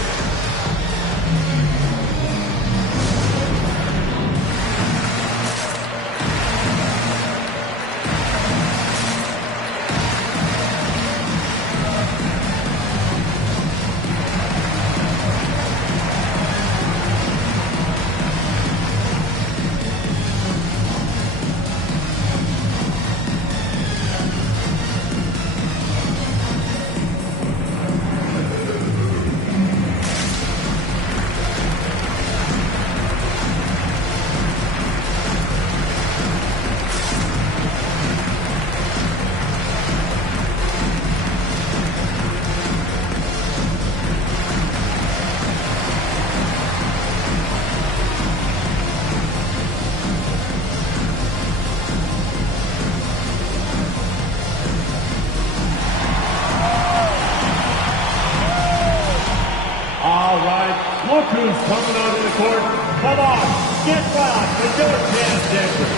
Look who's coming onto the court. Come on, get back and don't dance dancing.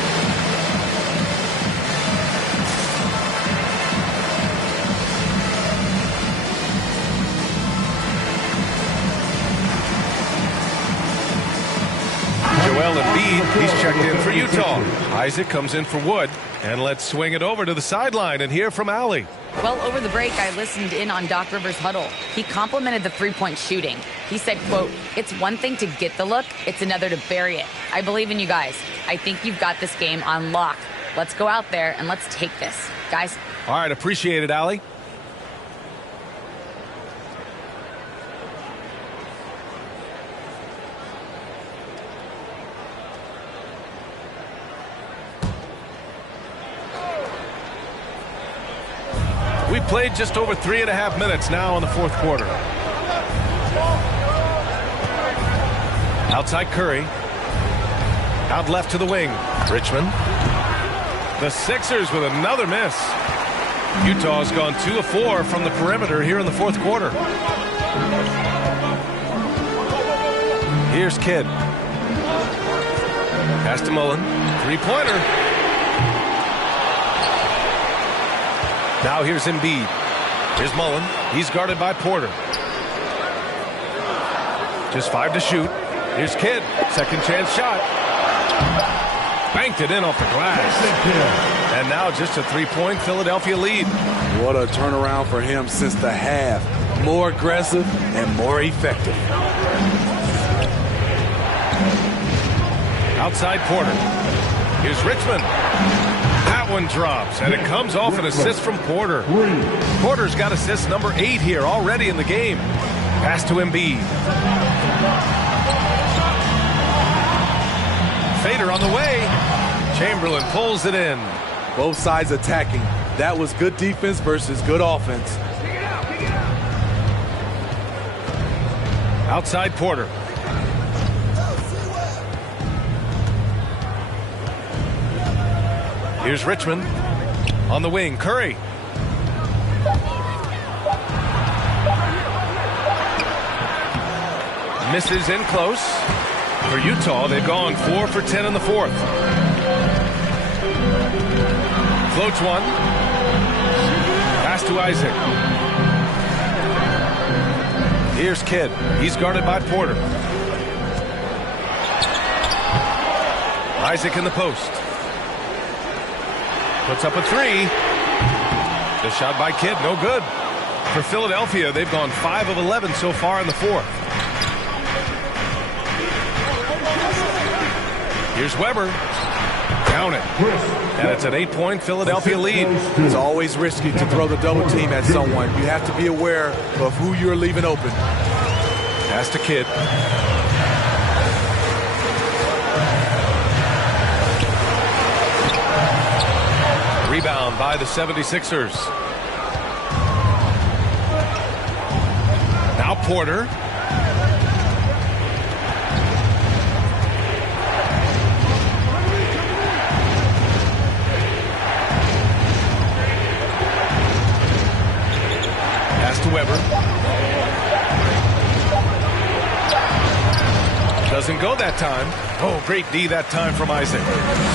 Joel Embiid, he's checked in for Utah. Isaac comes in for Wood. And let's swing it over to the sideline and hear from Allie. Well, over the break, I listened in on Doc Rivers' huddle. He complimented the three-point shooting. He said, quote, "It's one thing to get the look, it's another to bury it. I believe in you guys. I think you've got this game on lock. Let's go out there and let's take this. Guys." All right, appreciate it, Allie. We played just over 3.5 minutes now in the fourth quarter. Outside Curry. Out left to the wing. Richmond. The Sixers with another miss. Utah's gone 2 of 4 from the perimeter here in the fourth quarter. Here's Kidd. Pass to Mullen. Three-pointer. Now here's Embiid. Here's Mullen. He's guarded by Porter. Just 5 to shoot. Here's Kidd. Second chance shot. Banked it in off the glass. And now just a 3-point Philadelphia lead. What a turnaround for him since the half. More aggressive and more effective. Outside Porter. Here's Richmond. That one drops, and it comes off an assist from Porter. Porter's got assist number 8 here already in the game. Pass to Embiid. Fader on the way. Chamberlain pulls it in. Both sides attacking. That was good defense versus good offense. Outside Porter. Here's Richmond on the wing. Curry Misses in close. For Utah, they've gone 4 for 10 in the fourth. Floats one. Pass to Isaac. Here's Kidd. He's guarded by Porter. Isaac in the post. Puts up a three. The shot by Kidd, no good. For Philadelphia, they've gone 5 of 11 so far in the fourth. Here's Weber. Count it. And it's an 8-point Philadelphia lead. It's always risky to throw the double team at someone. You have to be aware of who you're leaving open. Pass to Kidd. Rebound by the 76ers. Now Porter. Pass to Weber. Doesn't go that time. Oh, great D that time from Isaac.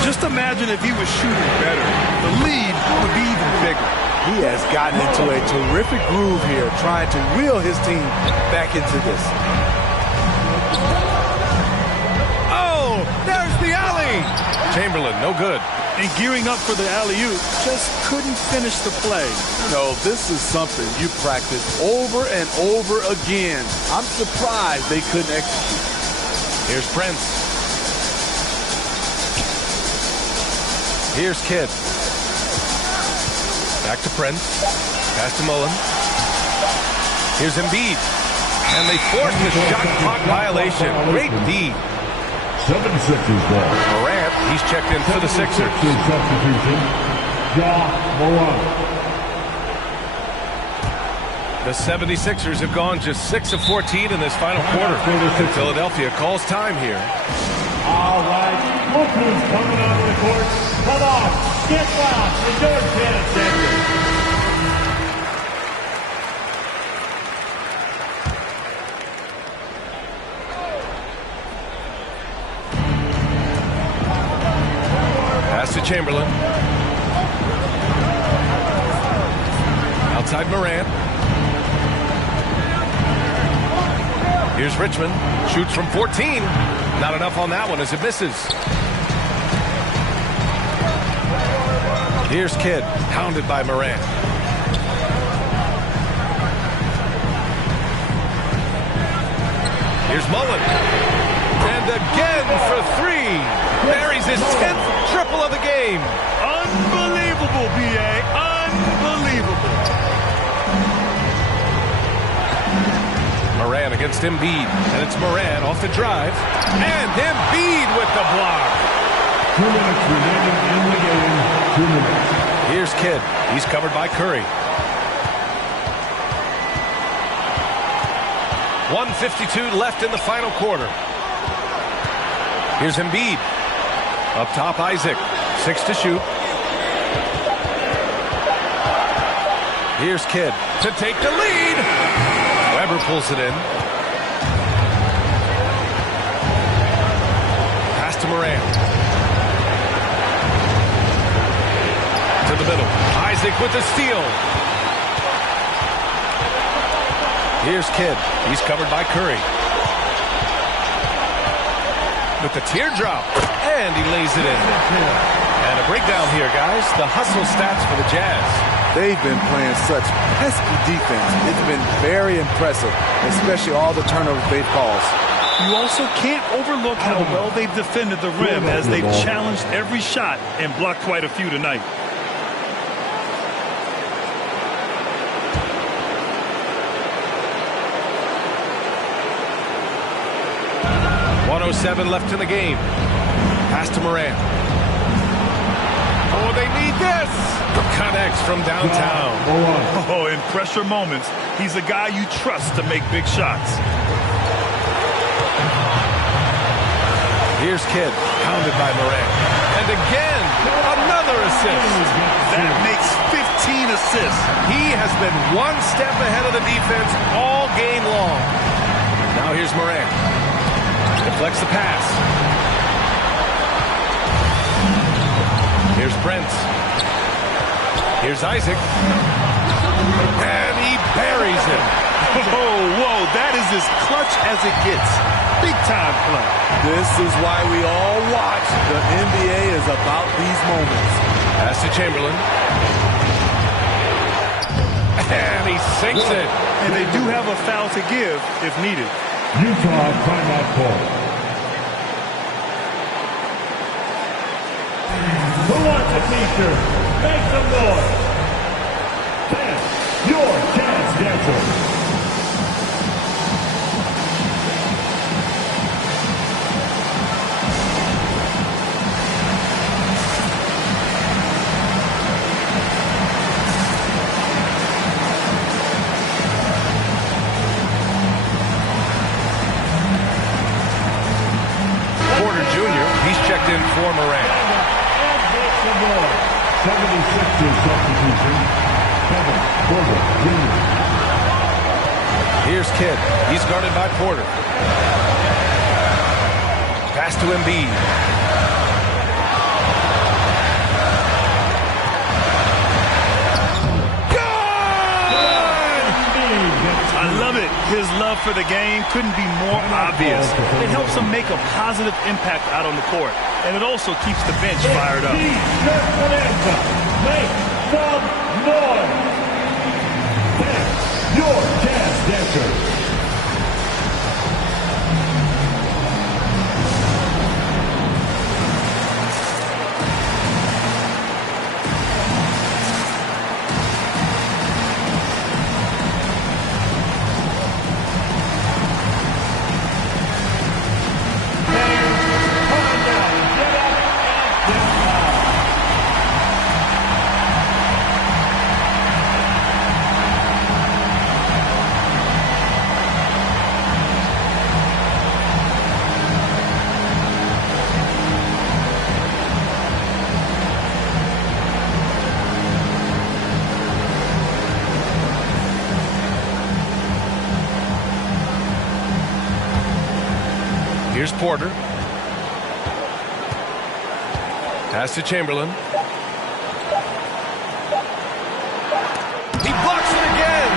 Just imagine if he was shooting better. The lead would be even bigger. He has gotten into a terrific groove here, trying to wheel his team back into this. Oh, there's the alley. Chamberlain, no good. And gearing up for the alley-oop, just couldn't finish the play. No, this is something you practice over and over again. I'm surprised they couldn't execute. Here's Prince. Here's Kidd. Back to Prince. Pass to Mullen. Here's Embiid. And they force the shot clock violation. Great D. 76ers ball. Morant, he's checked in for the Sixers. Substitution, Ja Morant. The 76ers have gone just 6 of 14 in this final quarter. And Philadelphia calls time here. All right, look who's coming onto the court. Come on, get loud for Georgetown Center. Pass to Chamberlain. Outside Morant. Here's Richmond. Shoots from 14. Not enough on that one as it misses. Here's Kidd. Pounded by Morant. Here's Mullen. And again for three. Buries his 10th triple of the game. Unbelievable, B.A. Unbelievable. Morant against Embiid. And it's Morant off the drive. And Embiid with the block. 2 minutes remaining in the game. 2 minutes. Here's Kidd. He's covered by Curry. 1:52 left in the final quarter. Here's Embiid. Up top, Isaac. 6 to shoot. Here's Kidd to take the lead. Weber pulls it in. Pass to Morant. To the middle. Isaac with the steal. Here's Kidd. He's covered by Curry. With the teardrop. And he lays it in. And a breakdown here, guys. The hustle stats for the Jazz. They've been playing such pesky defense. It's been very impressive, especially all the turnovers they've caused. You also can't overlook how well they've defended the rim as they've challenged every shot and blocked quite a few tonight. .107 left in the game. Pass to Morant. Oh, they need this. Connects from downtown. Oh, in pressure moments, he's a guy you trust to make big shots. Here's Kidd, pounded by Morant. And again, another assist. That makes 15 assists. He has been one step ahead of the defense all game long. Now here's Here's Moran. Deflects the pass. Here's Brent. Here's Isaac. And he buries him. Whoa, that is as clutch as it gets. Big time play. This is why we all watch. The NBA is about these moments. Pass to Chamberlain. And he sinks it. And they do have a foul to give if needed. Utah timeout call. Who wants a t-shirt? Make some noise. Dance your dance dancer. Checked in for Moran. 76ers substitution, Kevin Porter Jr. Here's Kidd. He's guarded by Porter. Pass to Embiid. I love it. His love for the game couldn't be more obvious. It helps him make a positive impact out on the court, and it also keeps the bench fired up. Make some noise. Dance your dance dancer. Here's Porter. Pass to Chamberlain. He blocks it again.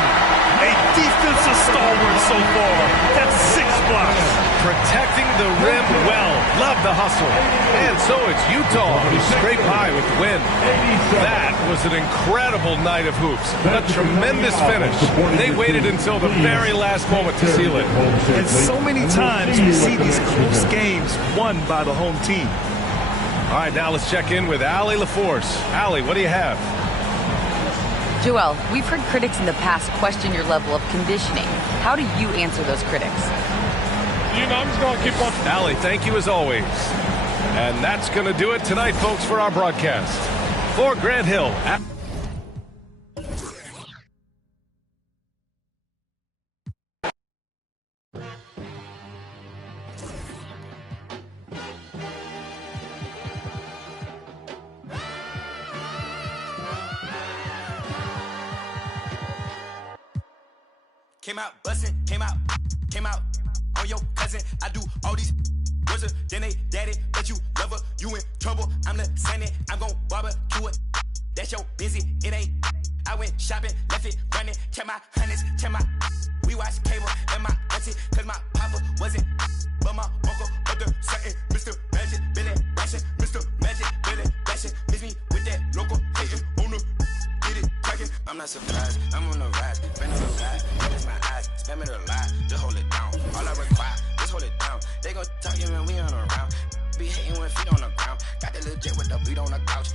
A defensive stalwart so far. That's 6 blocks. Protecting the rim well. Love the hustle. And so it's Utah who scraped by with the win. That was an incredible night of hoops. A tremendous finish. They waited until the very last moment to seal it. And so many times we see these close games won by the home team. All right, now let's check in with Allie LaForce. Allie, what do you have? Joel, we've heard critics in the past question your level of conditioning. How do you answer those critics? I'm just going to keep on. Allie, thank you as always. And that's going to do it tonight, folks, for our broadcast. For Grant Hill. Came out bustin', came out on your cousin. I do all these wizards, then they daddy, but you love her, you in trouble. I'm listening, I'm gon' barbecue it. That's your busy, it ain't. I went shopping, left it running, check my hundreds, check my. We watch cable and my auntie, cause my papa wasn't. But my uncle, other certain, Mr. Magic, Billy Bashing, Mr. Magic, Billy Bashing. Miss me with that local hating on the. I'm not surprised, I'm on the rise, been on the ride, it's my eyes, spam it a lot, just hold it down, all I require, just hold it down, they gon' talk you when we on around, be hating when feet on the ground, got the legit with the beat on the couch.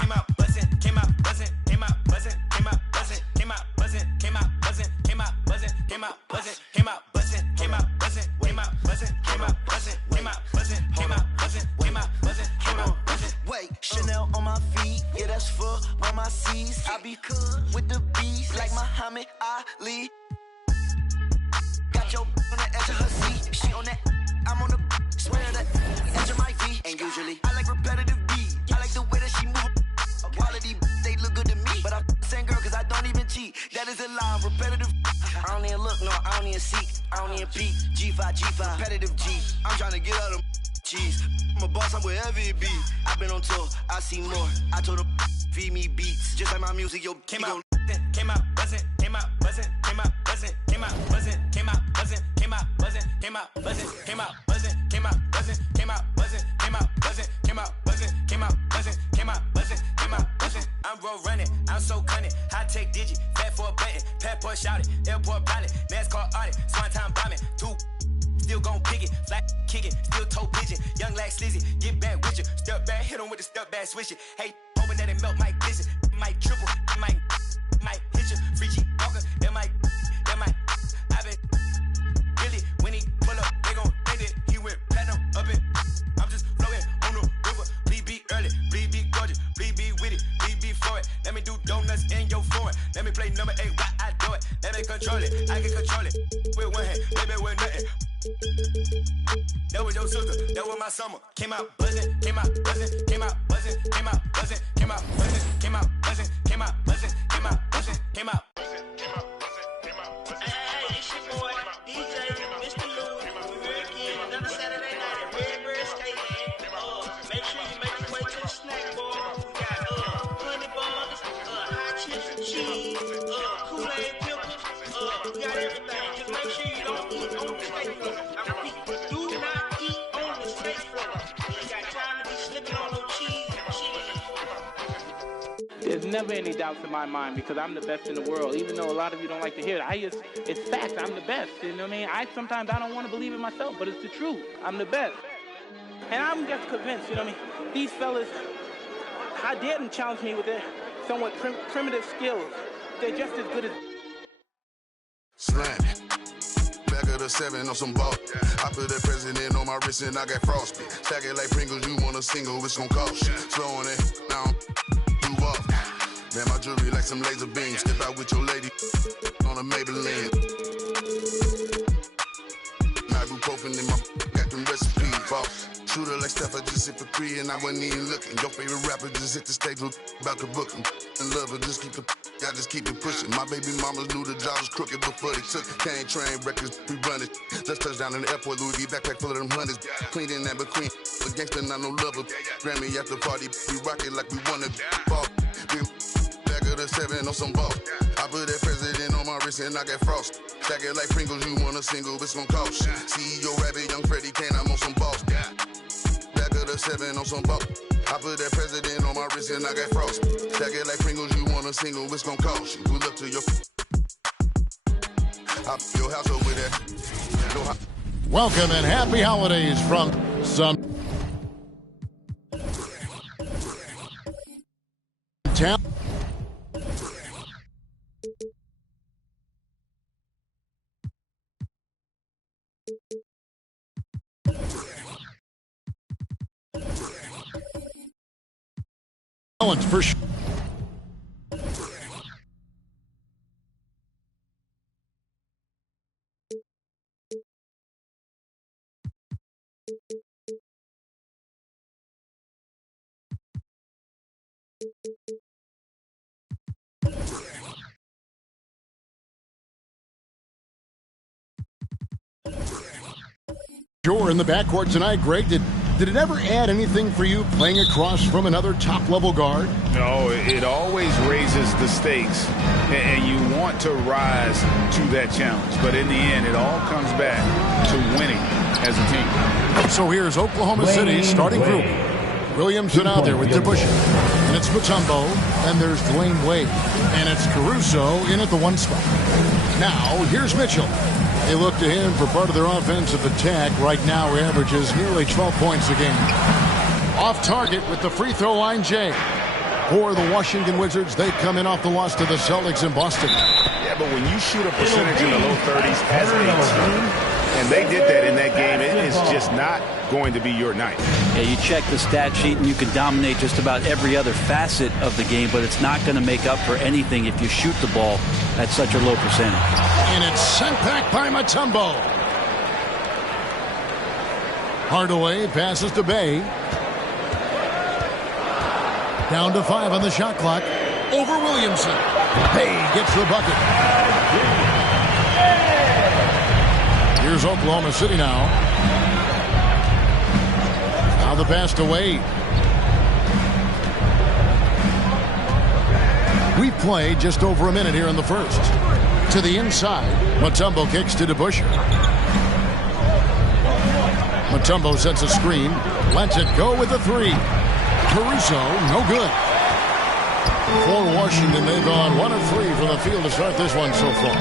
Came out buzzing, came out buzzing, came out buzzing, came out buzzing, came out buzzing, came out buzzing, came out buzzing, came out buzzing, came out buzzing, came out buzzing, came out buzzing, came out buzzing, came out buzzing, came out buzzing, came out buzzing, came out buzzing. Wait, Chanel on my feet, yeah, that's for all my C's. I be cool with the beats like Muhammad Ali. Got your on the edge of her seat, she on that, I'm on the swear that edge of my V. And usually I like repetitive beats, I like the way that she move. Quality, they look good to me, but I'm same girl cause I don't even cheat. That is a lie, repetitive. I don't even look, no, I don't even seek. I don't need a beat. G5, competitive G. I'm trying to get out of cheese. I'm a boss, I'm wherever it be. I've been on tour, I see more. I told her, feed me beats. Just like my music, yo, came out buzzing, came out buzzing, came out buzzing, came out buzzing, came out buzzing, came out buzzing, came out buzzing, came out buzzing, came out buzzing, came out buzzing, came out buzzing, came out buzzing, came out buzzing, came out buzzing, came out buzzing, came out buzzing. I'm road running, I'm so cunning, high tech digit, fat for a button, passport shouted, airport pilot, NASCAR audit, swan time bombing, two. Still gon' pick it, flat kick it, still toe pigeon. Young like Slizzy, get back with you. Step back, hit him with the step back, switch it. Hey, hoping that it melt, might glisten, might triple, might hit you. Free G walker, that might. I been really when he pull up, they gon' think that he went platinum up in. I'm just floating on the river. Bleed be early, bleed be gorgeous, bleed be with it, bleed be for it. Let me do donuts in your foreign. Let me play number 8 while I do it. Let me control it, I can control it. With one hand, baby with nothing. That was your sister, that was my summer. Came out buzzing, came out buzzing, came out buzzing, came out buzzing, came out buzzing, came out buzzing, came out buzzing, came out buzzing, came out. Hey, it's your boy, DJ, Mr. Lou. We're here again, another Saturday night at Redbird Skateland. Make sure you make your way to the snack bar. We got honey buns, hot chips and cheese, Kool-Aid pickles. We got everything. Just make sure you don't eat on the skate floor. I repeat, do not eat on the skate floor. You ain't got time to be slipping on no cheese and cheese. There's never any doubts in my mind because I'm the best in the world. Even though a lot of you don't like to hear it, it's fact. I'm the best. You know what I mean? Sometimes I don't want to believe it myself, but it's the truth. I'm the best. And I'm just convinced, you know what I mean? These fellas, how dare them challenge me with their somewhat primitive skills? They're just as good as... Slam it. Back of the 7 on some ball. I put the president on my wrist and I got frostbite. Stack it like Pringles, you want a single, it's gon' cost you. Slowing it down, move off. Man, my jewelry like some laser beams. Step out with your lady on a Maybelline. Ibuprofen in my got them recipes, boss. Shooter like Steph, I just hit for 3 and I wasn't even looking. Your favorite rapper just hit the stage with about to book him. And love her, just keep the I just keep it pushing. My baby mamas knew the job was crooked before they took it. Can't train records, we run it. Just touched down in the airport, Louis V backpack full of them hundreds. Clean in that between. A gangster, not no lover. Grammy after party, we rock it like we wanna ball. Back of the 7 on some ball. I put that president on my wrist and I got frost. Stack it like Pringles, you want a single, it's gon' cost. CEO Rabbit, Young Freddie Kane, I'm on some balls. Back of the 7 on some ball. I put that president on my wrist and I got frost. Stack it like Pringles, you want a single, it's gon' cost you. Pull up to your house over there. Welcome and happy holidays from some town. For sure. Sure, in the backcourt tonight, Greg, did it ever add anything for you playing across from another top-level guard? No, it always raises the stakes, and you want to rise to that challenge. But in the end, it all comes back to winning as a team. So here's Oklahoma City's starting group. Williamson out there with DeBusschere. And it's Mutombo. And there's Dwayne Wade. And it's Caruso in at the 1 spot. Now, here's Mitchell. They look to him for part of their offensive attack. Right now, he averages nearly 12 points a game. Off target with the free throw line, Jay. For the Washington Wizards, they come in off the loss to the Celtics in Boston. Yeah, but when you shoot a percentage in the low 30s as a team, and they did that in that game, it is just not going to be your night. Yeah, you check the stat sheet and you can dominate just about every other facet of the game, but it's not going to make up for anything if you shoot the ball at such a low percentage. And it's sent back by Mutombo. Hardaway passes to Bay. Down to 5 on the shot clock. Over Williamson. Bay gets the bucket. Here's Oklahoma City now. Now the pass to Wade. We've played just over a minute here in the first. To the inside. Mutombo kicks to DeBusschere. Mutombo sets a screen. Lets it go with the three. Caruso, no good. For Washington, they've gone 1 of 3 from the field to start this one so far.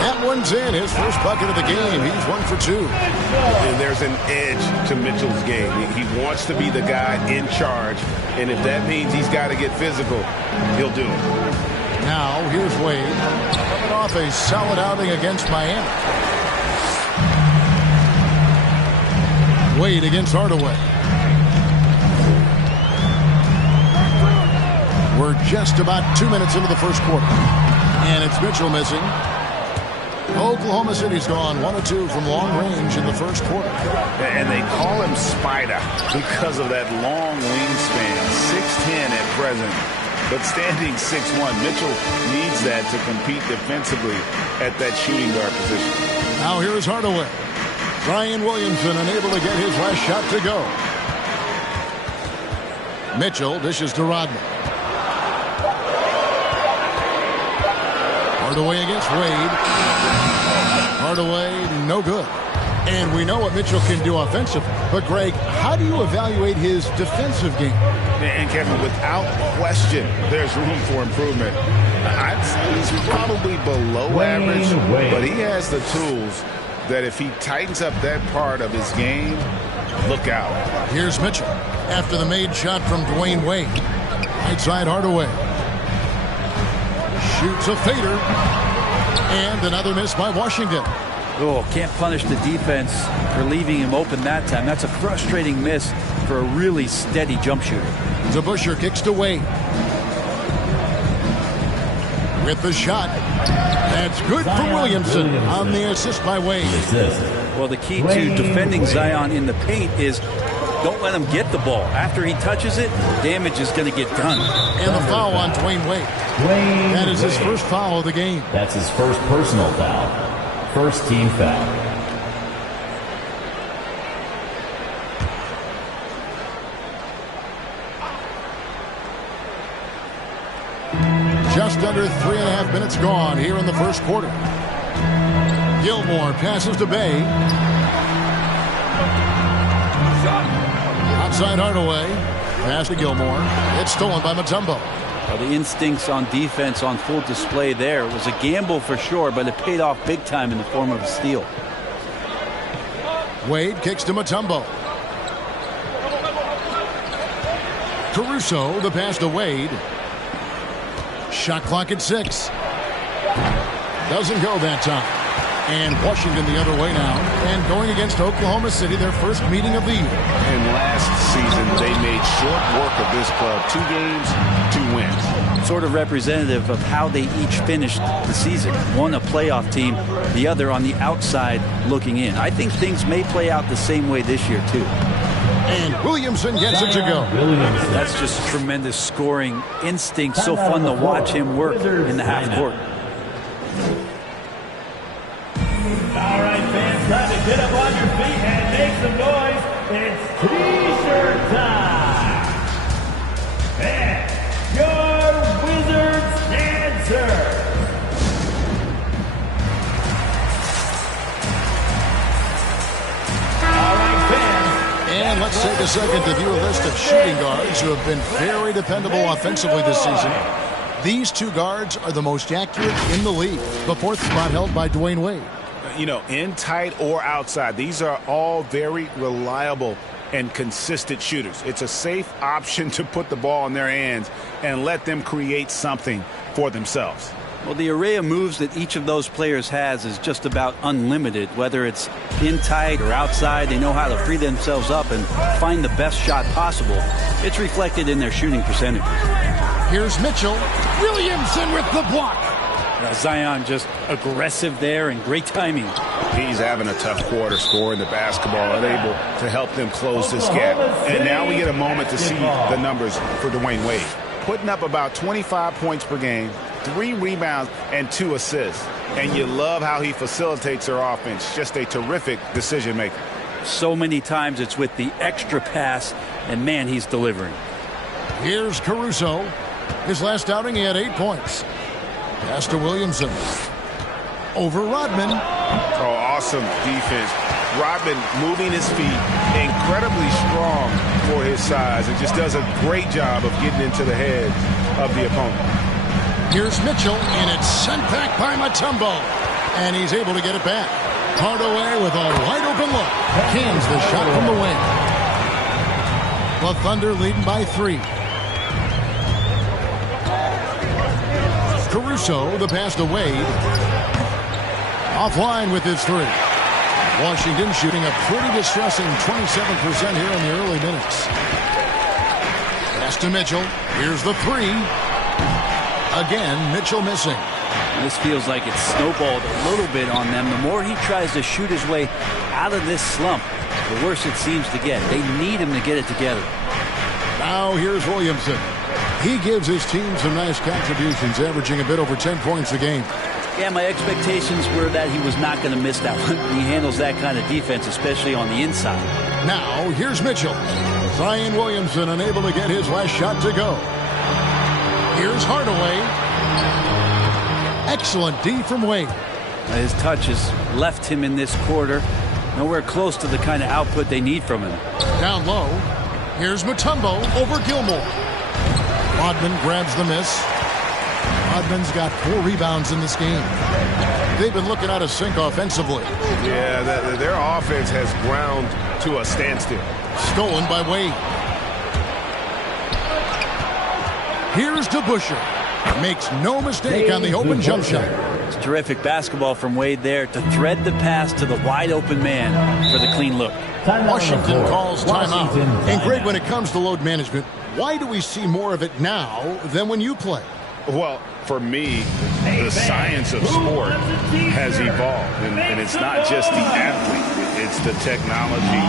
That one's in. His first bucket of the game. He's 1 for 2. And there's an edge to Mitchell's game. He wants to be the guy in charge. And if that means he's got to get physical, he'll do it. Now, here's Wade. Coming off a solid outing against Miami. Wade against Hardaway. We're just about 2 minutes into the first quarter. And it's Mitchell missing. Oklahoma City's gone 1 of 2 from long range in the first quarter. And they call him Spider because of that long wingspan. 6'10" at present, but standing 6'1". Mitchell needs that to compete defensively at that shooting guard position. Now here is Hardaway. Brian Williamson unable to get his last shot to go. Mitchell dishes to Rodman. Hardaway against Wade. Hardaway, no good. And we know what Mitchell can do offensively. But, Greg, how do you evaluate his defensive game? And, Kevin, without question, there's room for improvement. I'd say he's probably below average, but he has the tools that if he tightens up that part of his game, look out. Here's Mitchell after the made shot from Dwayne Wade. Right side Hardaway. Shoots a fader. And another miss by Washington. Oh, can't punish the defense for leaving him open that time. That's a frustrating miss for a really steady jump shooter. DeBusschere kicks to Wade. With the shot. That's good for Williamson on the assist by Wade. Well, the key to defending Zion in the paint is don't let him get the ball. After he touches it, damage is going to get done. And the foul on Dwayne Wade. That is his first foul of the game. That's his first personal foul. First team foul. Just under 3.5 minutes gone here in the first quarter. Gilmore passes to Bay. Outside Hardaway. Pass to Gilmore. It's stolen by Mutombo. Well, the instincts on defense on full display there. It was a gamble for sure, but it paid off big time in the form of a steal. Wade kicks to Mutombo. Caruso, the pass to Wade. Shot clock at 6. Doesn't go that time. And Washington the other way now. And going against Oklahoma City, their first meeting of the year. And last season, they made short work of this club. 2 games, 2 wins. Sort of representative of how they each finished the season. One a playoff team, the other on the outside looking in. I think things may play out the same way this year, too. And Williamson gets it to go. That's just tremendous scoring instinct. So fun to watch him work in the half court. All right, fans, time to get up on your feet and make some noise. It's T-shirt time. And your Wizards dancers. All right, fans. And let's take a second to view a list of shooting guards who have been very dependable offensively this season. These 2 guards are the most accurate in the league. The 4th spot held by Dwayne Wade. You know, in tight or outside, these are all very reliable and consistent shooters. It's a safe option to put the ball in their hands and let them create something for themselves. Well, the array of moves that each of those players has is just about unlimited. Whether it's in tight or outside, they know how to free themselves up and find the best shot possible. It's reflected in their shooting percentage. Here's Mitchell. Williamson with the block. Zion just aggressive there and great timing. He's having a tough quarter scoring the basketball, unable to help them close this gap. And now we get a moment to see the numbers for Dwayne Wade. Putting up about 25 points per game, 3 rebounds, and 2 assists. and you love how he facilitates their offense. Just a terrific decision maker. So many times it's with the extra pass, and man, he's delivering. Here's Caruso. His last outing, he had 8 points. Pass to Williamson. Over Rodman. Oh, awesome defense. Rodman moving his feet, incredibly strong for his size, and just does a great job of getting into the head of the opponent. Here's Mitchell, and it's sent back by Mutombo. And he's able to get it back. Hardaway with a wide-open look. Cans the shot from the wing. The Thunder leading by 3. Caruso, the pass to Wade. Offline with his 3. Washington shooting a pretty distressing 27% here in the early minutes. Pass to Mitchell. Here's the 3. Again, Mitchell missing. This feels like it's snowballed a little bit on them. The more he tries to shoot his way out of this slump, the worse it seems to get. They need him to get it together. Now here's Williamson. He gives his team some nice contributions, averaging a bit over 10 points a game. Yeah, my expectations were that he was not going to miss that one. He handles that kind of defense, especially on the inside. Now, here's Mitchell. Zion Williamson unable to get his last shot to go. Here's Hardaway. Excellent D from Wade. His touch has left him in this quarter. Nowhere close to the kind of output they need from him. Down low. Here's Mutombo over Gilmore. Rodman grabs the miss. Rodman's got 4 rebounds in this game. They've been looking out of sync offensively. Yeah, their offense has ground to a standstill. Stolen by Wade. Here's DeBusschere. Makes no mistake on the open jump shot. It's terrific basketball from Wade there to thread the pass to the wide open man for the clean look. Washington calls timeout. And Greg, when it comes to load management, why do we see more of it now than when you play? Well, for me, the science of sport has evolved. And it's not just the athlete. It's the technology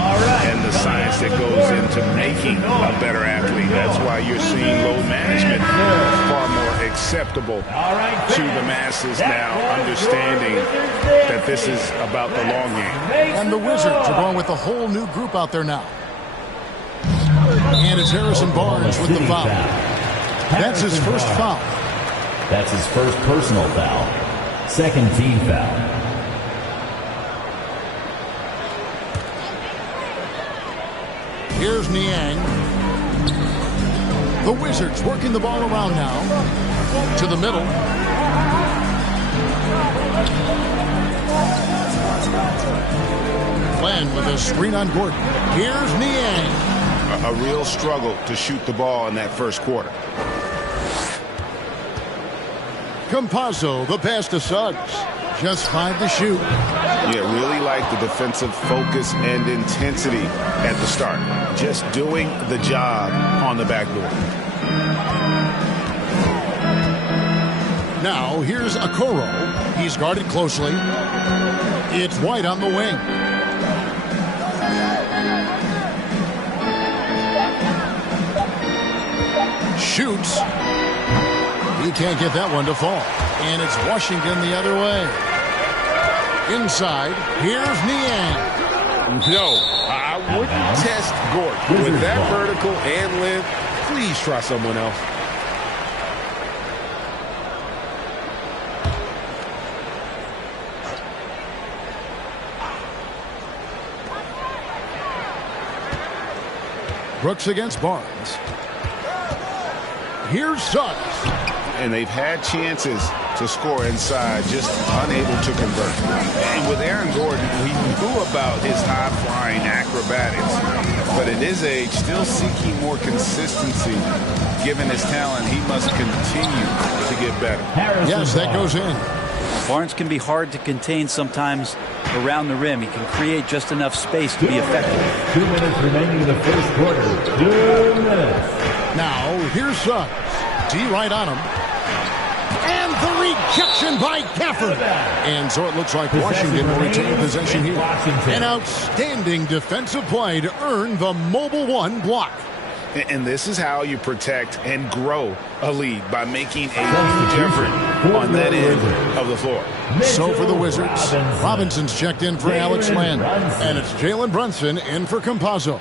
and the science that goes into making a better athlete. That's why you're seeing load management far more acceptable to the masses now, understanding that this is about the long game. And the Wizards are going with a whole new group out there now. And it's Harrison Barnes with the foul. That's his first foul. That's his first personal foul. Second team foul. Here's Niang. The Wizards working the ball around now. To the middle. Glenn with a screen on Gordon. Here's Niang. A real struggle to shoot the ball in that first quarter. Campazzo, the pass to Suggs. Just 5 to shoot. Yeah, really like the defensive focus and intensity at the start. Just doing the job on the backboard. Now, here's Okoro. He's guarded closely. It's White on the wing. Shoots. He can't get that one to fall. And it's Washington the other way. Inside, here's Niang. No, I wouldn't test Gordon. With that vertical and length, please try someone else. Brooks against Barnes. Here's Suggs. And they've had chances to score inside, just unable to convert. And with Aaron Gordon, we knew about his high-flying acrobatics. But at his age, still seeking more consistency. Given his talent, he must continue to get better. Yes, that goes in. Barnes can be hard to contain sometimes around the rim. He can create just enough space to be effective. 2 minutes remaining in the first quarter. 2 minutes. Now, here's Suggs. D right on him. And the rejection by Gafford. And so it looks like Washington will retain possession here. An outstanding defensive play to earn the Mobile One block. And this is how you protect and grow a lead, by making a huge effort on that end of the floor. So for the Wizards, Robinson's checked in for Alex Len. And it's Jalen Brunson in for Campazzo.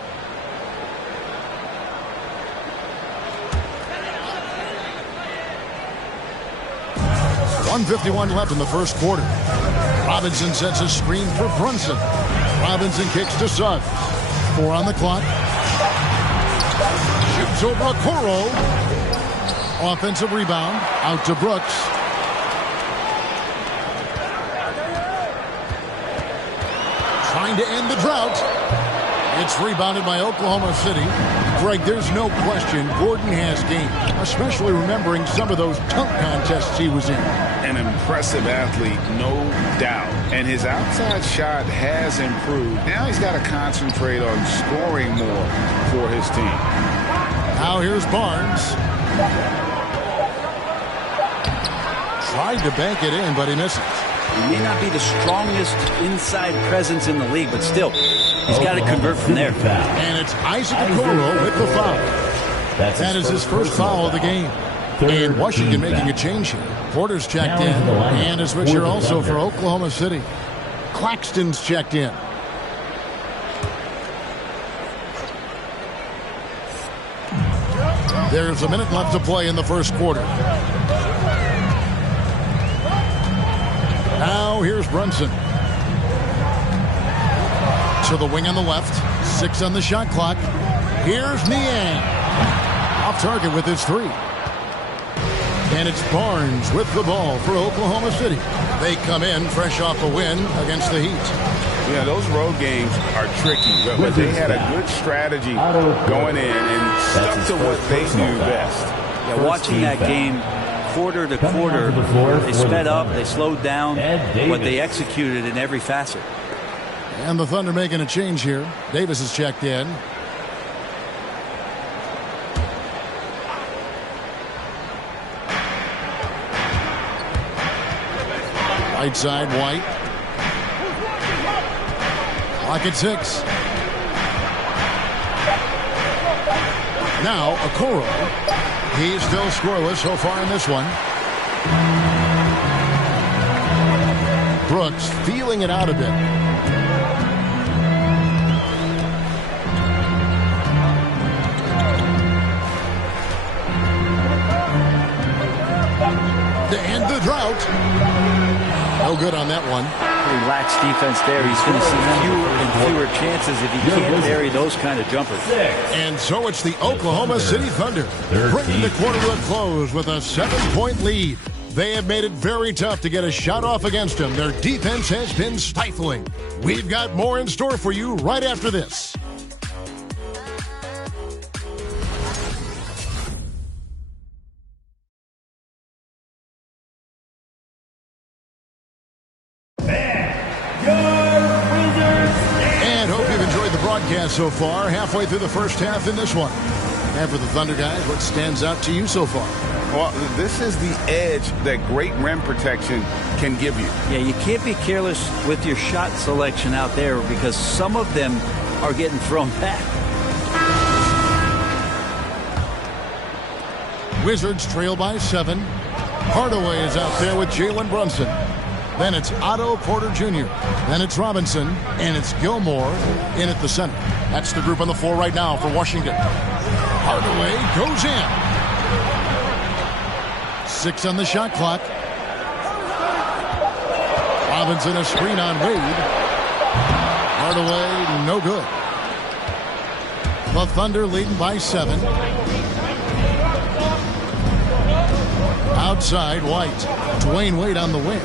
.151 left in the first quarter. Robinson sets a screen for Brunson. Robinson kicks to Suggs. 4 on the clock. Shoots over Okoro. Offensive rebound. Out to Brooks. Trying to end the drought. It's rebounded by Oklahoma City. Greg, there's no question Gordon has game, especially remembering some of those dunk contests he was in. An impressive athlete, no doubt. And his outside shot has improved. Now he's got to concentrate on scoring more for his team. Now here's Barnes. Tried to bank it in, but he misses. He may not be the strongest inside presence in the league, but still, he's got to convert from there. And it's Isaac Okoro with the foul. That is his first foul of the game. And Washington making a change here. Porter's checked in, and a switcher also for Oklahoma City. Claxton's checked in. There's a minute left to play in the first quarter. Now here's Brunson. To the wing on the left. 6 on the shot clock. Here's Niang. Off target with his 3. And it's Barnes with the ball for Oklahoma City. They come in fresh off a win against the Heat. Yeah, those road games are tricky, but they had a good strategy going in and stuck to what they do best. Yeah, watching that game quarter to quarter, they sped up, they slowed down, but they executed in every facet. And the Thunder making a change here. Davis is checked in. Right side, White. Clock at 6. Now, Okoro. He's still scoreless so far in this one. Brooks feeling it out a bit. To end the drought. No good on that one. Pretty lax defense there. He's going to see fewer and fewer chances if he can't bury those kind of jumpers. And so it's the Oklahoma City Thunder bringing the quarter to a close with a 7-point lead. They have made it very tough to get a shot off against them. Their defense has been stifling. We've got more in store for you right after this. So far, halfway through the first half in this one. And for the Thunder guys, what stands out to you so far? Well, this is the edge that great rim protection can give you. Yeah, you can't be careless with your shot selection out there because some of them are getting thrown back. Wizards trail by 7. Hardaway is out there with Jalen Brunson. Then it's Otto Porter Jr. Then it's Robinson. And it's Gilmore in at the center. That's the group on the floor right now for Washington. Hardaway goes in. 6 on the shot clock. Robinson a screen on Wade. Hardaway no good. The Thunder leading by 7. Outside White. Dwayne Wade on the wing.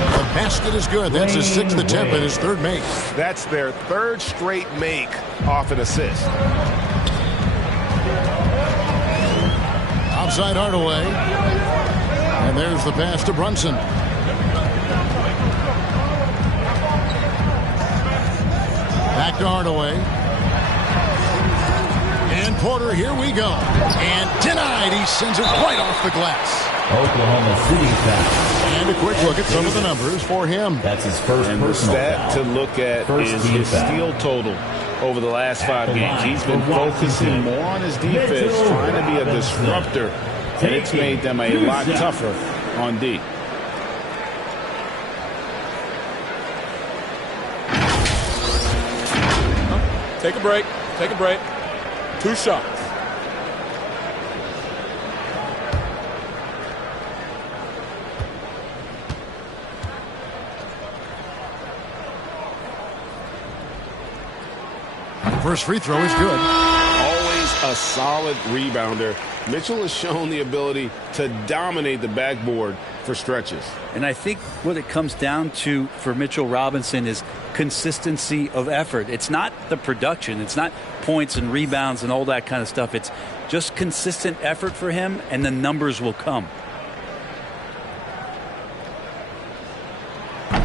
The basket is good. That's his 6th attempt and his 3rd make. That's their 3rd straight make off an assist. Outside Hardaway. And there's the pass to Brunson. Back to Hardaway. And Porter, here we go. And denied. He sends it right off the glass. Oklahoma City foul. And a quick look at some of the numbers for him. That's his first and personal stat foul. to look at is his steal total over the last 5 games. He's been focusing more on his defense, trying to be a disruptor, and it's made them a lot tougher on D. Take a break. Take a break. 2 shots. First free throw is good. Always a solid rebounder. Mitchell has shown the ability to dominate the backboard for stretches. And I think what it comes down to for Mitchell Robinson is consistency of effort. It's not the production. It's not points and rebounds and all that kind of stuff. It's just consistent effort for him, and the numbers will come.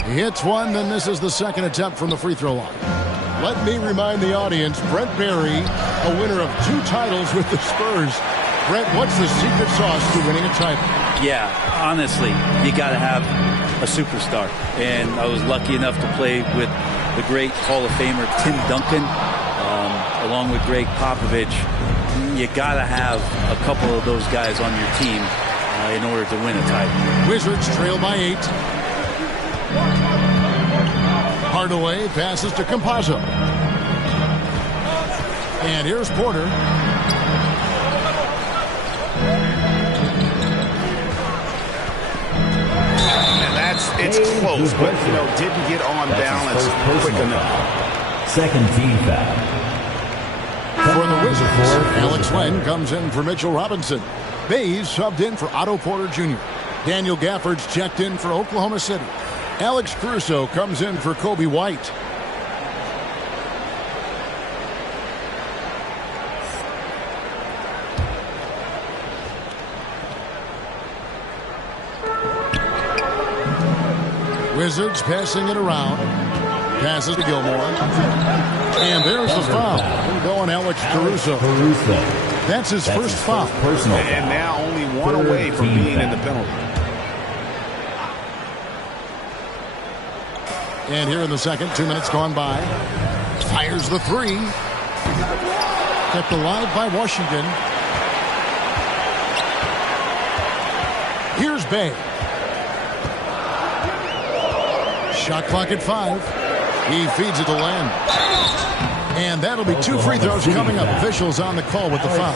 He hits one, then misses the second attempt from the free throw line. Let me remind the audience, Brent Barry, a winner of 2 titles with the Spurs. Brent, what's the secret sauce to winning a title? Yeah, honestly, you got to have a superstar. And I was lucky enough to play with the great Hall of Famer Tim Duncan, along with Greg Popovich. You got to have a couple of those guys on your team in order to win a title. Wizards trail by 8. Hardaway passes to Campazzo. And here's Porter. And it's close, but didn't get on balance quick enough. Second team foul. For the Wizards, Alex Len comes in for Mitchell Robinson. Bays subbed in for Otto Porter Jr. Daniel Gafford's checked in for Oklahoma City. Alex Caruso comes in for Kobe White. Wizards passing it around. Passes to Gilmore. And there's the foul. Going Alex Caruso. That's his first foul. And now only one away from being in the penalty. And here in the second, 2 minutes gone by. Fires the 3. Kept alive by Washington. Here's Bay. Shot clock at 5. He feeds it to Len. And that'll be 2 free throws coming up. Officials on the call with the foul.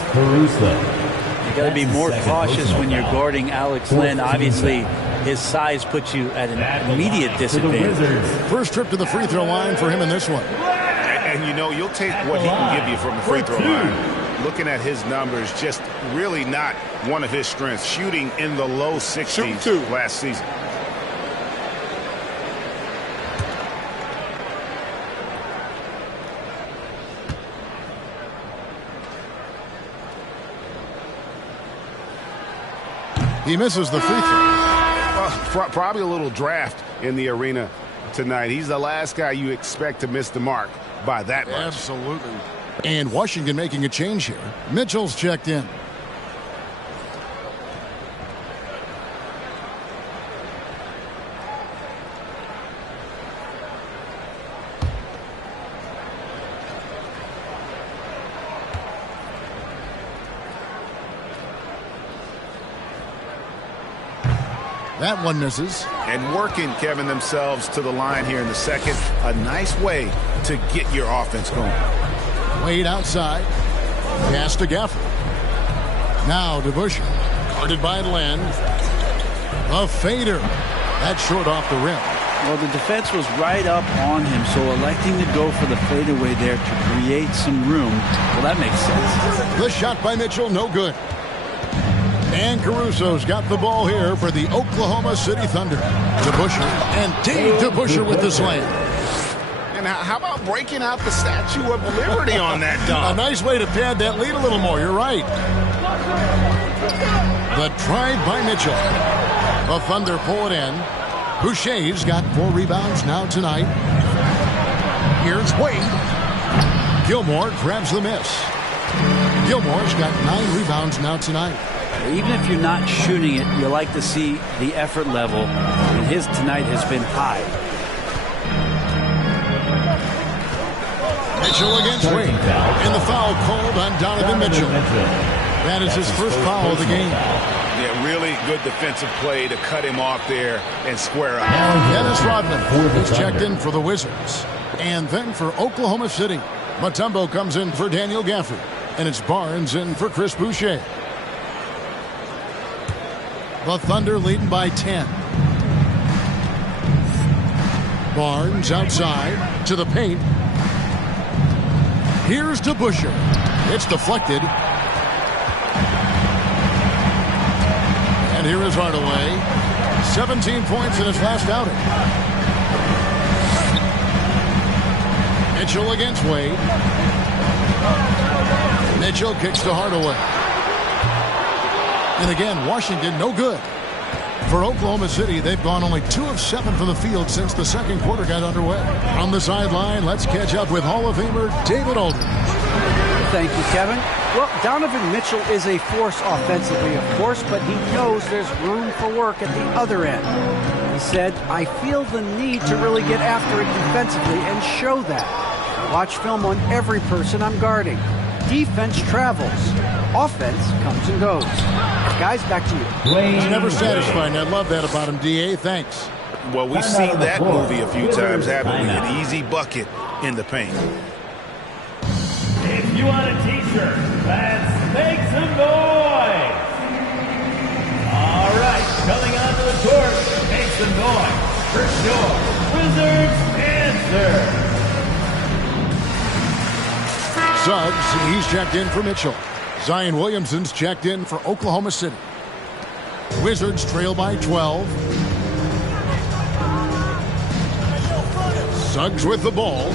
You got to be more cautious when you're guarding Alex Len. Obviously, his size puts you at an immediate disadvantage. First trip to the free throw line for him in this one. And you'll take what he can give you from the free throw line. Looking at his numbers, just really not one of his strengths. Shooting in the low 60s last season. He misses the free throw. Probably a little draft in the arena tonight. He's the last guy you expect to miss the mark by that much. Absolutely. And Washington making a change here. Mitchell's checked in. That one misses. And working, Kevin, themselves to the line here in the second. A nice way to get your offense going. Wade outside. Pass to Gafford. Now to Busher. Guarded by Len. A fader. That's short off the rim. Well, the defense was right up on him, so electing to go for the fadeaway there to create some room, well, that makes sense. The shot by Mitchell, no good. And Caruso's got the ball here for the Oklahoma City Thunder. To Busher. And Dave to Busher with the slam. And how about breaking out the Statue of Liberty on that dunk? A nice way to pad that lead a little more. You're right. The try by Mitchell. The Thunder pull it in. Boucher's got 4 rebounds now tonight. Here's Wade. Gilmore grabs the miss. Gilmore's got 9 rebounds now tonight. Even if you're not shooting it, you like to see the effort level. And his tonight has been high. Mitchell against Wade. And the foul called on Donovan Mitchell. That is his first foul of the game. Yeah, really good defensive play to cut him off there and square up. Dennis Rodman is checked in for the Wizards. And then for Oklahoma City, Mutombo comes in for Daniel Gafford. And it's Barnes in for Chris Boucher. The Thunder leading by 10. Barnes outside to the paint. Here's to Busher. It's deflected. And here is Hardaway. 17 points in his last outing. Mitchell against Wade. Mitchell kicks to Hardaway. And again, Washington no good. For Oklahoma City, they've gone only 2 of 7 from the field since the second quarter got underway. On the sideline, let's catch up with Hall of Famer David Aldridge. Thank you, Kevin. Well, Donovan Mitchell is a force offensively, of course, but he knows there's room for work at the other end. He said, I feel the need to really get after it defensively and show that. Watch film on every person I'm guarding. Defense travels. Offense comes and goes. Guys, back to you. He's never satisfied. I love that about him, D.A. Thanks. Well, we've seen that movie a few times, haven't we? An easy bucket in the paint. If you want a t-shirt, let's make some noise. All right, coming onto the court, make some noise for sure. Wizards answer. Suggs, he's checked in for Mitchell. Zion Williamson's checked in for Oklahoma City. Wizards trail by 12. Suggs with the ball.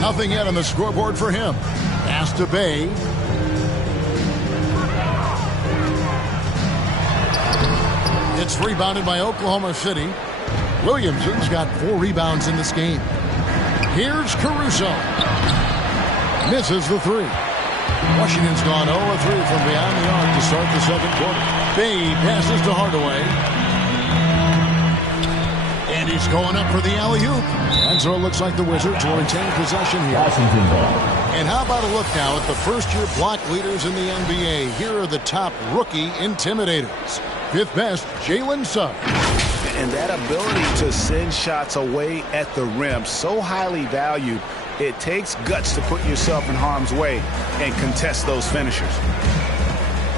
Nothing yet on the scoreboard for him. Pass to Bay. It's rebounded by Oklahoma City. Williamson's got 4 rebounds in this game. Here's Caruso. Misses the 3. Washington's gone 0-3 from beyond the arc to start the second quarter. Bay passes to Hardaway. And he's going up for the alley-oop. And so it looks like the Wizards will retain possession here. Washington ball. And how about a look now at the first-year block leaders in the NBA? Here are the top rookie intimidators. 5th best, Jalen Suggs. And that ability to send shots away at the rim, so highly valued. It takes guts to put yourself in harm's way and contest those finishers.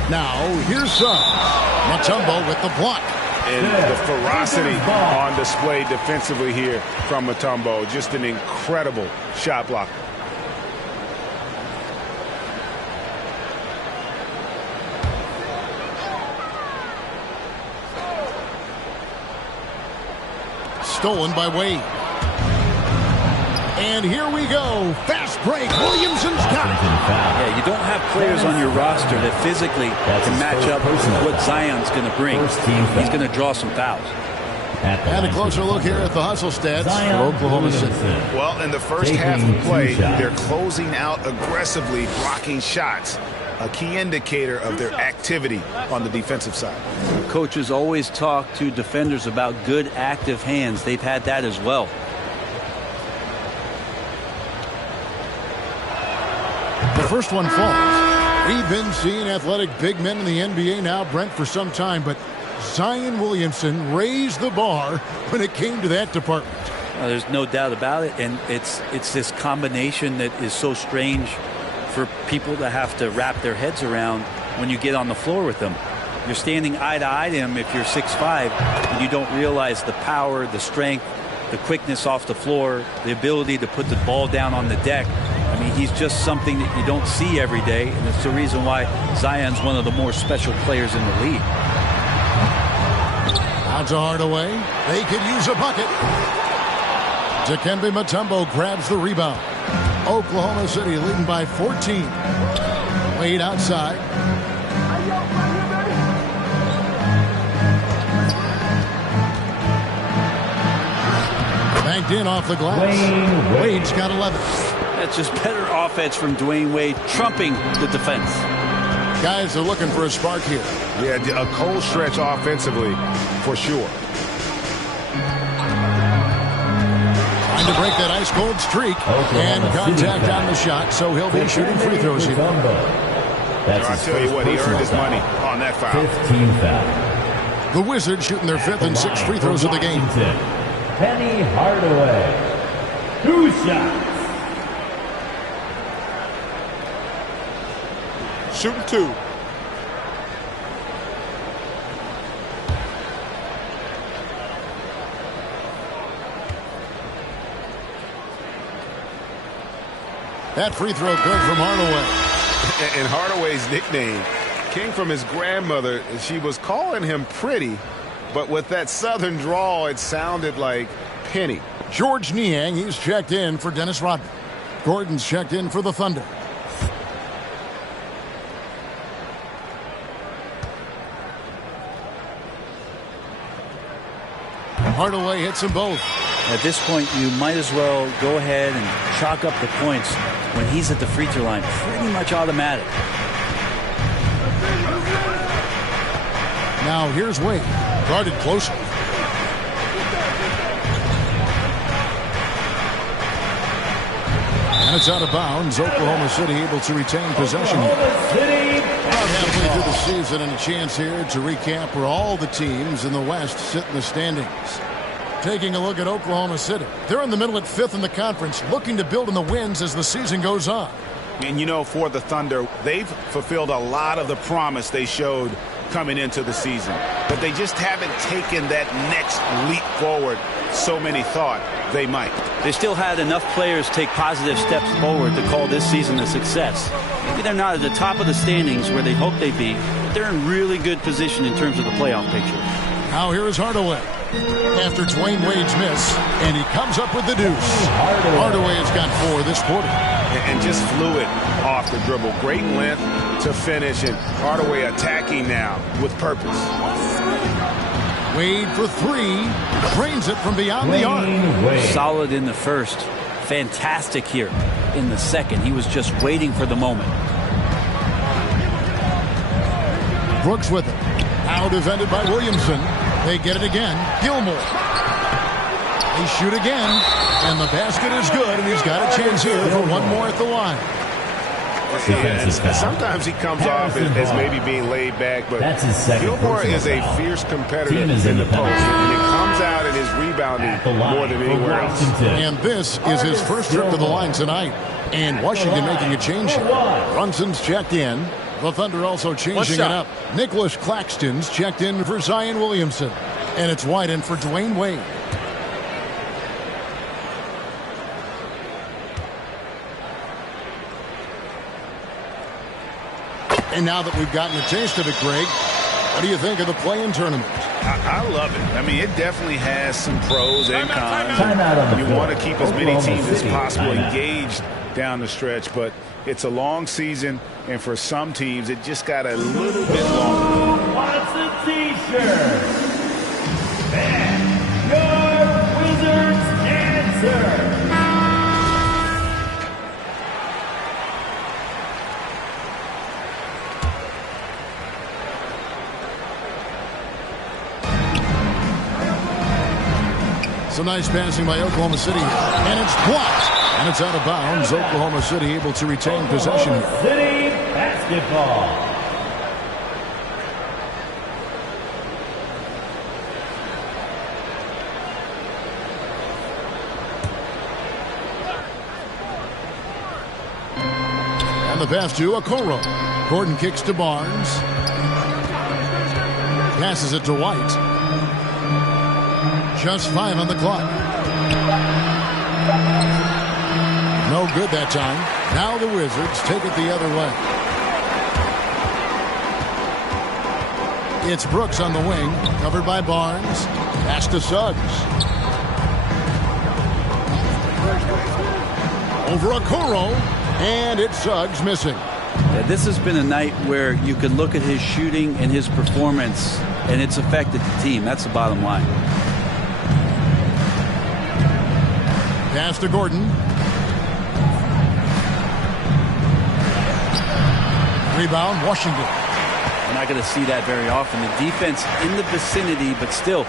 Now, here's Suggs. Mutombo with the block. And the ferocity on display defensively here from Mutombo. Just an incredible shot blocker. Stolen by Wade. And here we go. Fast break. Williamson's got it. Yeah, you don't have players on your roster that physically can match up with what Zion's going to bring. He's going to draw some fouls. And a closer look here at the hustle stats for Oklahoma City. Well, in the first half of play, they're closing out aggressively, blocking shots. A key indicator of their activity on the defensive side. Coaches always talk to defenders about good active hands. They've had that as well. The first one falls. We've been seeing athletic big men in the NBA now, Brent, for some time, but Zion Williamson raised the bar when it came to that department. There's no doubt about it, and it's this combination that is so strange for people to have to wrap their heads around when you get on the floor with them. You're standing eye to eye to him if you're 6'5", and you don't realize the power, the strength, the quickness off the floor, the ability to put the ball down on the deck. I mean, he's just something that you don't see every day, and it's the reason why Zion's one of the more special players in the league. Out to Hardaway. They could use a bucket. Dikembe Mutombo grabs the rebound. Oklahoma City leading by 14. Wade outside. Banked in off the glass. Wade's got 11. That's just better offense from Dwayne Wade, trumping the defense. Guys are looking for a spark here. Yeah, a cold stretch offensively, for sure. Trying to break that ice-cold streak. And contact on the shot, so he'll be shooting free throws here. I'll tell you what, he earned his money on that foul. 15 foul. The Wizards shooting their 5th and 6th free throws of the game. Penny Hardaway. 2 shots. Shooting 2. That free throw good from Hardaway. And Hardaway's nickname came from his grandmother. She was calling him Pretty, but with that southern drawl, it sounded like Penny. George Niang, he's checked in for Dennis Rodman. Gordon's checked in for the Thunder. Hardaway hits them both. At this point, you might as well go ahead and chalk up the points when he's at the free throw line. Pretty much automatic. Now here's Wade. Guarded closely. And it's out of bounds. Oklahoma City able to retain possession. Halfway through the season and a chance here to recap where all the teams in the West sit in the standings. Taking a look at Oklahoma City. They're in the middle at 5th in the conference, looking to build in the wins as the season goes on. And you know, for the Thunder, they've fulfilled a lot of the promise they showed coming into the season. But they just haven't taken that next leap forward so many thought they might. They still had enough players take positive steps forward to call this season a success. Maybe they're not at the top of the standings where they hope they'd be, but they're in really good position in terms of the playoff picture. Now here is Hardaway. After Dwayne Wade's miss, and he comes up with the deuce. Hardaway has got 4 this quarter. And just fluid off the dribble. Great length to finish, and Hardaway attacking now with purpose. Wade for 3. Drains it from beyond the arc. Solid in the first. Fantastic here in the second. He was just waiting for the moment. Brooks with it. Now defended by Williamson. They get it again. Gilmore. They shoot again. And the basket is good. And he's got a chance here for one more at the line. Sometimes he comes off as maybe being laid back, but Gilmore is a fierce competitor in the post. And it comes out in his rebounding more than anywhere else. And this is his first trip to the line tonight. And Washington making a change here. Brunson's checked in. The Thunder also changing it up. Nicholas Claxton's checked in for Zion Williamson. And it's wide in for Dwayne Wade. And now that we've gotten a taste of it, Greg, what do you think of the play-in tournament? I love it. I mean, it definitely has some pros and cons. You want to keep as many teams as possible engaged down the stretch, but it's a long season, and for some teams, it just got a little bit longer. What's a t-shirt? And your Wizards answer. Some nice passing by Oklahoma City, and it's blocked, and it's out of bounds. Oklahoma City able to retain possession. Oklahoma City basketball. And the pass to Okoro. Gordon kicks to Barnes. Passes it to White. Just 5 on the clock. No good that time. Now the Wizards take it the other way. It's Brooks on the wing, covered by Barnes. Pass to Suggs. Over Okoro, and it's Suggs missing. Yeah, this has been a night where you could look at his shooting and his performance, and it's affected the team. That's the bottom line. Pass to Gordon. Rebound, Washington. We're not going to see that very often. The defense in the vicinity, but still,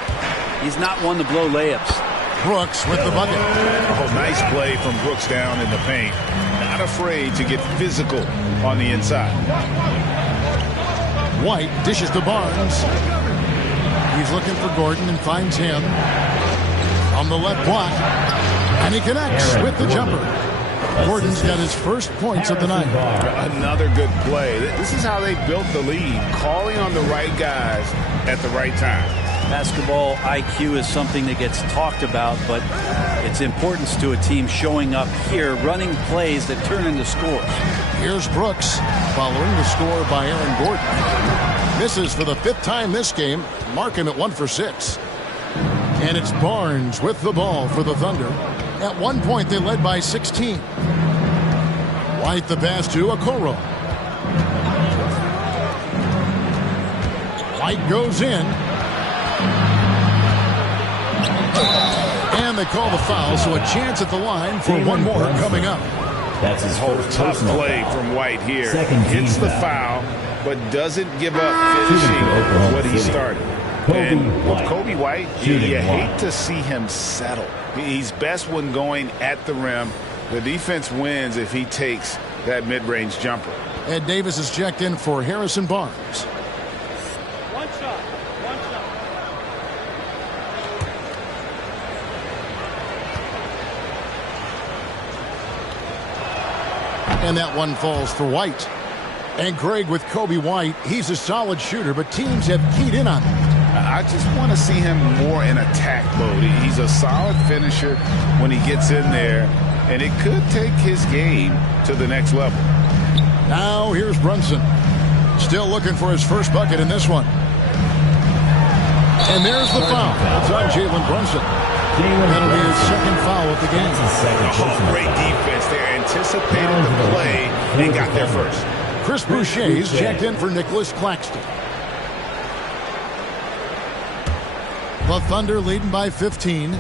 he's not one to blow layups. Brooks with the bucket. Oh, nice play from Brooks down in the paint. Not afraid to get physical on the inside. White dishes to Barnes. He's looking for Gordon and finds him on the left block. And he connects with the jumper. Gordon's got his first points of the night. Another good play. This is how they built the lead, calling on the right guys at the right time. Basketball IQ is something that gets talked about, but its importance to a team showing up here, running plays that turn into scores. Here's Brooks following the score by Aaron Gordon. Misses for the 5th time this game. Mark him at 1 for 6. And it's Barnes with the ball for the Thunder. At one point, they led by 16. White the pass to Okoro. White goes in. And they call the foul, so a chance at the line for one more coming up. That's his whole first tough personal play foul. from White here. Second Hits team the foul. foul, but doesn't give up finishing what he started. And with Kobe White, you hate to see him settle. He's best when going at the rim. The defense wins if he takes that mid-range jumper. Ed Davis is checked in for Harrison Barnes. One shot. And that one falls for White. And Greg with Kobe White, he's a solid shooter, but teams have keyed in on him. I just want to see him more in attack mode. He's a solid finisher when he gets in there, and it could take his game to the next level. Now here's Brunson. Still looking for his first bucket in this one. And there's the foul. It's on Jalen Brunson. That'll be his second foul of the game. Oh, great defense there. Anticipated the play and got there first. Chris Boucher's checked in for Nicholas Claxton. The Thunder leading by 15.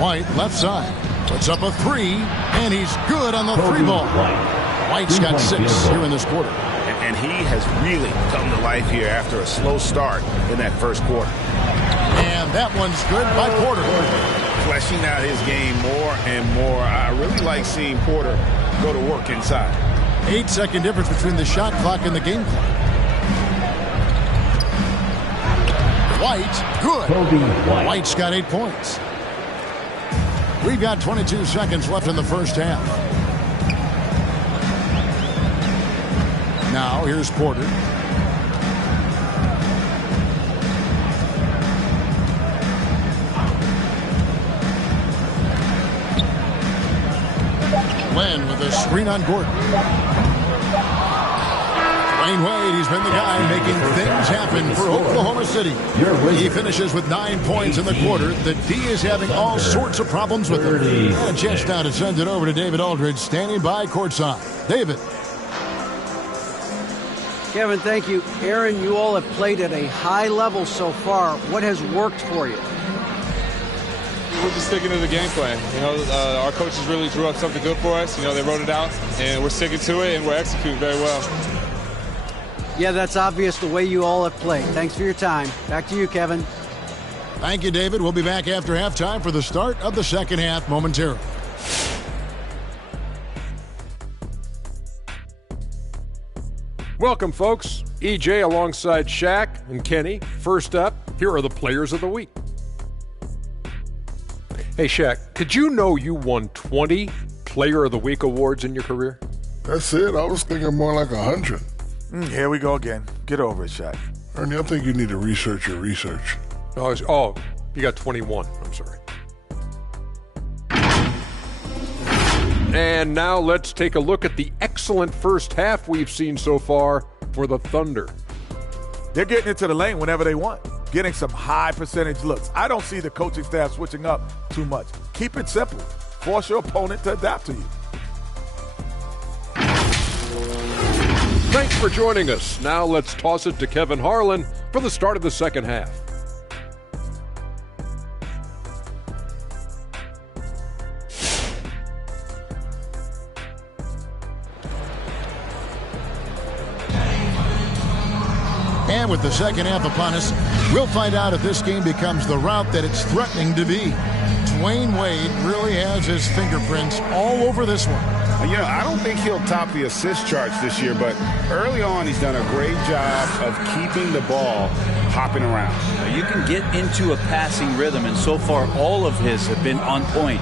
White left side. Puts up a 3, and he's good on the 3 ball. White's got 6 here in this quarter. And he has really come to life here after a slow start in that first quarter. And that one's good by Porter. Fleshing out his game more and more. I really like seeing Porter go to work inside. 8-second difference between the shot clock and the game clock. White, good. White's got 8 points. We've got 22 seconds left in the first half. Now, here's Porter. Len with a screen on Gordon. Dwayne Wade, he's been the guy making things happen for Oklahoma City. He finishes with 9 points in the quarter. The D is having all sorts of problems with him. And just now to send it over to David Aldridge, standing by courtside. David. Kevin, thank you. Aaron, you all have played at a high level so far. What has worked for you? We're just sticking to the game plan. You know, our coaches really drew up something good for us. You know, they wrote it out, and we're sticking to it, and we're executing very well. Yeah, that's obvious the way you all have played. Thanks for your time. Back to you, Kevin. Thank you, David. We'll be back after halftime for the start of the second half momentarily. Welcome, folks. EJ alongside Shaq and Kenny. First up, here are the players of the week. Hey, Shaq, did you know you won 20 Player of the Week awards in your career? That's it. I was thinking more like 100. Here we go again. Get over it, Shaq. Ernie, I think you need to research your research. Oh, you got 21. I'm sorry. And now let's take a look at the excellent first half we've seen so far for the Thunder. They're getting into the lane whenever they want, getting some high percentage looks. I don't see the coaching staff switching up too much. Keep it simple. Force your opponent to adapt to you. Thanks for joining us. Now let's toss it to Kevin Harlan for the start of the second half. And with the second half upon us, we'll find out if this game becomes the route that it's threatening to be. Dwayne Wade really has his fingerprints all over this one. I don't think he'll top the assist charts this year, but early on he's done a great job of keeping the ball hopping around. You can get into a passing rhythm, and so far all of his have been on point.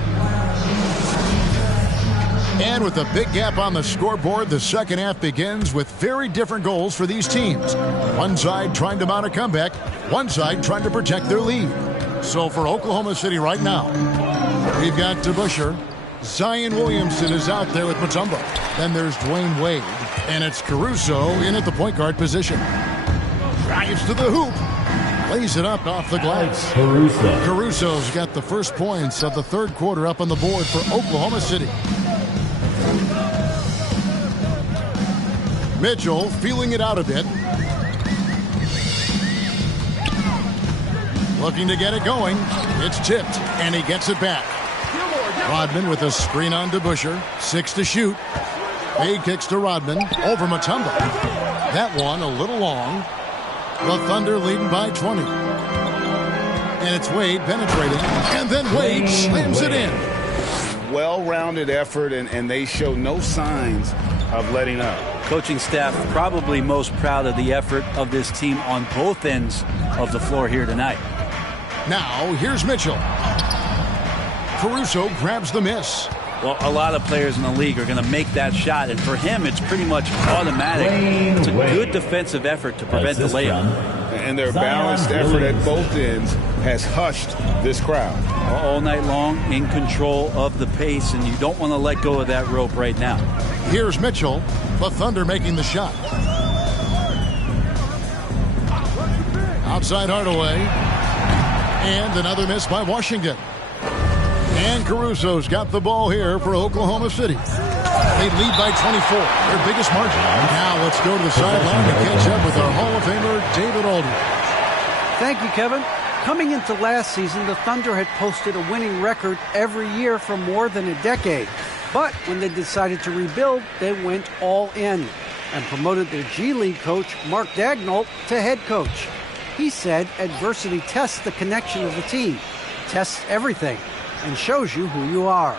And with a big gap on the scoreboard, the second half begins with very different goals for these teams. One side trying to mount a comeback, one side trying to protect their lead. So for Oklahoma City right now, we've got DeBusschere. Zion Williamson is out there with Mutombo. Then there's Dwayne Wade. And it's Caruso in at the point guard position. Drives to the hoop. Lays it up off the glass. Caruso's got the first points of the third quarter up on the board for Oklahoma City. Mitchell feeling it out a bit. Looking to get it going. It's tipped, and he gets it back. Rodman with a screen on DeBusschere. 6 to shoot. Fade kicks to Rodman. Over Mutombo. That one a little long. The Thunder leading by 20. And it's Wade penetrating. And then Wade slams it in. Well-rounded effort, and they show no signs of letting up. Coaching staff probably most proud of the effort of this team on both ends of the floor here tonight. Now, here's Mitchell. Caruso grabs the miss. Well, a lot of players in the league are going to make that shot, and for him, it's pretty much automatic. It's a good defensive effort to prevent the layup. And their balanced effort at both ends has hushed this crowd. All night long, in control of the pace, and you don't want to let go of that rope right now. Here's Mitchell. The Thunder making the shot. Outside Hardaway. And another miss by Washington. And Caruso's got the ball here for Oklahoma City. They lead by 24, their biggest margin. Now let's go to the sideline to catch up with our Hall of Famer, David Aldridge. Thank you, Kevin. Coming into last season, the Thunder had posted a winning record every year for more than a decade. But when they decided to rebuild, they went all in and promoted their G League coach, Mark Daigneault, to head coach. He said adversity tests the connection of the team, tests everything, and shows you who you are.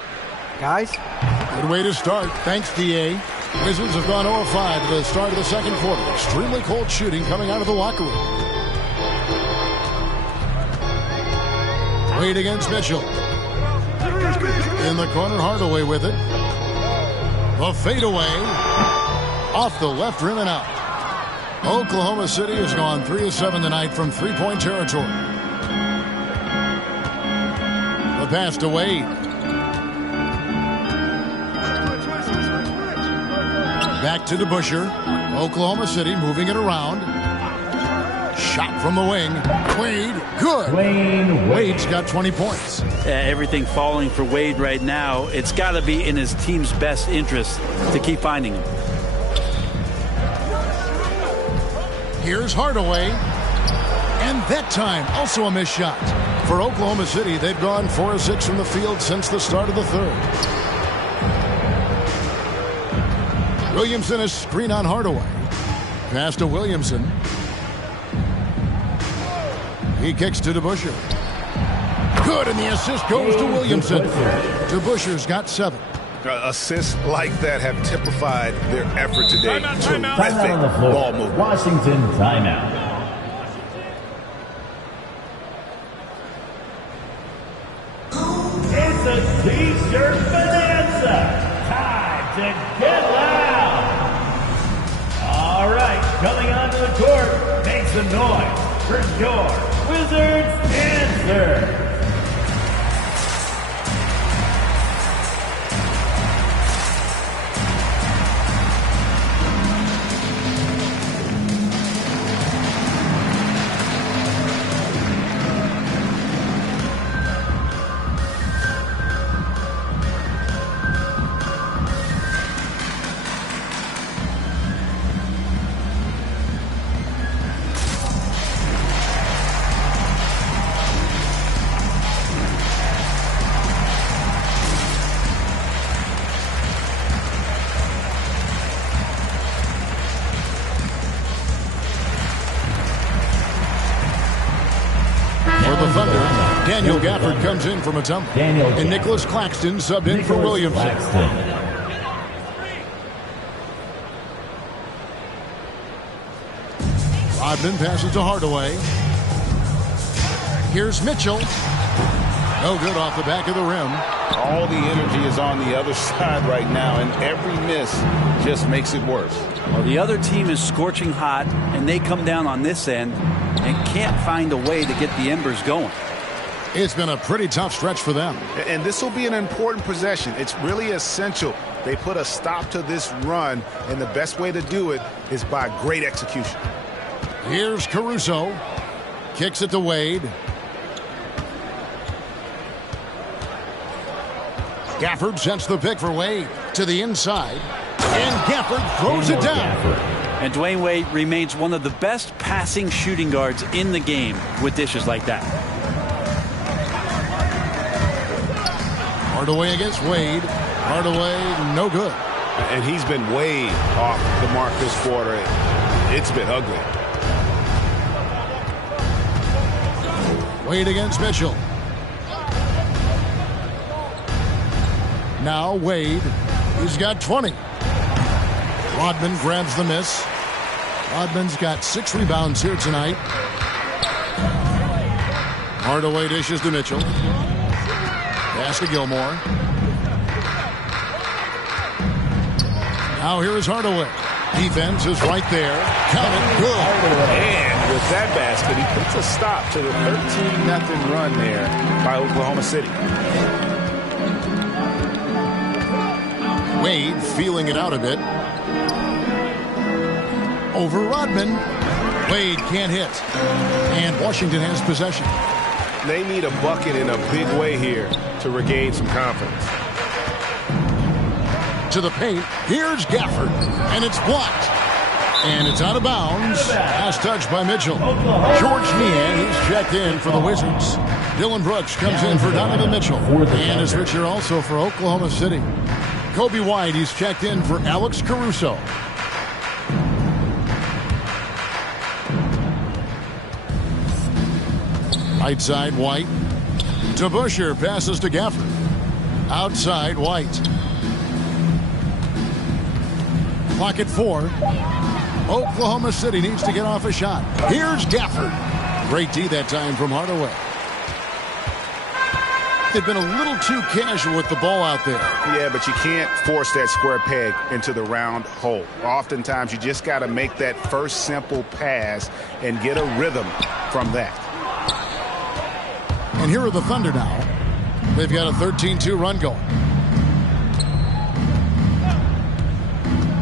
Guys? Good way to start. Thanks, D.A. Wizards have gone 0-5 at the start of the second quarter. Extremely cold shooting coming out of the locker room. Wade against Mitchell. In the corner, Hardaway with it. The fadeaway. Off the left rim and out. Oklahoma City has gone 3 of 7 tonight from three-point territory. The pass to Wade. Back to DeBusschere. Oklahoma City moving it around. Shot from the wing. Wade, good. Wade's got 20 points. Everything falling for Wade right now. It's got to be in his team's best interest to keep finding him. Here's Hardaway. And that time, also a missed shot. For Oklahoma City, they've gone 4 of 6 from the field since the start of the third. Williamson is screen on Hardaway. Pass to Williamson. He kicks to DeBusschere. Good, and the assist goes to Williamson. DeBusschere's got 7. Assists like that have typified their effort today. Timeout on the floor. Ball movement. Washington timeout. It's a T-shirt bonanza. Time to get loud. All right, coming onto the court, make some noise for your Wizards answer. Daniel Gafford comes in for Mutombo. And Nicholas Claxton subbed in for Williamson. Rodman passes to Hardaway. Here's Mitchell. No good off the back of the rim. All the energy is on the other side right now, and every miss just makes it worse. Well, the other team is scorching hot, and they come down on this end and can't find a way to get the embers going. It's been a pretty tough stretch for them. And this will be an important possession. It's really essential they put a stop to this run, and the best way to do it is by great execution. Here's Caruso. Kicks it to Wade. Gafford sends the pick for Wade to the inside. And Gafford throws it down. And Dwayne Wade remains one of the best passing shooting guards in the game with dishes like that. Hardaway against Wade. Hardaway, no good. And he's been way off the mark this quarter. It's been ugly. Wade against Mitchell. Now Wade. He's got 20. Rodman grabs the miss. Rodman's got 6 rebounds here tonight. Hardaway dishes to Mitchell. Pass to Gilmore. Now here is Hardaway. Defense is right there. Count it. Good. And with that basket, he puts a stop to the 13-0 run there by Oklahoma City. Wade feeling it out a bit. Over Rodman. Wade can't hit. And Washington has possession. They need a bucket in a big way here to regain some confidence. To the paint. Here's Gafford. And it's blocked. And it's out of bounds. Last touch by Mitchell. George Meehan, he's checked in for the Wizards. Dylan Brooks comes in for Donovan Mitchell. And is Richard also for Oklahoma City. Kobe White, he's checked in for Alex Caruso. Right side, White. To Busher, passes to Gafford. Outside, White. Clock at 4. Oklahoma City needs to get off a shot. Here's Gafford. Great D that time from Hardaway. They've been a little too casual with the ball out there. Yeah, but you can't force that square peg into the round hole. Oftentimes, you just got to make that first simple pass and get a rhythm from that. And here are the Thunder now. They've got a 13-2 run going.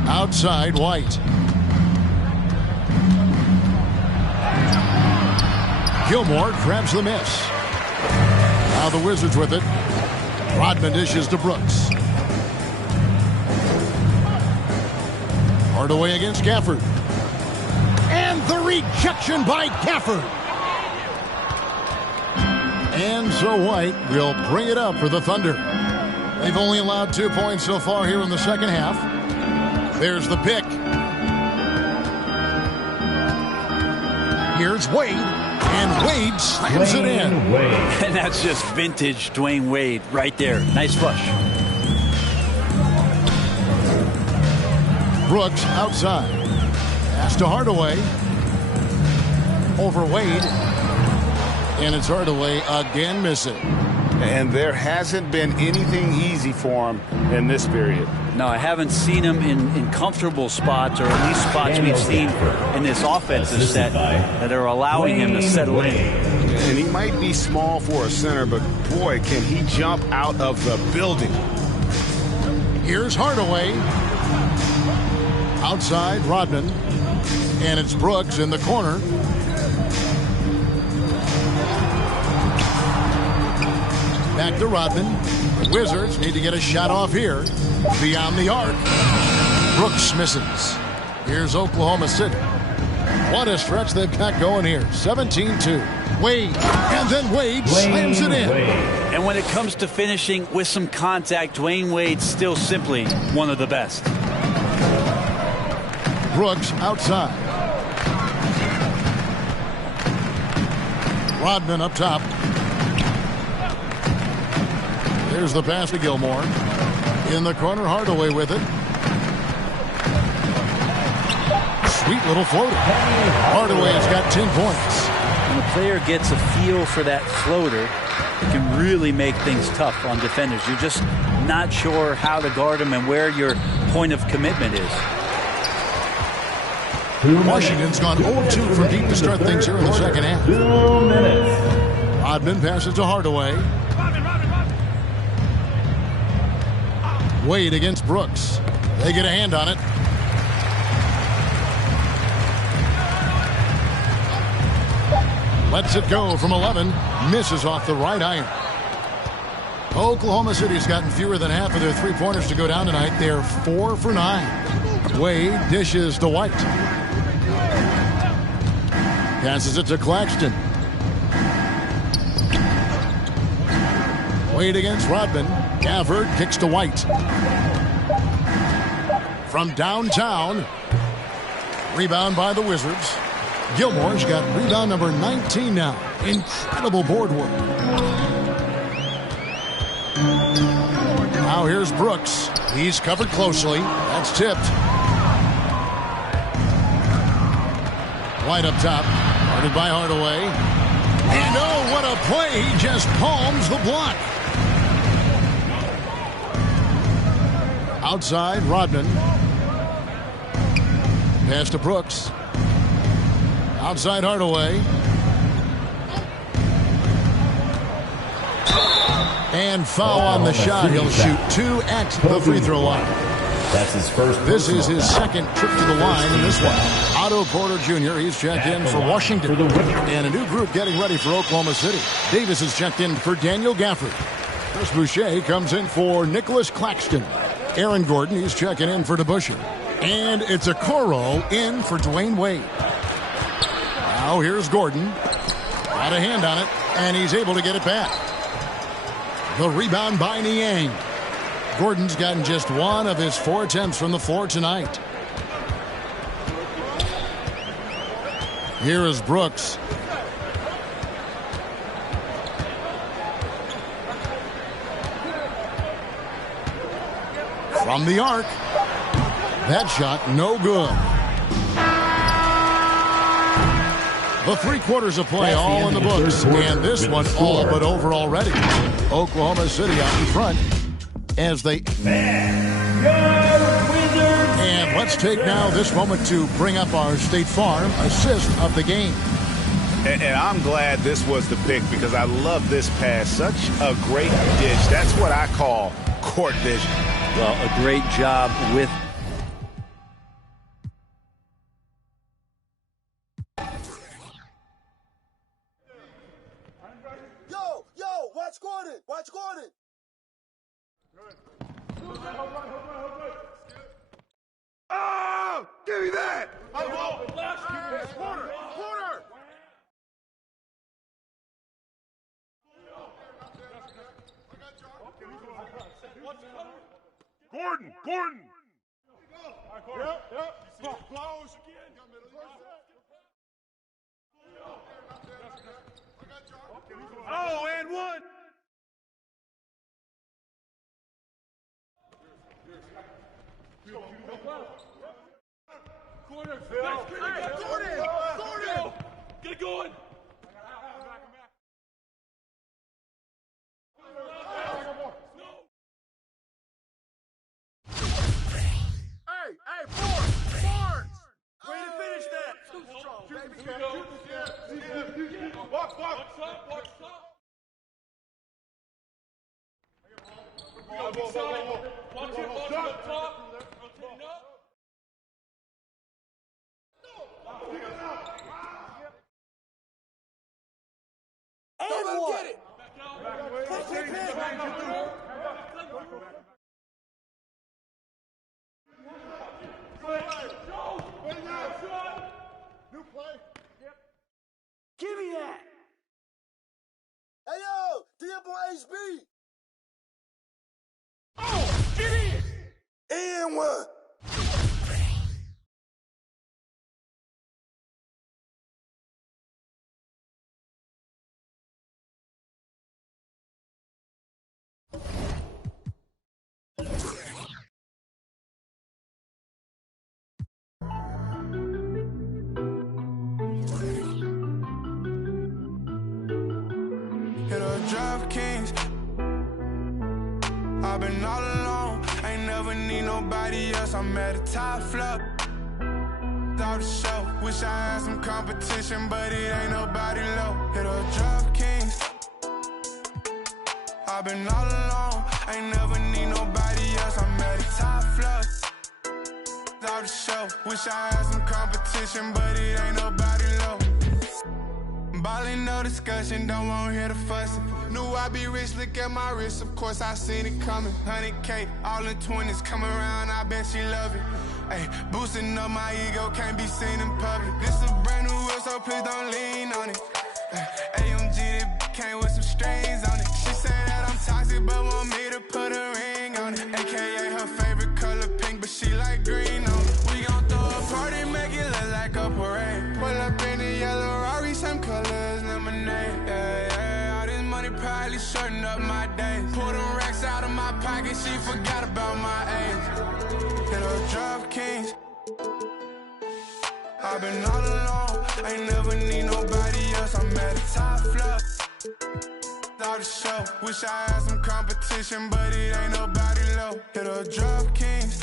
Outside, White. Gilmore grabs the miss. Now the Wizards with it. Rodman dishes to Brooks. Hardaway against Gafford. And the rejection by Gafford. And so White will bring it up for the Thunder. They've only allowed 2 points so far here in the second half. There's the pick. Here's Wade. And Wade slams it in. And that's just vintage Dwayne Wade right there. Nice flush. Brooks outside. Pass to Hardaway. Over Wade. And it's Hardaway again missing. And there hasn't been anything easy for him in this period. No, I haven't seen him in comfortable spots, or at least spots we've seen in this offensive set that are allowing him to settle in. And he might be small for a center, but boy, can he jump out of the building. Here's Hardaway. Outside, Rodman. And it's Brooks in the corner. Back to Rodman. The Wizards need to get a shot off here. Beyond the arc. Brooks misses. Here's Oklahoma City. What a stretch they've got going here. 17-2. Wade. And then Wade slams it in. And when it comes to finishing with some contact, Dwayne Wade's still simply one of the best. Brooks outside. Rodman up top. There's the pass to Gilmore. In the corner, Hardaway with it. Sweet little floater. Hardaway has got 10 points. When a player gets a feel for that floater, it can really make things tough on defenders. You're just not sure how to guard them and where your point of commitment is. Washington's gone 0-2 from deep to start things here in the second half. 2 minutes. Rodman passes to Hardaway. Wade against Brooks. They get a hand on it. Lets it go from 11. Misses off the right iron. Oklahoma City's gotten fewer than half of their three-pointers to go down tonight. They're 4 for 9. Wade dishes to White. Passes it to Claxton. Wade against Rodman. Gafford kicks to White. From downtown. Rebound by the Wizards. Gilmore's got rebound number 19 now. Incredible board work. Now here's Brooks. He's covered closely. That's tipped. White up top. Guarded by Hardaway. And oh, what a play. He just palms the block. Outside, Rodman. Pass to Brooks. Outside, Hardaway. And foul on the shot. He'll shoot 2 at the free throw line. That's his first. This is his second trip to the line in this one. Otto Porter Jr., he's checked in for Washington. And a new group getting ready for Oklahoma City. Davis is checked in for Daniel Gafford. Chris Boucher comes in for Nicholas Claxton. Aaron Gordon, he's checking in for DeBusschere. And it's a Okoro in for Dwayne Wade. Now here's Gordon. Got a hand on it, and he's able to get it back. The rebound by Niang. Gordon's gotten just 1 of his 4 attempts from the floor tonight. Here is Brooks. From the arc. That shot no good. The 3 quarters of play all in the books, and this one all but over already. Oklahoma City out in front as they... And let's take now this moment to bring up our State Farm assist of the game. And I'm glad this was the pick because I love this pass. Such a great dish. That's what I call court vision. Well, a great job with... Yo, watch Gordon. Watch Gordon. Oh, give me that. Corner. Gordon. Yep. Close. Oh, and 1. Gordon! Get it going! Hey, Barnes! Way to finish that! Too strong, baby. Watch Get it! New play. Give me that! Hey, yo! To your boy HB! Oh! Get in! And 1! I've been all alone, ain't never need nobody else. I'm at the top floor. Out the show, wish I had some competition, but it ain't nobody low. Hit a drop kings. I've been all alone, ain't never need nobody else. I'm at the top floor. Out the show, wish I had some competition, but it ain't nobody low. Ballin', no discussion, don't want to hear the fussing. Knew I'd be rich, look at my wrist, of course I seen it coming. 100K, all in 20s, come around, I bet she love it. Ay, boosting up my ego, can't be seen in public. This a brand new wheel, so please don't lean on it. AMG, that came with some strings on it. She said that I'm toxic, but want me to put a ring on it. AKA her favorite color pink, but she like green on it. We gon' throw a party, make it look like a parade. Pull up in the yellow Rari, same color as lemonade. Yeah, yeah, all this money probably shorten up my days. Pull them racks out of my pocket, she forgot about my age. Hit her drop kings. I've been all alone, ain't never need nobody else. I'm at the top floor. Out the show, wish I had some competition, but it ain't nobody low. Hit her drop kings.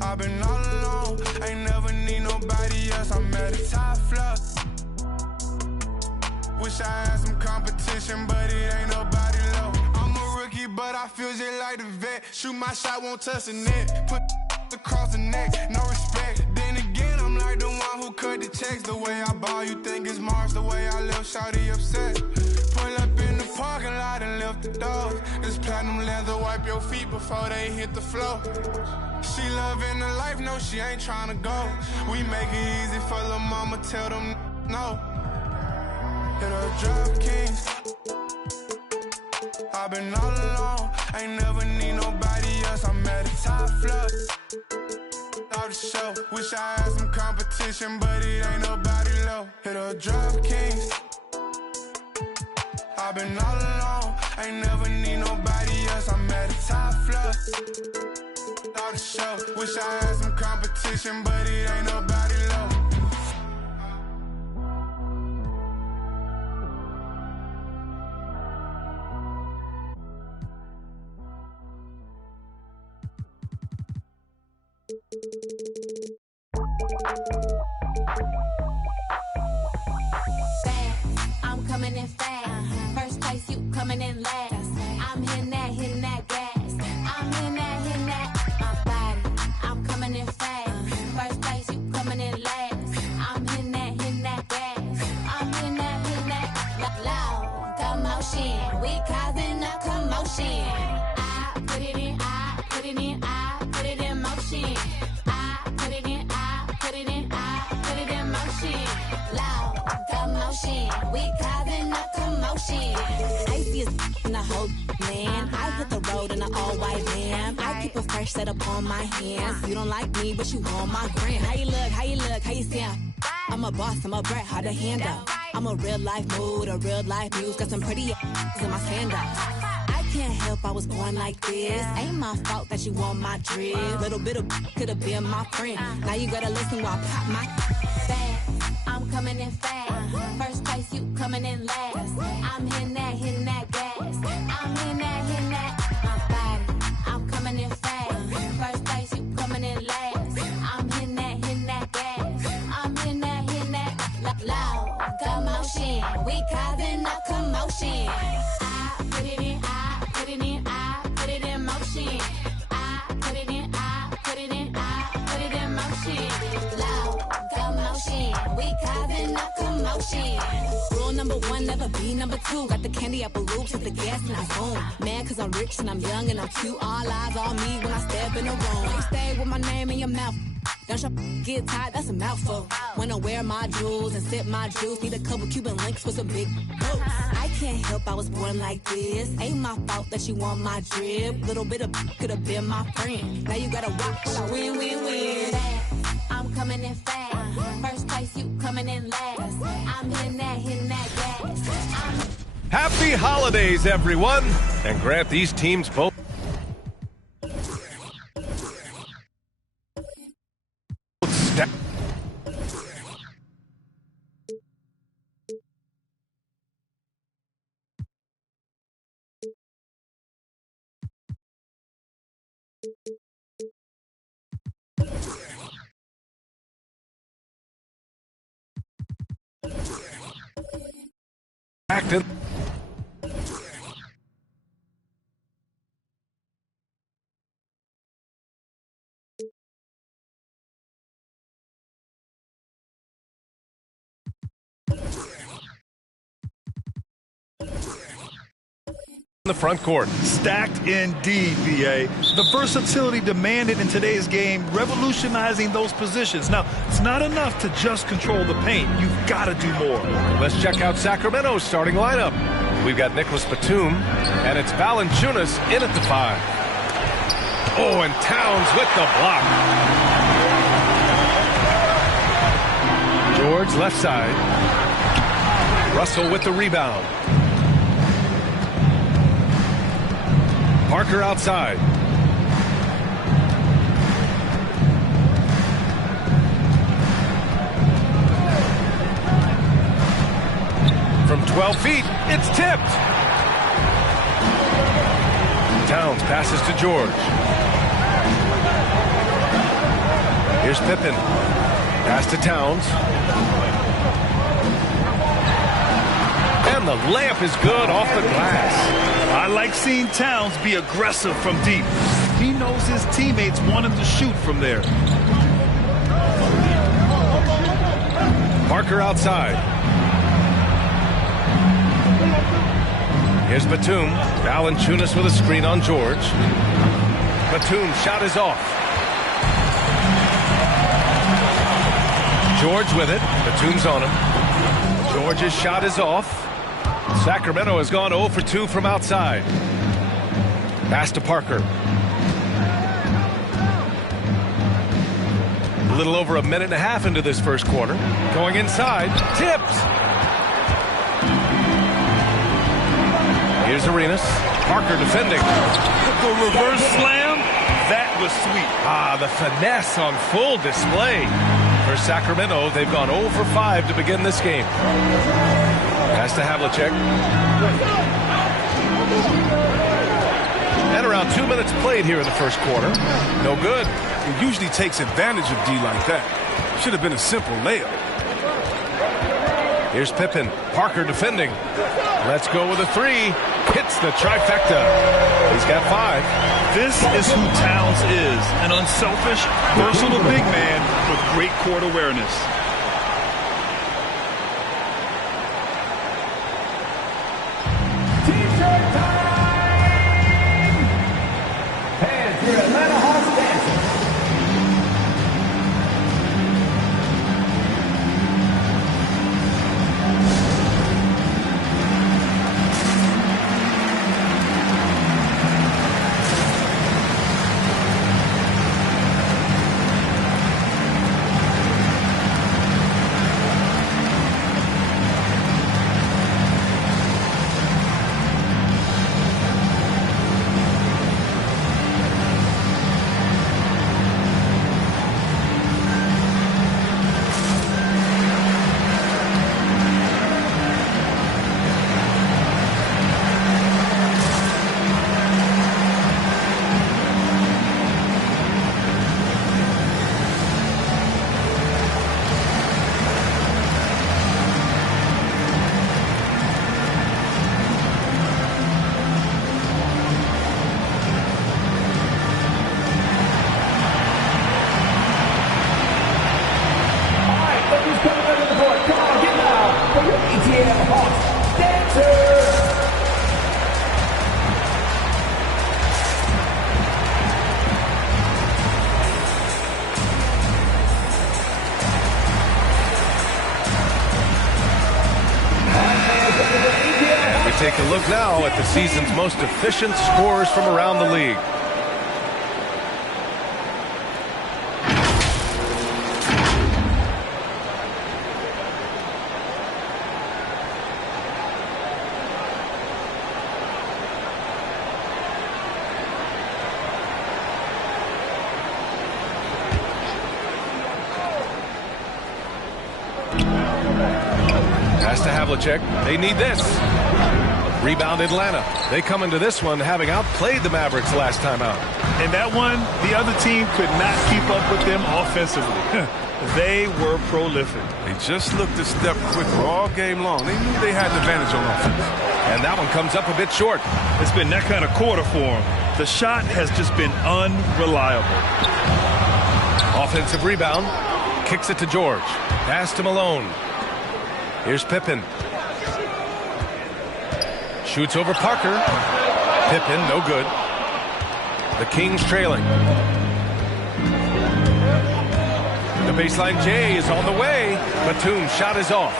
I've been all alone, ain't never need nobody else. I'm at the top floor. Wish I had some competition, but it ain't nobody low. I'm a rookie, but I feel just like the vet. Shoot my shot, won't touch the net. Put across the neck, no respect. Then again, I'm like the one who cut the checks. The way I ball, you think it's Mars. The way I left shawty upset. Pull up in the parking lot and lift the doors. This platinum leather, wipe your feet before they hit the floor. She loving the life, no, she ain't trying to go. We make it easy for the mama, tell them no. Hit her drop kings. I've been all alone, ain't never need nobody else. I'm at the top floor. Out the show, wish I had some competition, but it ain't nobody low. Hit her drop kings. I've been all alone, ain't never need nobody else. I'm at the top floor. Out the show, wish I had some competition, but it ain't nobody low. I'm coming in fast. First place, you coming in last. I'm hitting that gas. I'm hitting that, my body. I'm coming in fast. First place, you coming in last. I'm hitting that gas. I'm hitting that, loud commotion. We causing a commotion. I put it in, I put it in, I put it in motion. I put it in, I put it in, I put it in motion. Loud commotion. We causing a commotion. Icy as in the whole land. I hit the road in an all-white van. I keep a fresh set up on my hands. You don't like me, but you want my grand. How you look, how you look, how you sound? I'm a boss, I'm a brat, hard to handle. I'm a real life mood, a real life muse. Got some pretty in my sandals. I can't help I was born like this. Ain't my fault that you want my drip. Little bit of could have been my friend. Now you gotta listen while I pop my fast. I'm coming in fast. First place, you coming in last. I'm hitting that gas. I'm hitting that, my body. I'm coming in fast. First place, you coming in last. I'm hitting that gas. I'm hitting that, loud commotion. We causing a commotion. I put it in, I put it in, I put it in motion. I put it in, I put it in, I put it in motion. Loud commotion. We causing a commotion. Rule number one, never be number two. Got the candy apple loops with the gas and I zoom. Man, cause I'm rich and I'm young and I'm cute. All eyes on me when I step in the room. You stay with my name in your mouth. Don't your get tired, that's a mouthful. When I wear my jewels and sip my juice, need a couple Cuban links with some big boots. I can't help I was born like this. Ain't my fault that you want my drip. Little bit of could have been my friend. Now you gotta watch when I win, win, win. I'm coming in fast. First place, you coming in last. I'm hitting that gas. Happy holidays, everyone! And grant these teams both stacked in. The front court. Stacked indeed, BA. The versatility demanded in today's game, revolutionizing those positions. Now, it's not enough to just control the paint. You've got to do more. Let's check out Sacramento's starting lineup. We've got Nicholas Batum, and it's Valanciunas in at the 5. Oh, and Towns with the block. George left side. Russell with the rebound. Parker outside. From 12 feet, it's tipped. Towns passes to George. Here's Pippen. Pass to Towns. And the layup is good off the glass. I like seeing Towns be aggressive from deep. He knows his teammates want him to shoot from there. Parker outside. Here's Batum. Valanciunas with a screen on George. Batum's shot is off. George with it. Batum's on him. George's shot is off. Sacramento has gone 0 for 2 from outside. Pass to Parker. A little over a minute and a half into this first quarter. Going inside. Tipped. Here's Arenas. Parker defending. The reverse slam. That was sweet. The finesse on full display. For Sacramento, they've gone 0 for 5 to begin this game. Pass to Havlicek. And around 2 minutes played here in the first quarter. No good. It usually takes advantage of D like that. Should have been a simple layup. Here's Pippen. Parker defending. Let's go with a 3. Hits the trifecta. He's got 5. This is who Towns is. An unselfish, versatile big man with great court awareness. Take a look now at the season's most efficient scorers from around the league. Pass to Havlicek. They need this. Rebound Atlanta. They come into this one having outplayed the Mavericks last time out. And that one, the other team could not keep up with them offensively. they were prolific. They just looked a step quicker all game long. They knew they had an advantage on offense. And that one comes up a bit short. It's been that kind of quarter for him. The shot has just been unreliable. Offensive rebound. Kicks it to George. Pass to Malone. Here's Pippen. Shoots over Parker. Pippen, no good. The Kings trailing. The baseline J is on the way. Batum's shot is off.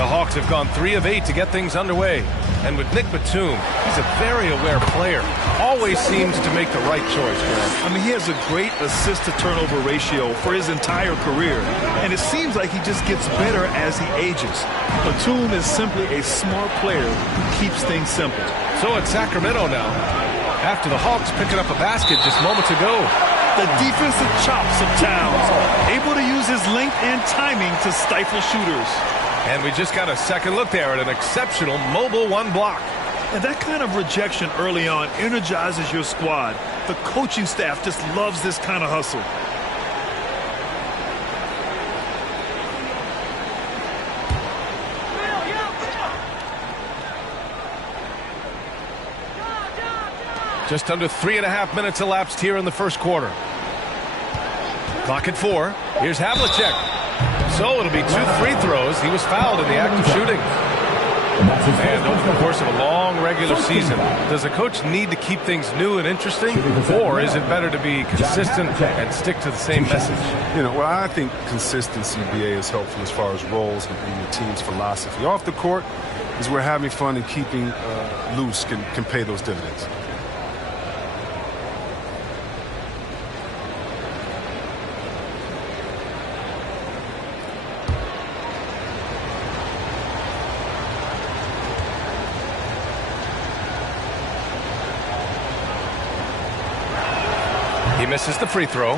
The Hawks have gone 3 of 8 to get things underway. And with Nick Batum, he's a very aware player. Always seems to make the right choice, Grant. I mean, he has a great assist-to-turnover ratio for his entire career. And it seems like he just gets better as he ages. Batum is simply a smart player who keeps things simple. So it's Sacramento now. After the Hawks picking up a basket just moments ago. The defensive chops of Towns, able to use his length and timing to stifle shooters. And we just got a second look there at an exceptional mobile one block. And that kind of rejection early on energizes your squad. The coaching staff just loves this kind of hustle. Just under 3.5 minutes elapsed here in the first quarter. Clock at 4. Here's Havlicek. So it'll be 2 free throws. He was fouled in the act of shooting. And over the course of a long regular season, does a coach need to keep things new and interesting, or is it better to be consistent and stick to the same message? You know, well, I think consistency, BA, is helpful as far as roles and your team's philosophy. Off the court is where having fun and keeping loose can pay those dividends. He misses the free throw.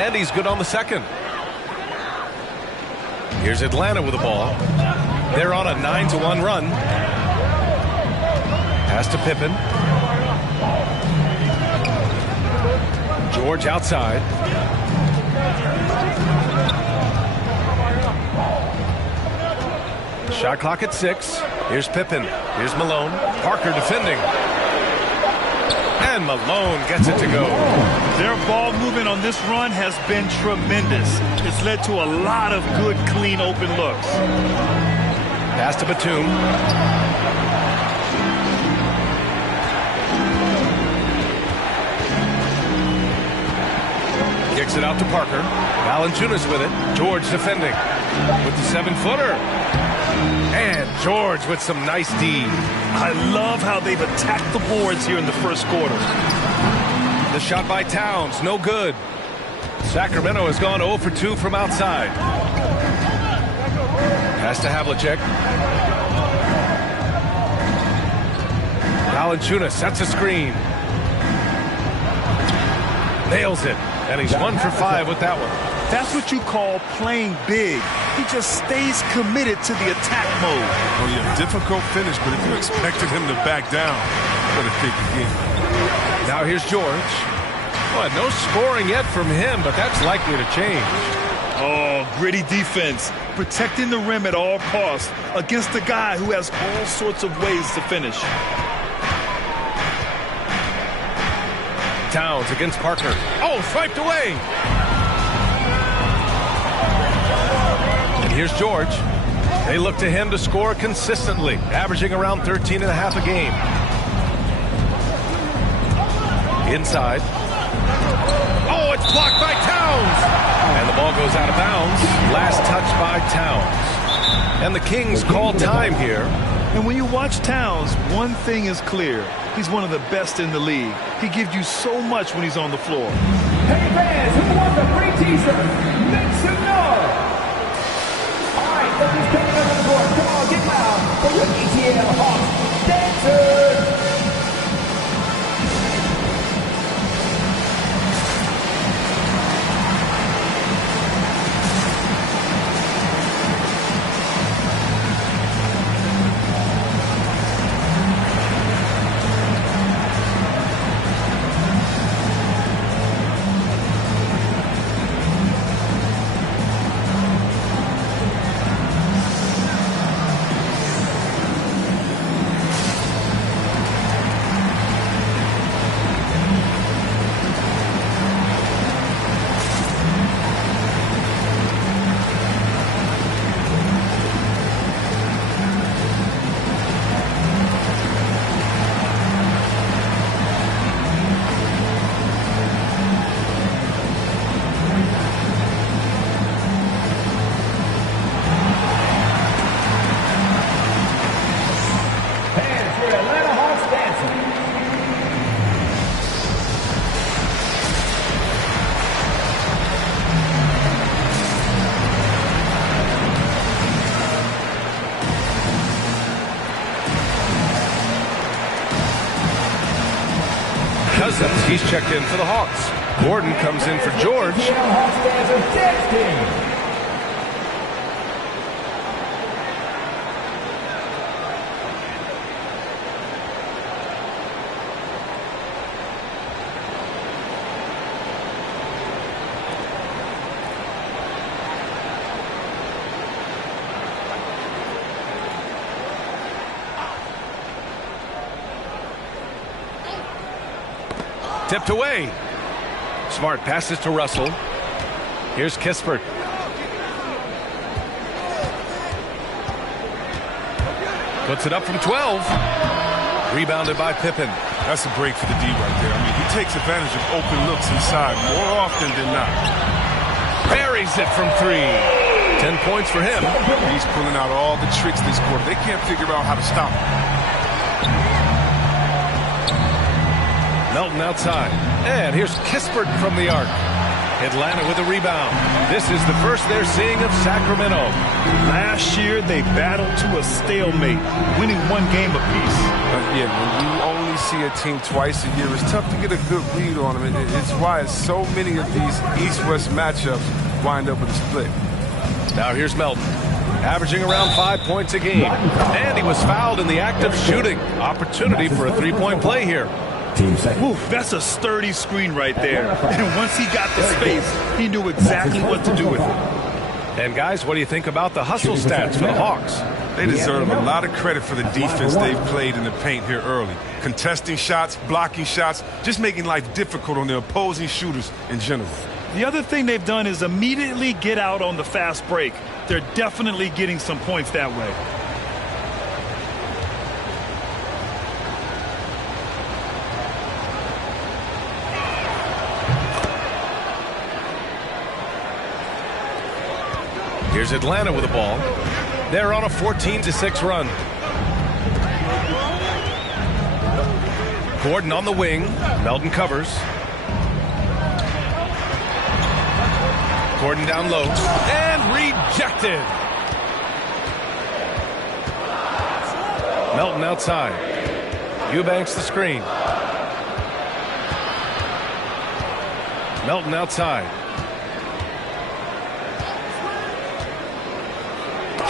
And he's good on the second. Here's Atlanta with the ball. They're on a 9-1 run. Pass to Pippen. George outside. Shot clock at 6. Here's Pippen. Here's Malone. Parker defending. And Malone gets it to go. Their ball movement on this run has been tremendous. It's led to a lot of good, clean, open looks. Pass to Batum. Kicks it out to Parker. Valanciunas with it. George defending. With the 7-footer. And George with some nice D. I love how they've attacked the boards here in the first quarter. The shot by Towns, no good. Sacramento has gone 0 for 2 from outside. Pass to Havlicek. Valanciunas sets a screen. Nails it. And he's 1 for 5 with that one. That's what you call playing big. He just stays committed to the attack mode. Oh, yeah, difficult finish, but if you expected him to back down, better think again. Now here's George. Well, no scoring yet from him, but that's likely to change. Oh, gritty defense. Protecting the rim at all costs against a guy who has all sorts of ways to finish. Towns against Parker. Oh, swiped away. And here's George. They look to him to score consistently, averaging around 13.5 a game. Inside. Oh, it's blocked by Towns. And the ball goes out of bounds. Last touch by Towns. And the Kings call time here. And when you watch Towns, one thing is clear. He's one of the best in the league. He gives you so much when he's on the floor. Hey fans, who wants a free t-shirt? Make some noise. All right, let's just come up on the board. Come on, get loud for your ETL Hawks Dancers. He's checked in for the Hawks. Gordon comes in for George. Tipped away. Smart passes to Russell. Here's Kispert. Puts it up from 12. Rebounded by Pippen. That's a break for the D right there. I mean, he takes advantage of open looks inside more often than not. Buries it from 3. 10 points for him. He's pulling out all the tricks this quarter. They can't figure out how to stop him. Melton outside. And here's Kispert from the arc. Atlanta with a rebound. This is the first they're seeing of Sacramento. Last year, they battled to a stalemate, winning one game apiece. Yeah, when you only see a team twice a year, it's tough to get a good read on them. It's why so many of these East-West matchups wind up with a split. Now here's Melton, averaging around 5 points a game. And he was fouled in the act of shooting. Opportunity for a three-point play here. Ooh, that's a sturdy screen right there. And once he got the space, he knew exactly what to do with it. And guys, what do you think about the hustle stats for the Hawks? They deserve a lot of credit for the defense they've played in the paint here early. Contesting shots, blocking shots, just making life difficult on the opposing shooters in general. The other thing they've done is immediately get out on the fast break. They're definitely getting some points that way. Here's Atlanta with the ball. They're on a 14-6 run. Gordon on the wing. Melton covers. Gordon down low. And rejected. Melton outside. Eubanks the screen. Melton outside.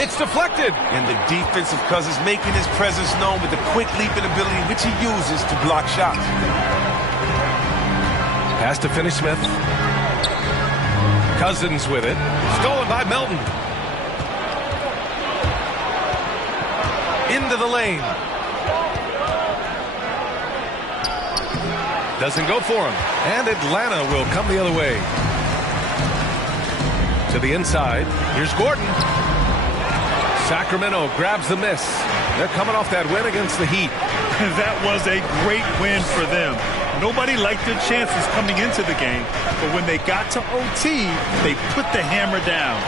It's deflected. And the defensive Cousins making his presence known with the quick leaping ability which he uses to block shots. Pass to Finney-Smith. Cousins with it. Stolen by Melton. Into the lane. Doesn't go for him. And Atlanta will come the other way. To the inside. Here's Gordon. Sacramento grabs the miss. They're coming off that win against the Heat. That was a great win for them. Nobody liked their chances coming into the game, but when they got to OT, they put the hammer down.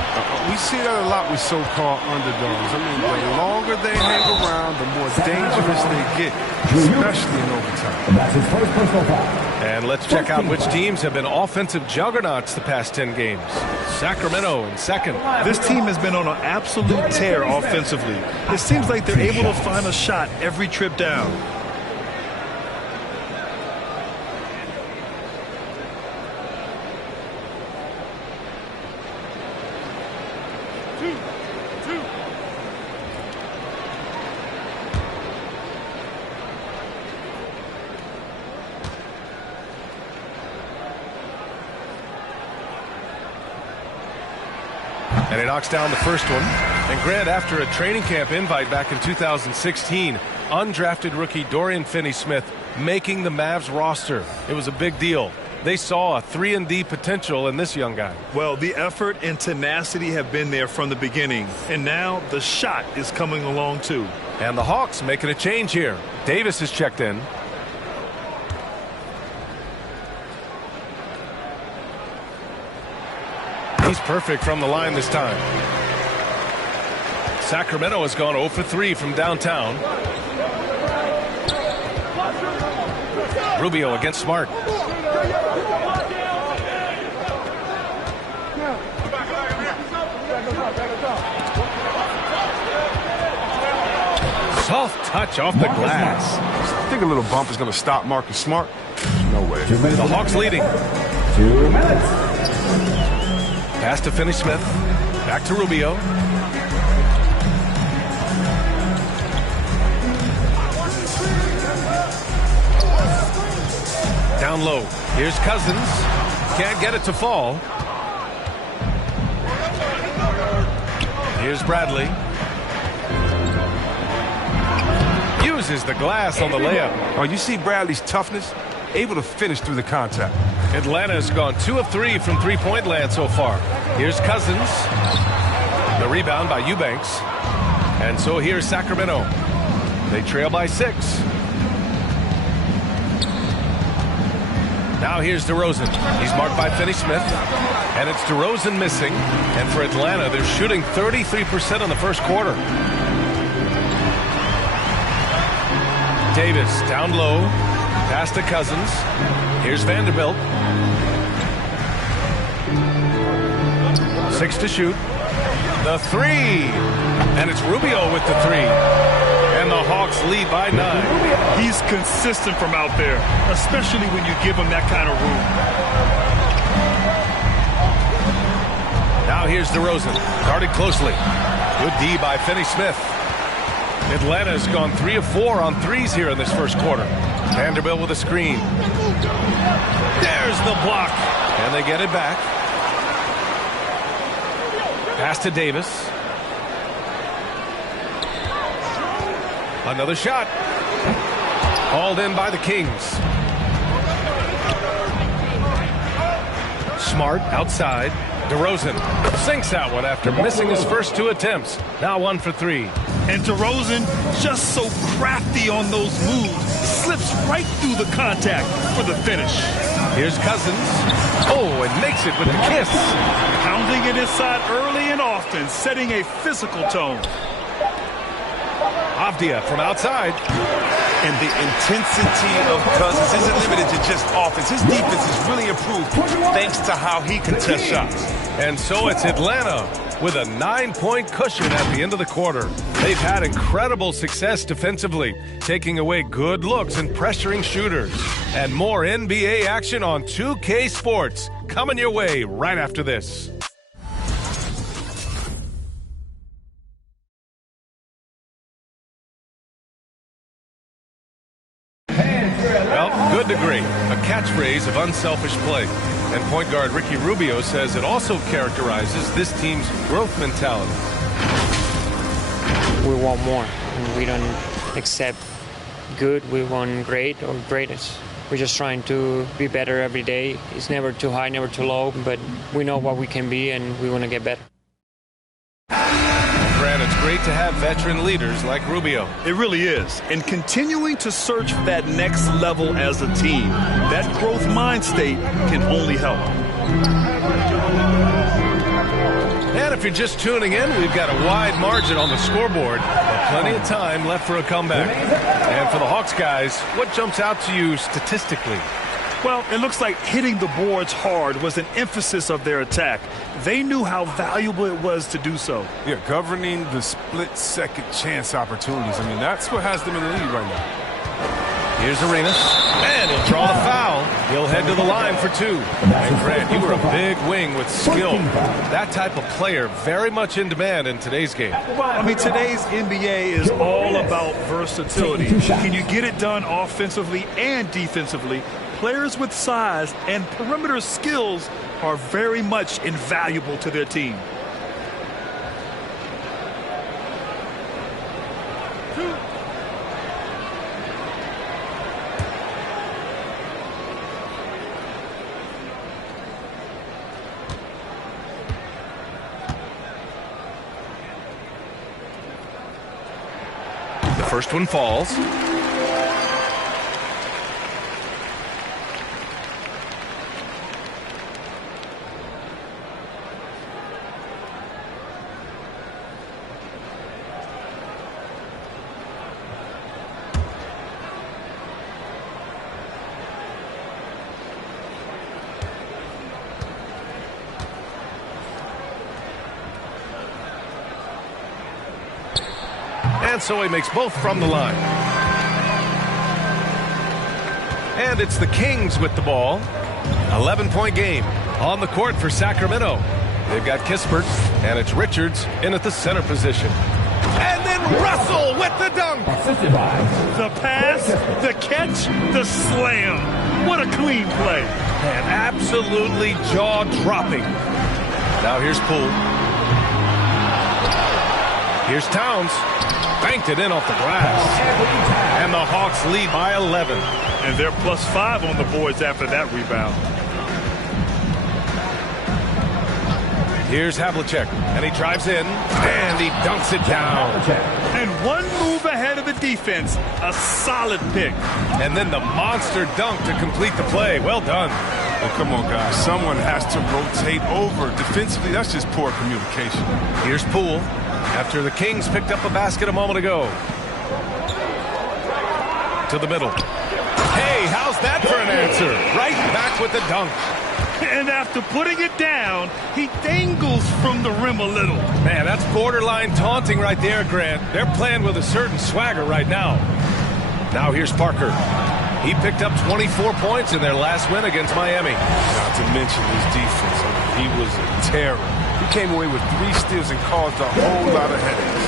We see that a lot with so-called underdogs. I mean, the longer they hang around, the more dangerous they get, especially in overtime. And that's his first personal foul. And let's check out which teams have been offensive juggernauts the past 10 games. Sacramento in second. This team has been on an absolute tear offensively. It seems like they're able to find a shot every trip down. And he knocks down the first one. And Grant, after a training camp invite back in 2016, undrafted rookie Dorian Finney-Smith making the Mavs roster. It was a big deal. They saw a 3-and-D potential in this young guy. Well, the effort and tenacity have been there from the beginning. And now the shot is coming along too. And the Hawks making a change here. Davis is checked in. He's perfect from the line this time. Sacramento has gone 0 for 3 from downtown. Rubio against Smart. Soft touch off the glass. I think a little bump is going to stop Marcus Smart. No way. The Hawks leading. 2 minutes. Pass to Finney-Smith. Back to Rubio. Down low. Here's Cousins. Can't get it to fall. Here's Bradley. Uses the glass on the layup. Oh, you see Bradley's toughness? Able to finish through the contact. Atlanta's gone 2 of 3 from three-point land so far. Here's Cousins. The rebound by Eubanks. And so here's Sacramento. They trail by 6. Now here's DeRozan. He's marked by Finney-Smith. And it's DeRozan missing. And for Atlanta, they're shooting 33% in the first quarter. Davis down low. Pass to Cousins. Here's Vanderbilt. 6 to shoot. The 3. And it's Rubio with the 3. And the Hawks lead by 9. He's consistent from out there, especially when you give him that kind of room. Now here's DeRozan. Guarded closely. Good D by Finney-Smith. Atlanta's gone 3 of 4 on threes here in this first quarter. Vanderbilt with a screen. There's the block. And they get it back. Pass to Davis. Another shot. Hauled in by the Kings. Smart outside. DeRozan sinks that one after missing his first 2 attempts. Now 1 for 3. And DeRozan, just so crafty on those moves, slips right through the contact for the finish. Here's Cousins. Oh, and makes it with the kiss. Pounding it inside early and often, setting a physical tone. Avdia from outside. And the intensity of Cousins isn't limited to just offense. His defense has really improved thanks to how he contests shots. And so it's Atlanta with a 9-point cushion at the end of the quarter. They've had incredible success defensively, taking away good looks and pressuring shooters. And more NBA action on 2K Sports coming your way right after this. Well, good to great, a catchphrase of unselfish play. And point guard Ricky Rubio says it also characterizes this team's growth mentality. We want more. We don't accept good. We want great or greatest. We're just trying to be better every day. It's never too high, never too low, but we know what we can be and we want to get better. Grant, it's great to have veteran leaders like Rubio. It really is. And continuing to search for that next level as a team, that growth mind state can only help. And if you're just tuning in, we've got a wide margin on the scoreboard, but plenty of time left for a comeback. And for the Hawks guys, what jumps out to you statistically? Well, it looks like hitting the boards hard was an emphasis of their attack. They knew how valuable it was to do so. Yeah, governing the split-second chance opportunities. I mean, that's what has them in the lead right now. Here's Arenas, and he'll draw the foul. He'll head to the line for 2. And Grant, you were a big wing with skill. That type of player very much in demand in today's game. Well, I mean, today's NBA is all about versatility. Can you get it done offensively and defensively? Players with size and perimeter skills are very much invaluable to their team. The first one falls. And so he makes both from the line. And it's the Kings with the ball. 11-point game on the court for Sacramento. They've got Kispert, and it's Richards in at the center position. And then Russell with the dunk. The pass, the catch, the slam. What a clean play. And absolutely jaw-dropping. Now here's Poole. Here's Towns. Banked it in off the glass. And the Hawks lead by 11. And they're +5 on the boards after that rebound. Here's Havlicek, and he drives in, and he dunks it down. And one move ahead of the defense, a solid pick. And then the monster dunk to complete the play. Well done. Well, come on, guys. Someone has to rotate over. Defensively, that's just poor communication. Here's Poole, after the Kings picked up a basket a moment ago. To the middle. Hey, how's that for an answer? Right back with the dunk. And after putting it down, he dangles from the rim a little. Man, that's borderline taunting right there, Grant. They're playing with a certain swagger right now. Now here's Parker. He picked up 24 points in their last win against Miami. Not to mention his defense. He was a terror. He came away with 3 steals and caused a whole lot of headaches.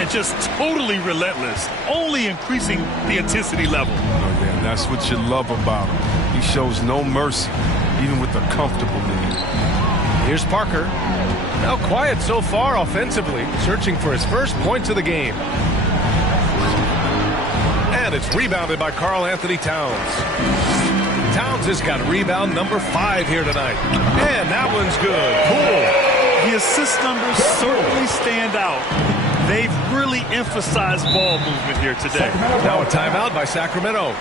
And just totally relentless, only increasing the intensity level. Oh, yeah, that's what you love about him. He shows no mercy, even with a comfortable lead. Here's Parker. Now quiet so far offensively, searching for his first points of the game. And it's rebounded by Karl Anthony Towns. Towns has got rebound number 5 here tonight. And that one's good. Cool. The assist numbers certainly stand out. They've really emphasized ball movement here today. Now a timeout by Sacramento.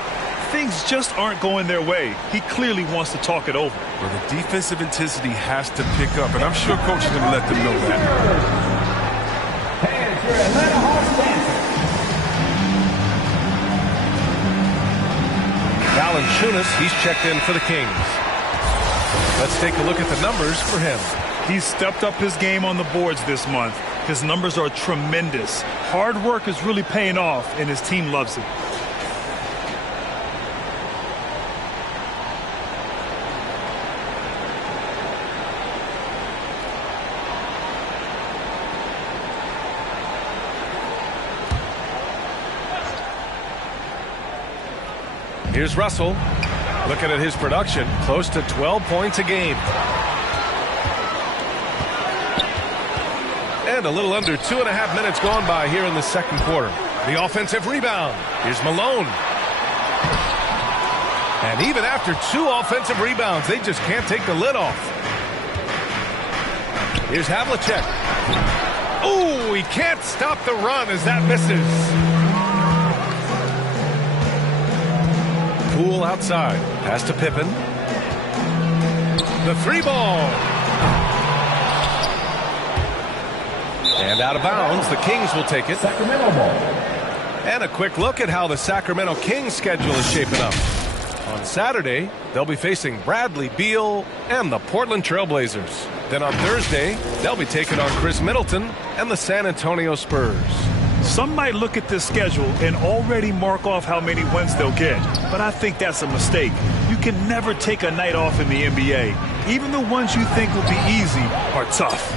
Things just aren't going their way. He clearly wants to talk it over. Well, the defensive intensity has to pick up, and I'm sure Coach is going to let them know that. And your Atlanta Hawks dancer. Valanciunas, he's checked in for the Kings. Let's take a look at the numbers for him. He's stepped up his game on the boards this month. His numbers are tremendous. Hard work is really paying off, and his team loves it. Here's Russell. Looking at his production, close to 12 points a game. And a little under 2.5 minutes gone by here in the second quarter. The offensive rebound. Here's Malone. And even after 2 offensive rebounds, they just can't take the lid off. Here's Havlicek. Oh, he can't stop the run as that misses. Poole outside. Pass to Pippen. The 3-ball. And out of bounds, the Kings will take it. Sacramento ball. And a quick look at how the Sacramento Kings schedule is shaping up. On Saturday, they'll be facing Bradley Beal and the Portland Trailblazers. Then on Thursday, they'll be taking on Chris Middleton and the San Antonio Spurs. Some might look at this schedule and already mark off how many wins they'll get, but I think that's a mistake. You can never take a night off in the NBA. Even the ones you think will be easy are tough.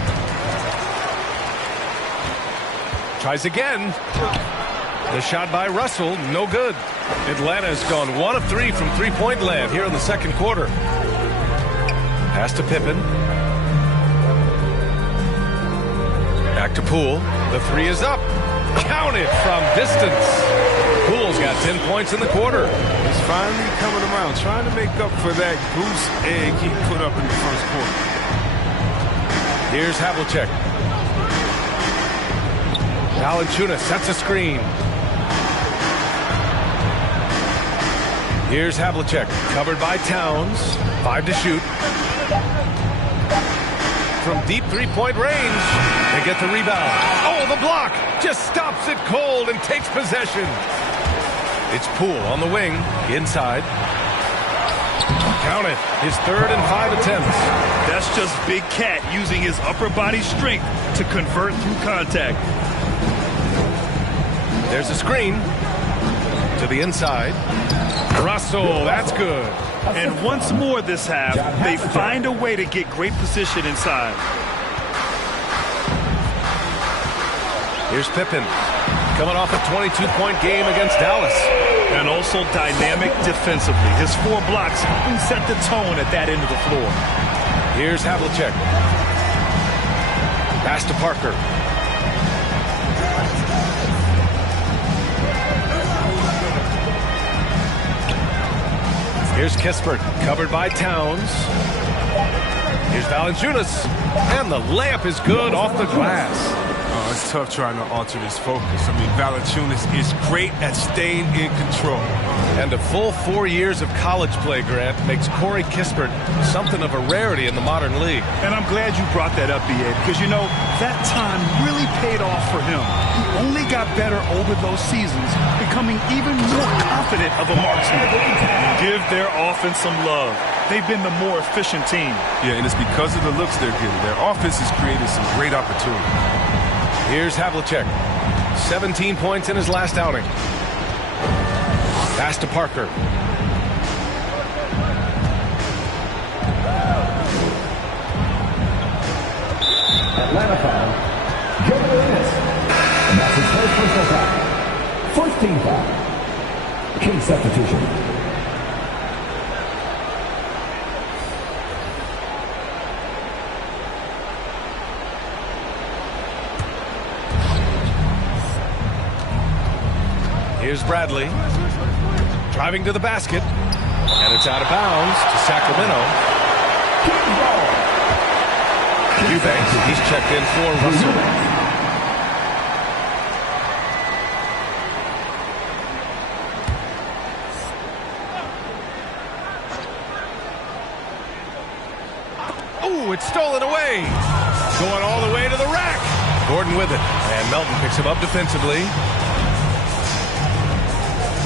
Tries again. The shot by Russell, no good. Atlanta's gone 1 of 3 from three-point land here in the second quarter. Pass to Pippen. Back to Poole. The 3 is up. Counted from distance. Poole's got 10 points in the quarter. He's finally coming around, trying to make up for that goose egg he put up in the first quarter. Here's Havlicek. Valanciunas sets a screen. Here's Havlicek, covered by Towns. 5 to shoot. From deep three-point range, they get the rebound. Oh, the block just stops it cold and takes possession. It's Poole on the wing, inside. Count it, his 3rd and 5 attempts. That's just Big Cat using his upper body strength to convert through contact. There's a screen to the inside. Russell, that's good. And once more this half, they find a way to get great position inside. Here's Pippen, coming off a 22-point game against Dallas. And also dynamic defensively. His 4 blocks set the tone at that end of the floor. Here's Havlicek. Pass to Parker. Here's Kispert, covered by Towns. Here's Valanciunas, and the layup is good off the glass. It's tough trying to alter his focus. I mean, Valanciunas is great at staying in control. And a full 4 years of college play, Grant, makes Corey Kispert something of a rarity in the modern league. And I'm glad you brought that up, B.A., because, you know, that time really paid off for him. He only got better over those seasons, becoming even more confident of a marksman. Give their offense some love. They've been the more efficient team. Yeah, and it's because of the looks they're getting. Their offense has created some great opportunities. Here's Havlicek. 17 points in his last outing. Pass to Parker. Atlanta foul. Kevin Durant. And that's his first personal foul. First team foul. Key substitution. Here's Bradley, driving to the basket, and it's out of bounds to Sacramento. Eubanks, he's checked in for Russell. Oh, it's stolen away. Going all the way to the rack. Gordon with it, and Melton picks him up defensively.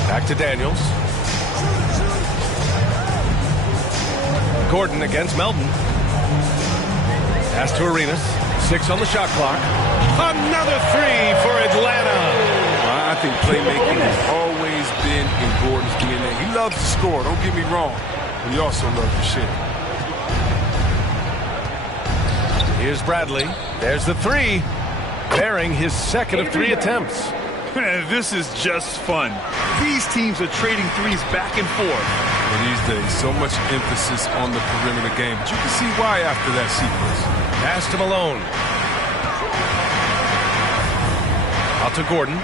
Back to Daniels. Gordon against Melton. Pass to Arenas. 6 on the shot clock. Another 3 for Atlanta. I think playmaking has always been in Gordon's DNA. He loves to score, don't get me wrong. But he also loves to share. Here's Bradley. There's the 3. Bearing his second of 3 attempts. This is just fun. These teams are trading threes back and forth. And these days, so much emphasis on the perimeter game. But you can see why after that sequence. Pass to Malone. Out to Gordon.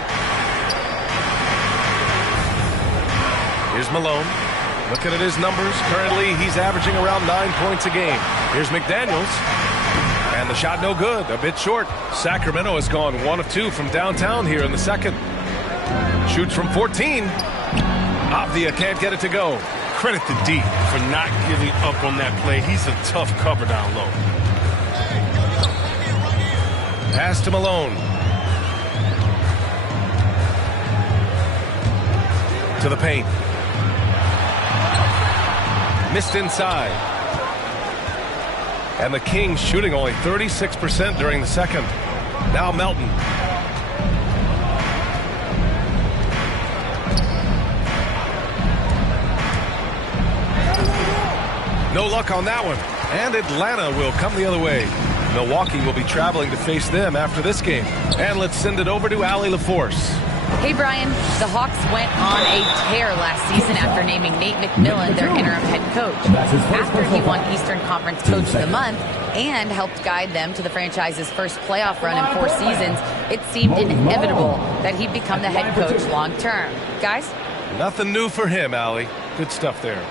Here's Malone. Looking at his numbers. Currently, he's averaging around 9 points a game. Here's McDaniels. And the shot no good, a bit short. Sacramento has gone 1 of 2 from downtown here in the second. Shoots from 14. Avdia can't get it to go. Credit to D for not giving up on that play. He's a tough cover down low. Pass to Malone. To the paint. Missed inside. And the Kings shooting only 36% during the second. Now Melton. No luck on that one. And Atlanta will come the other way. Milwaukee will be traveling to face them after this game. And let's send it over to Allie LaForce. Hey, Brian. The Hawks went on a tear last season after naming Nate McMillan their interim head coach. After he won Eastern Conference Coach of the Month and helped guide them to the franchise's first playoff run in 4 seasons, it seemed inevitable that he'd become the head coach long term. Guys? Nothing new for him, Allie. Good stuff there.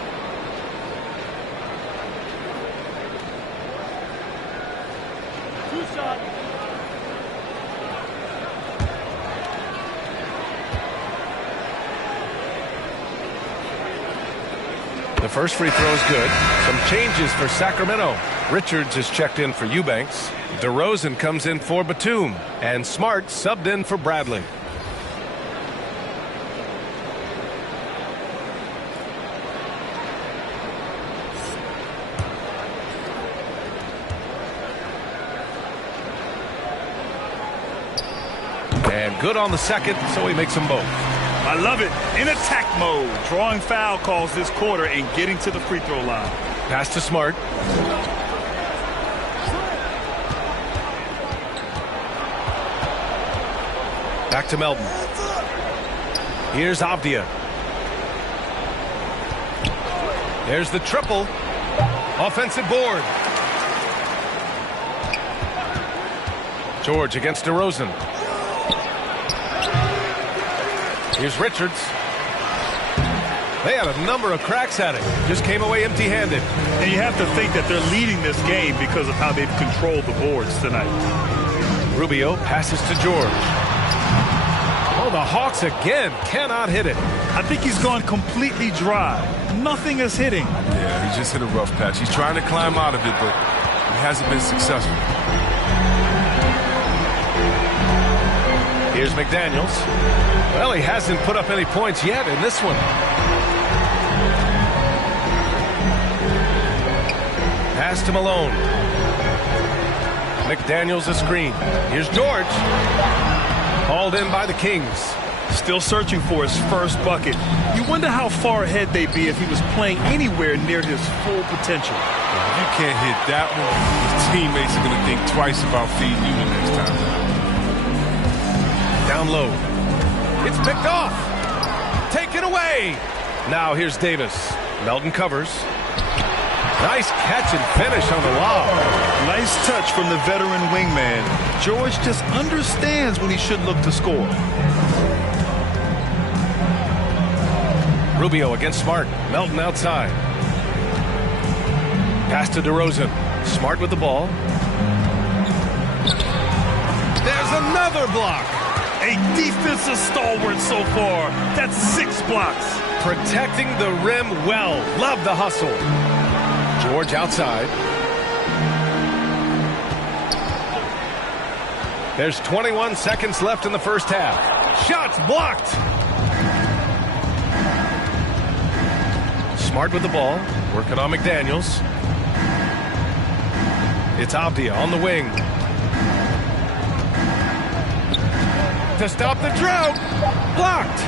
The first free throw is good. Some changes for Sacramento. Richards is checked in for Eubanks. DeRozan comes in for Batum. And Smart subbed in for Bradley. And good on the second, so he makes them both. I love it. In attack mode, drawing foul calls this quarter and getting to the free throw line. Pass to Smart. Back to Melton. Here's Avdia. There's the triple. Offensive board. George against DeRozan. Here's Richards. They had a number of cracks at it. Just came away empty-handed. And you have to think that they're leading this game because of how they've controlled the boards tonight. Rubio passes to George. Oh, the Hawks again cannot hit it. I think he's gone completely dry. Nothing is hitting. Yeah, he just hit a rough patch. He's trying to climb out of it, but he hasn't been successful. Here's McDaniels. Well, he hasn't put up any points yet in this one. Pass to Malone. McDaniels a screen. Here's George. Hauled in by the Kings. Still searching for his first bucket. You wonder how far ahead they'd be if he was playing anywhere near his full potential. If you can't hit that one, his teammates are going to think twice about feeding you the next time. Down low. It's picked off. Taken away. Now here's Davis. Melton covers. Nice catch and finish on the lob. Nice touch from the veteran wingman. George just understands when he should look to score. Rubio against Smart. Melton outside. Pass to DeRozan. Smart with the ball. There's another block. A defensive stalwart so far. That's 6 blocks. Protecting the rim well. Love the hustle. George outside. There's 21 seconds left in the first half. Shots blocked. Smart with the ball. Working on McDaniels. It's Avdia on the wing. To stop the drought. Blocked.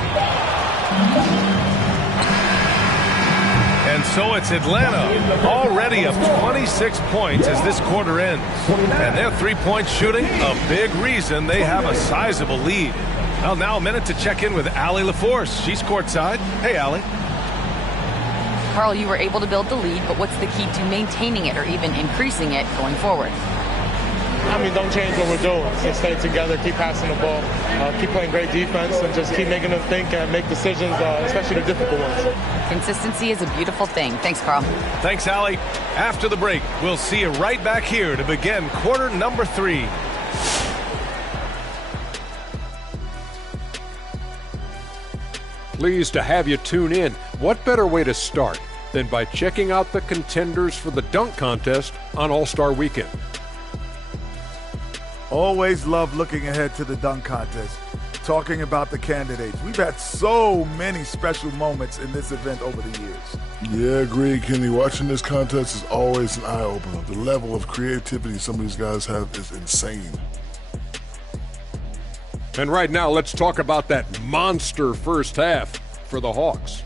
And so it's Atlanta already up 26 points as this quarter ends. And their three-point shooting, a big reason they have a sizable lead. Well, now a minute to check in with Allie LaForce. She's courtside. Hey, Allie. Carl, you were able to build the lead, but what's the key to maintaining it or even increasing it going forward? I mean, don't change what we're doing. Just stay together, keep passing the ball, keep playing great defense, and just keep making them think and make decisions, especially the difficult ones. Consistency is a beautiful thing. Thanks, Carl. Thanks, Allie. After the break, we'll see you right back here to begin quarter number 3. Pleased to have you tune in. What better way to start than by checking out the contenders for the dunk contest on All-Star Weekend? Always love looking ahead to the dunk contest, talking about the candidates. We've had so many special moments in this event over the years. Yeah, agreed, Kenny. Watching this contest is always an eye-opener. The level of creativity some of these guys have is insane. And right now, let's talk about that monster first half for the Hawks.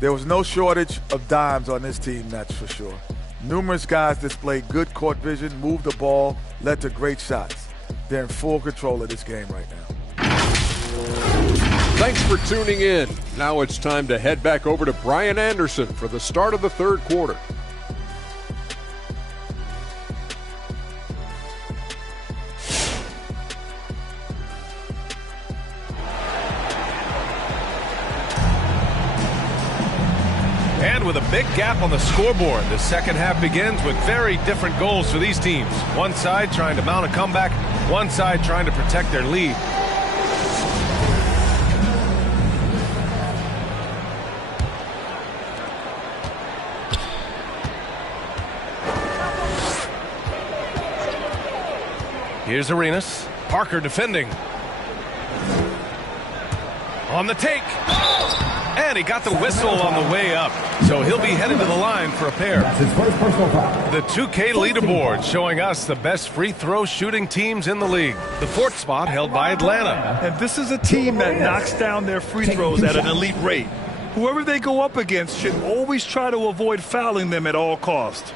There was no shortage of dimes on this team, that's for sure. Numerous guys displayed good court vision, moved the ball, led to great shots. They're in full control of this game right now. Thanks for tuning in. Now it's time to head back over to Brian Anderson for the start of the third quarter. And with a big gap on the scoreboard, the second half begins with very different goals for these teams. One side trying to mount a comeback, one side trying to protect their lead. Here's Arenas. Parker defending. On the take. And he got the whistle on the way up. So he'll be headed to the line for a pair. That's his first personal foul. The 2K leaderboard showing us the best free throw shooting teams in the league. The fourth spot held by Atlanta. And this is a team that knocks down their free throws at an elite rate. Whoever they go up against should always try to avoid fouling them at all costs.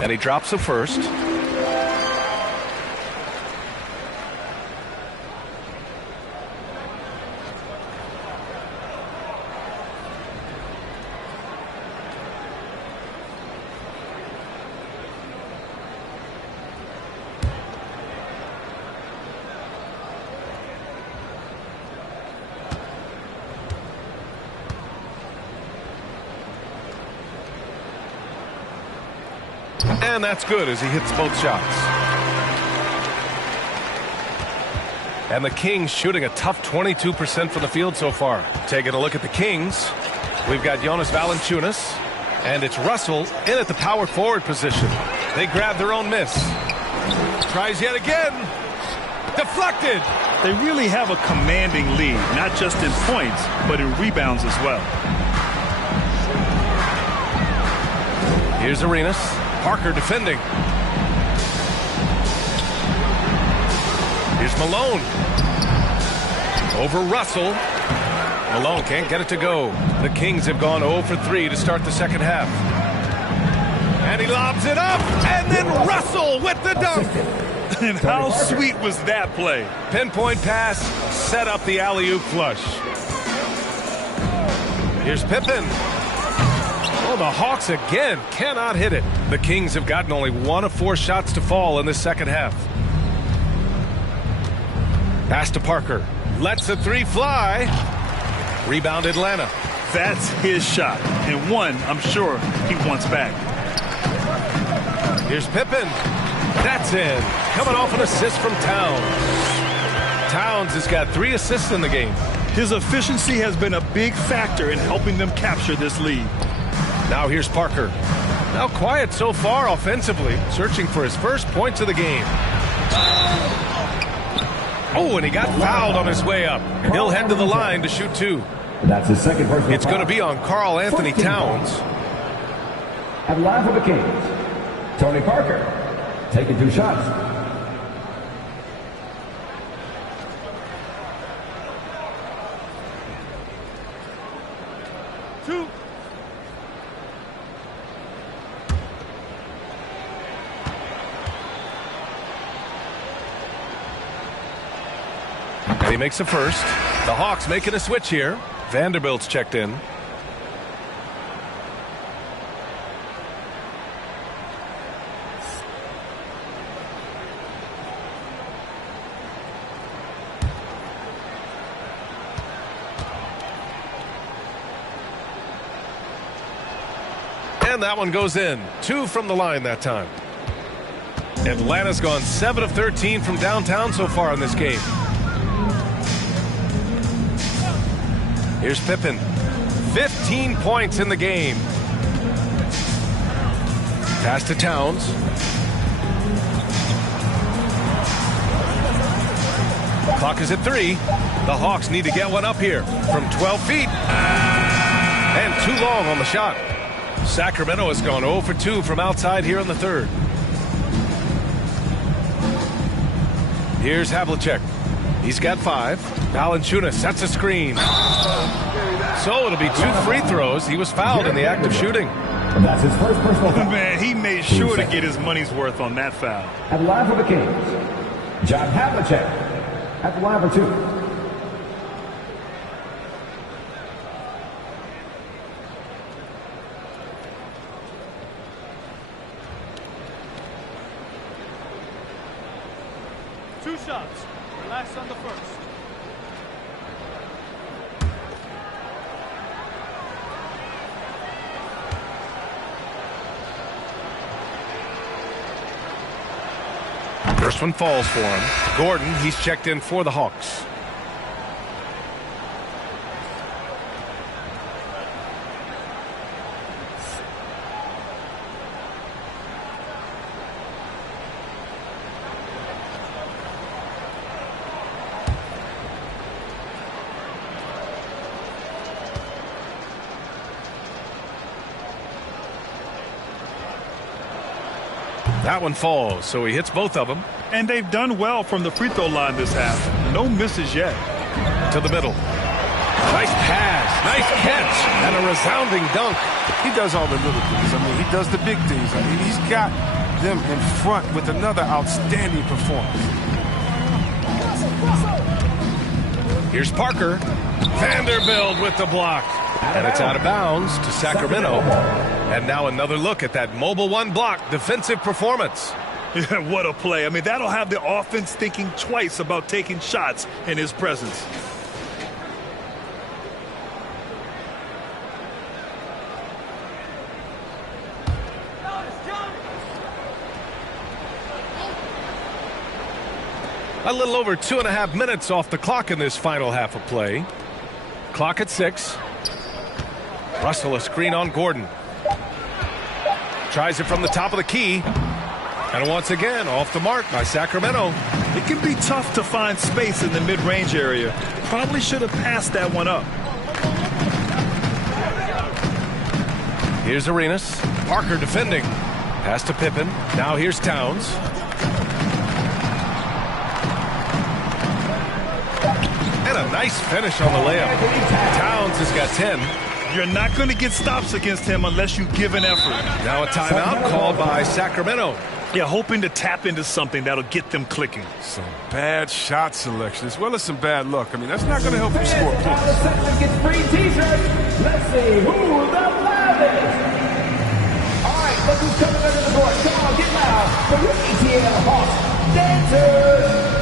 And he drops the first. And that's good as he hits both shots. And the Kings shooting a tough 22% from the field so far. Taking a look at the Kings, we've got Jonas Valanciunas, and it's Russell in at the power forward position. They grab their own miss. Tries yet again. Deflected. They really have a commanding lead, not just in points, but in rebounds as well. Here's Arenas. Parker defending. Here's Malone. Over Russell. Malone can't get it to go. The Kings have gone 0 for 3 to start the second half. And he lobs it up. And then Russell with the dunk. And how sweet was that play? Pinpoint pass, set up the alley-oop flush. Here's Pippen. Oh, the Hawks again cannot hit it. The Kings have gotten only 1 of 4 shots to fall in the second half. Pass to Parker. Lets the 3 fly. Rebound Atlanta. That's his shot, and one I'm sure he wants back. Here's Pippen. That's in. Coming off an assist from Towns. Towns has got 3 assists in the game. His efficiency has been a big factor in helping them capture this lead. Now here's Parker. Now quiet so far offensively, searching for his first points of the game. Oh, and he got fouled on his way up. And he'll head to the line to shoot 2. That's his second personal foul. It's going to be on Karl Anthony Towns. And line for the Kings, Tony Parker, taking 2 shots. And he makes the first. The Hawks making a switch here. Vanderbilt's checked in. And that one goes in. 2 from the line that time. Atlanta's gone 7 of 13 from downtown so far in this game. Here's Pippen. 15 points in the game. Pass to Towns. Clock is at 3. The Hawks need to get one up here from 12 feet. And too long on the shot. Sacramento has gone 0 for 2 from outside here in the third. Here's Havlicek. He's got 5. Valanciunas sets a screen. So it'll be 2 free throws. He was fouled in the act of shooting. That's his first personal foul. Man, he made sure to get his money's worth on that foul. At the line for the Kings, John Havlicek. At the line for 2. Two shots. Relax on the first. First one falls for him. Gordon, he's checked in for the Hawks. That one falls, so he hits both of them. And they've done well from the free throw line this half. No misses yet. To the middle. Nice pass. Nice catch. And a resounding dunk. He does all the little things. I mean, he does the big things. I mean, he's got them in front with another outstanding performance. Here's Parker. Vanderbilt with the block. And it's out of bounds to Sacramento. And now another look at that mobile one block defensive performance. Yeah, what a play. I mean, that'll have the offense thinking twice about taking shots in his presence. A little over 2.5 minutes off the clock in this final half of play. Clock at 6. Russell a screen on Gordon. Tries it from the top of the key. And once again, off the mark by Sacramento. It can be tough to find space in the mid-range area. Probably should have passed that one up. Here's Arenas. Parker defending. Pass to Pippen. Now here's Towns. And a nice finish on the layup. Towns has got 10. You're not going to get stops against him unless you give an effort. Now a timeout called by Sacramento. Yeah, hoping to tap into something that'll get them clicking. Some bad shot selection as well as some bad luck. I mean, that's not going to help him score points. Gets free t-shirts. Let's see who the loudest. All right, look who's coming under the board. Come on, get loud for your ATL Hawks Dancers.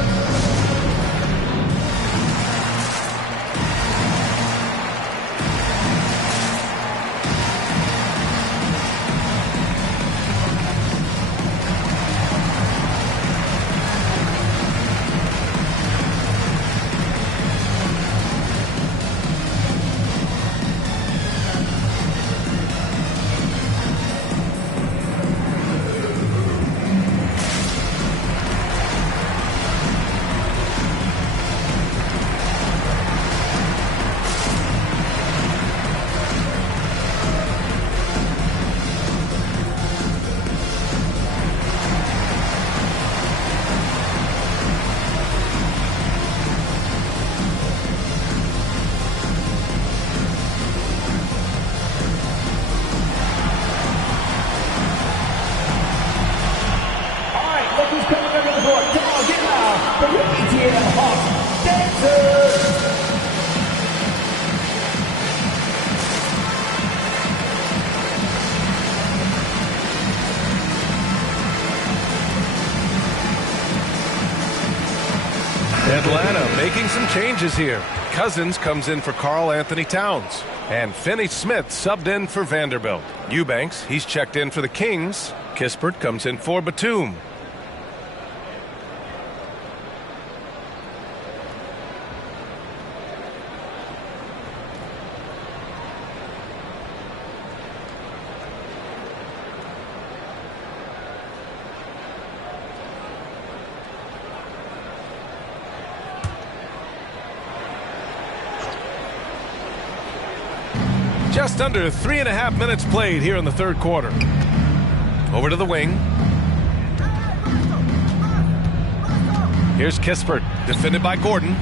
Atlanta making some changes here. Cousins comes in for Karl Anthony Towns. And Finney Smith subbed in for Vanderbilt. Eubanks, he's checked in for the Kings. Kispert comes in for Batum. Just under 3.5 minutes played here in the third quarter. Over to the wing. Here's Kispert, defended by Gordon.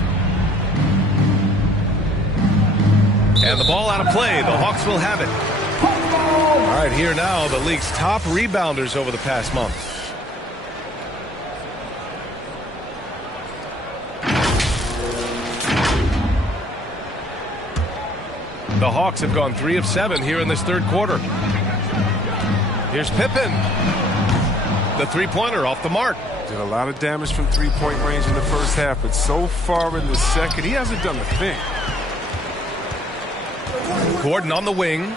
And the ball out of play. The Hawks will have it. All right, here now, the league's top rebounders over the past month. The Hawks have gone 3 of 7 here in this third quarter. Here's Pippen. The three-pointer off the mark. Did a lot of damage from three-point range in the first half, but so far in the second, he hasn't done a thing. Gordon on the wing.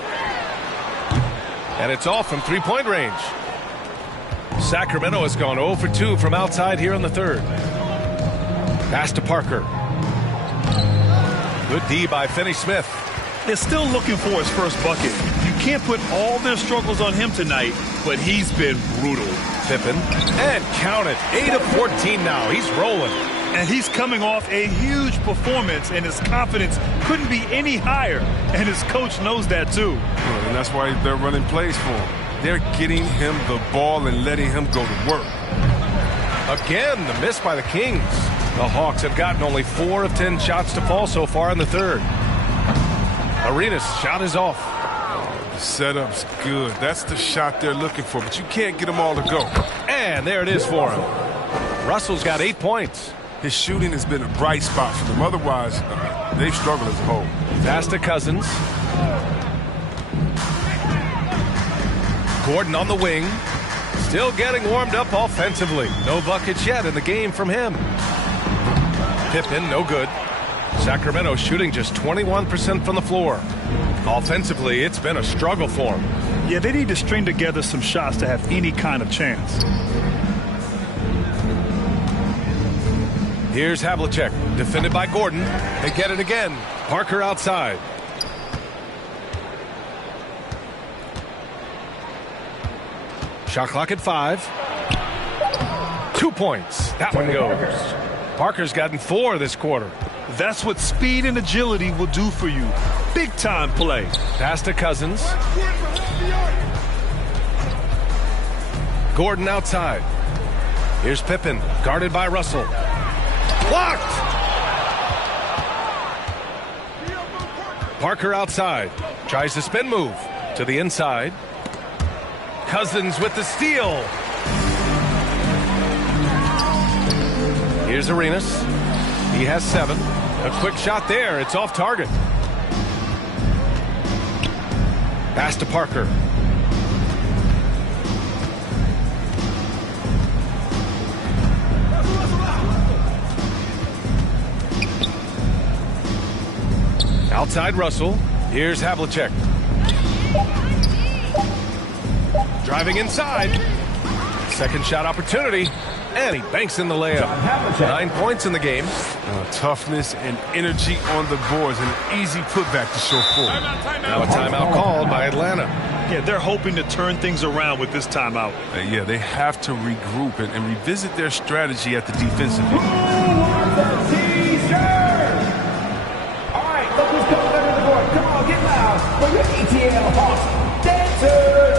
And it's off from three-point range. Sacramento has gone 0 for 2 from outside here in the third. Pass to Parker. Good D by Finney-Smith. They're still looking for his first bucket. You can't put all their struggles on him tonight, but he's been brutal. Pippen, and count it. 8 of 14 now. He's rolling. And he's coming off a huge performance, and his confidence couldn't be any higher. And his coach knows that, too. Well, and that's why they're running plays for him. They're getting him the ball and letting him go to work. Again, the miss by the Kings. The Hawks have gotten only 4 of 10 shots to fall so far in the third. Arenas' shot is off. The setup's good. That's the shot they're looking for, but you can't get them all to go. And there it is for him. Russell's got 8 points. His shooting has been a bright spot for them. Otherwise, they've struggled as a whole. Pass to Cousins. Gordon on the wing. Still getting warmed up offensively. No buckets yet in the game from him. Pippen, no good. Sacramento shooting just 21% from the floor. Offensively, it's been a struggle for them. Yeah, they need to string together some shots to have any kind of chance. Here's Havlicek, defended by Gordon. They get it again. Parker outside. Shot clock at 5. 2 points. That one goes. Parker's gotten 4 this quarter. That's what speed and agility will do for you. Big time play. Pass to Cousins. Gordon outside. Here's Pippen, guarded by Russell. Blocked! Parker outside. Tries the spin move to the inside. Cousins with the steal. Here's Arenas. He has 7. A quick shot there. It's off target. Pass to Parker. Outside Russell. Here's Havlicek. Driving inside. Second shot opportunity. And he banks in the layup. 9 points in the game. Toughness and energy on the boards. An easy putback to show forward. Now a timeout called by Atlanta. Yeah, they're hoping to turn things around with this timeout. Yeah, they have to regroup and revisit their strategy at the defensive end. All right, look who's coming under the board. Come on, get loud for your ATL Hawks dancers.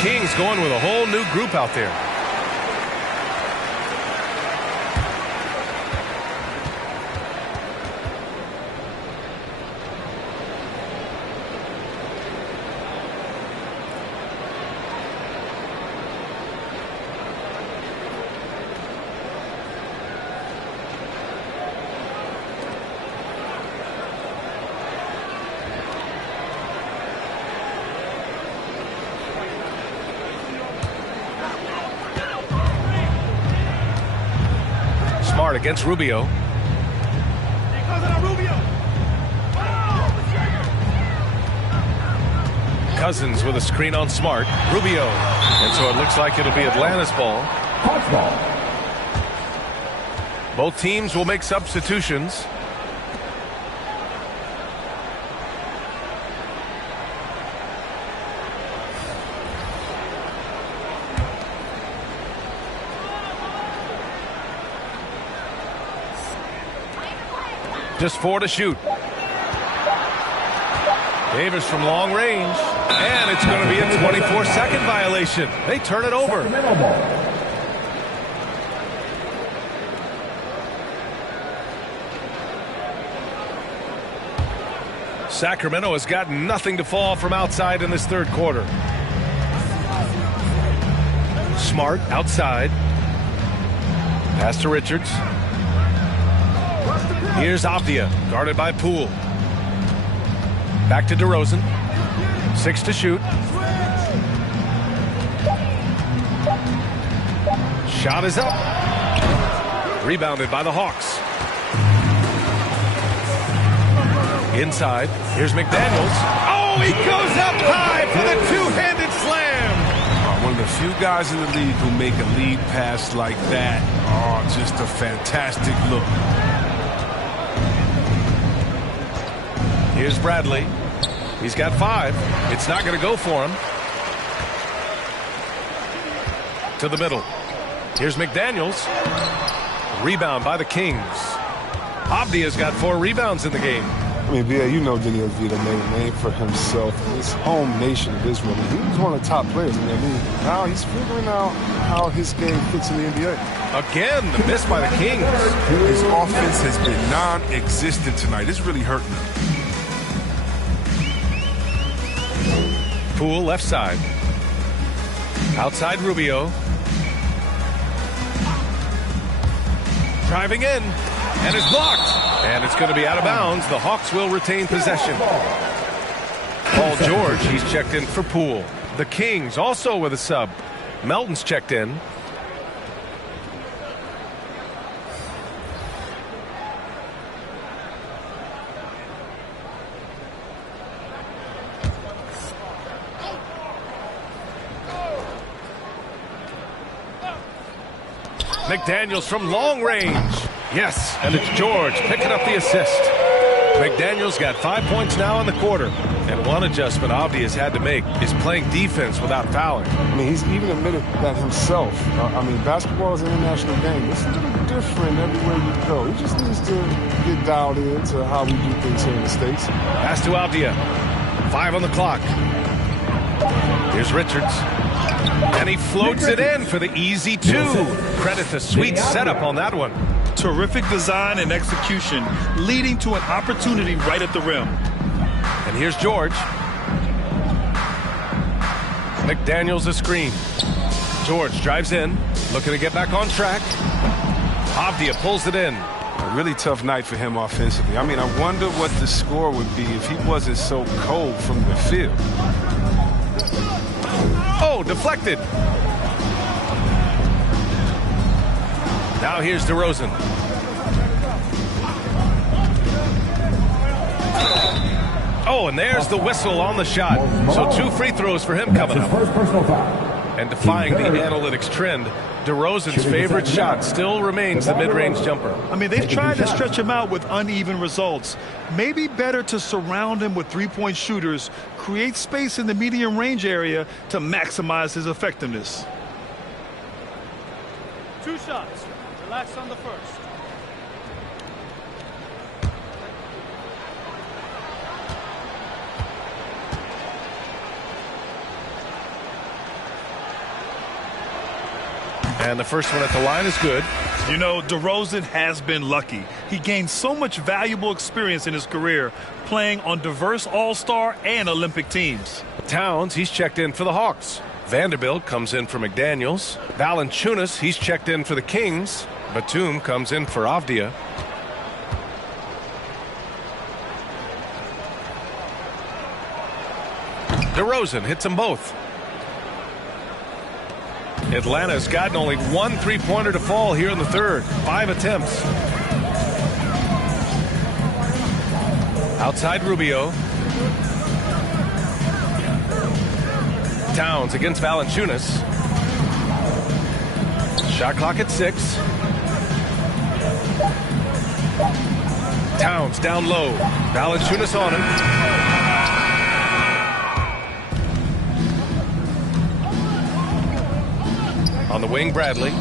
Kings going with a whole new group out there. Against Rubio. Cousins with a screen on Smart. Rubio. And so it looks like it'll be Atlanta's ball. Both teams will make substitutions. Just 4 to shoot. Davis from long range. And it's going to be a 24-second violation. They turn it over. Sacramento has got nothing to fall from outside in this third quarter. Smart outside. Pass to Richards. Here's Avdia, guarded by Poole. Back to DeRozan. 6 to shoot. Shot is up. Rebounded by the Hawks. Inside. Here's McDaniels. Oh, he goes up high for the two-handed slam. One of the few guys in the league who make a lead pass like that. Oh, just a fantastic look. Here's Bradley. He's got 5. It's not going to go for him. To the middle. Here's McDaniels. Rebound by the Kings. Avdia's got 4 rebounds in the game. I mean, Villa, you know Deni Avdija made a name for himself in his home nation of Israel. He was one of the top players in that league. Now he's figuring out how his game fits in the NBA. Again, the miss by the Kings. His offense has been non-existent tonight. It's really hurting him. Poole left side. Outside Rubio. Driving in. And it's blocked. And it's going to be out of bounds. The Hawks will retain possession. Paul George, he's checked in for Poole. The Kings also with a sub. Melton's checked in. McDaniels from long range. Yes, and it's George picking up the assist. McDaniels got 5 points now in the quarter. And one adjustment Avdia's had to make is playing defense without fouling. I mean, he's even admitted that himself. I mean, basketball is an international game. It's a little different everywhere you go. He just needs to get dialed into how we do things here in the States. Pass to Avdia. 5 on the clock. Here's Richards. And he floats it in for the easy 2. Credit the sweet setup on that one. Terrific design and execution, leading to an opportunity right at the rim. And here's George. McDaniels a screen. George drives in, looking to get back on track. Avdia pulls it in. A really tough night for him offensively. I mean, I wonder what the score would be if he wasn't so cold from the field. Oh, deflected. Now here's DeRozan. Oh, and there's the whistle on the shot. So 2 free throws for him coming up. And defying the analytics trend, DeRozan's favorite shot still remains the mid-range jumper. I mean, they've tried to stretch him out with uneven results. Maybe better to surround him with three-point shooters, create space in the medium range area to maximize his effectiveness. 2 shots. Relax on the first. And the first one at the line is good. You know, DeRozan has been lucky. He gained so much valuable experience in his career, playing on diverse All-Star and Olympic teams. Towns, he's checked in for the Hawks. Vanderbilt comes in for McDaniels. Valanciunas, he's checked in for the Kings. Batum comes in for Avdia. DeRozan hits them both. Atlanta's gotten only 1 3-pointer to fall here in the third. 5 attempts. Outside Rubio. Towns against Valanciunas. Shot clock at 6. Towns down low. Valanciunas on him. On the wing, Bradley.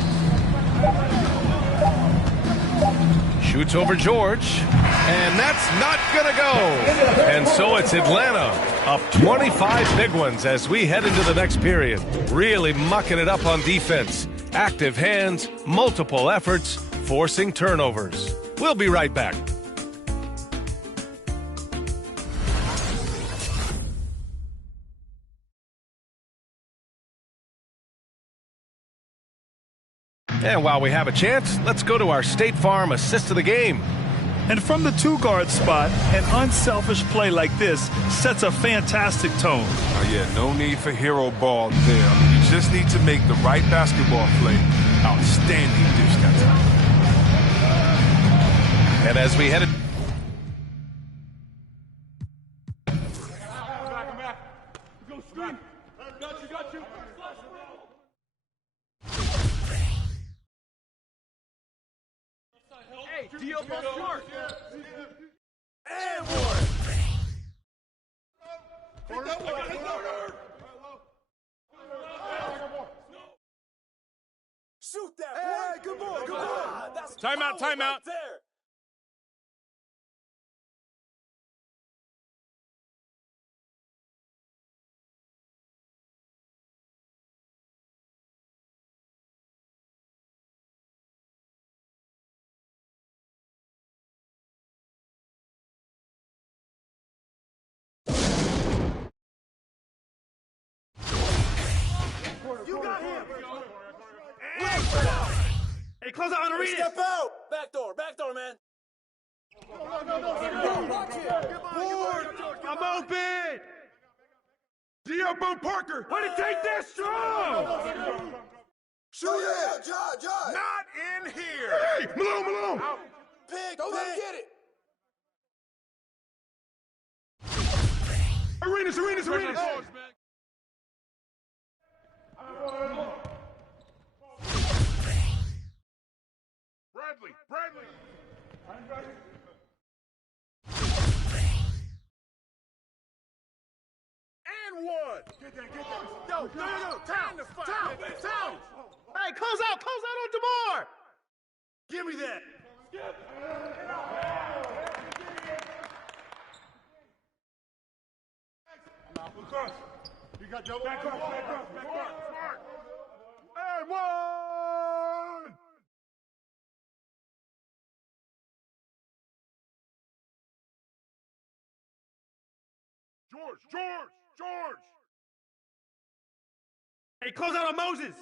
Shoots over George. And that's not going to go. And so it's Atlanta up 25 big ones as we head into the next period. Really mucking it up on defense. Active hands, multiple efforts, forcing turnovers. We'll be right back. And while we have a chance, let's go to our State Farm assist of the game. And from the 2-guard spot, an unselfish play like this sets a fantastic tone. Oh, yeah, no need for hero ball there. You just need to make the right basketball play. Outstanding dish that time. And as we headed... D up on short. And one. Shoot that. Hey, good ball. Good ball. Timeout, timeout. Right there. You got him. Hey, close out on Arenas. Step out. Back door, man. Ward, I'm open. D up on Parker. Way to take that strong. Shoot it. Josh. Not in here. Hey, Malone. Pick. Go let him get it. Arenas. Bradley. And one. Get that. No. Town. Hey, close out on DeMar. Give me that. You got double. Back up. And one. George. Hey, close out on Moses.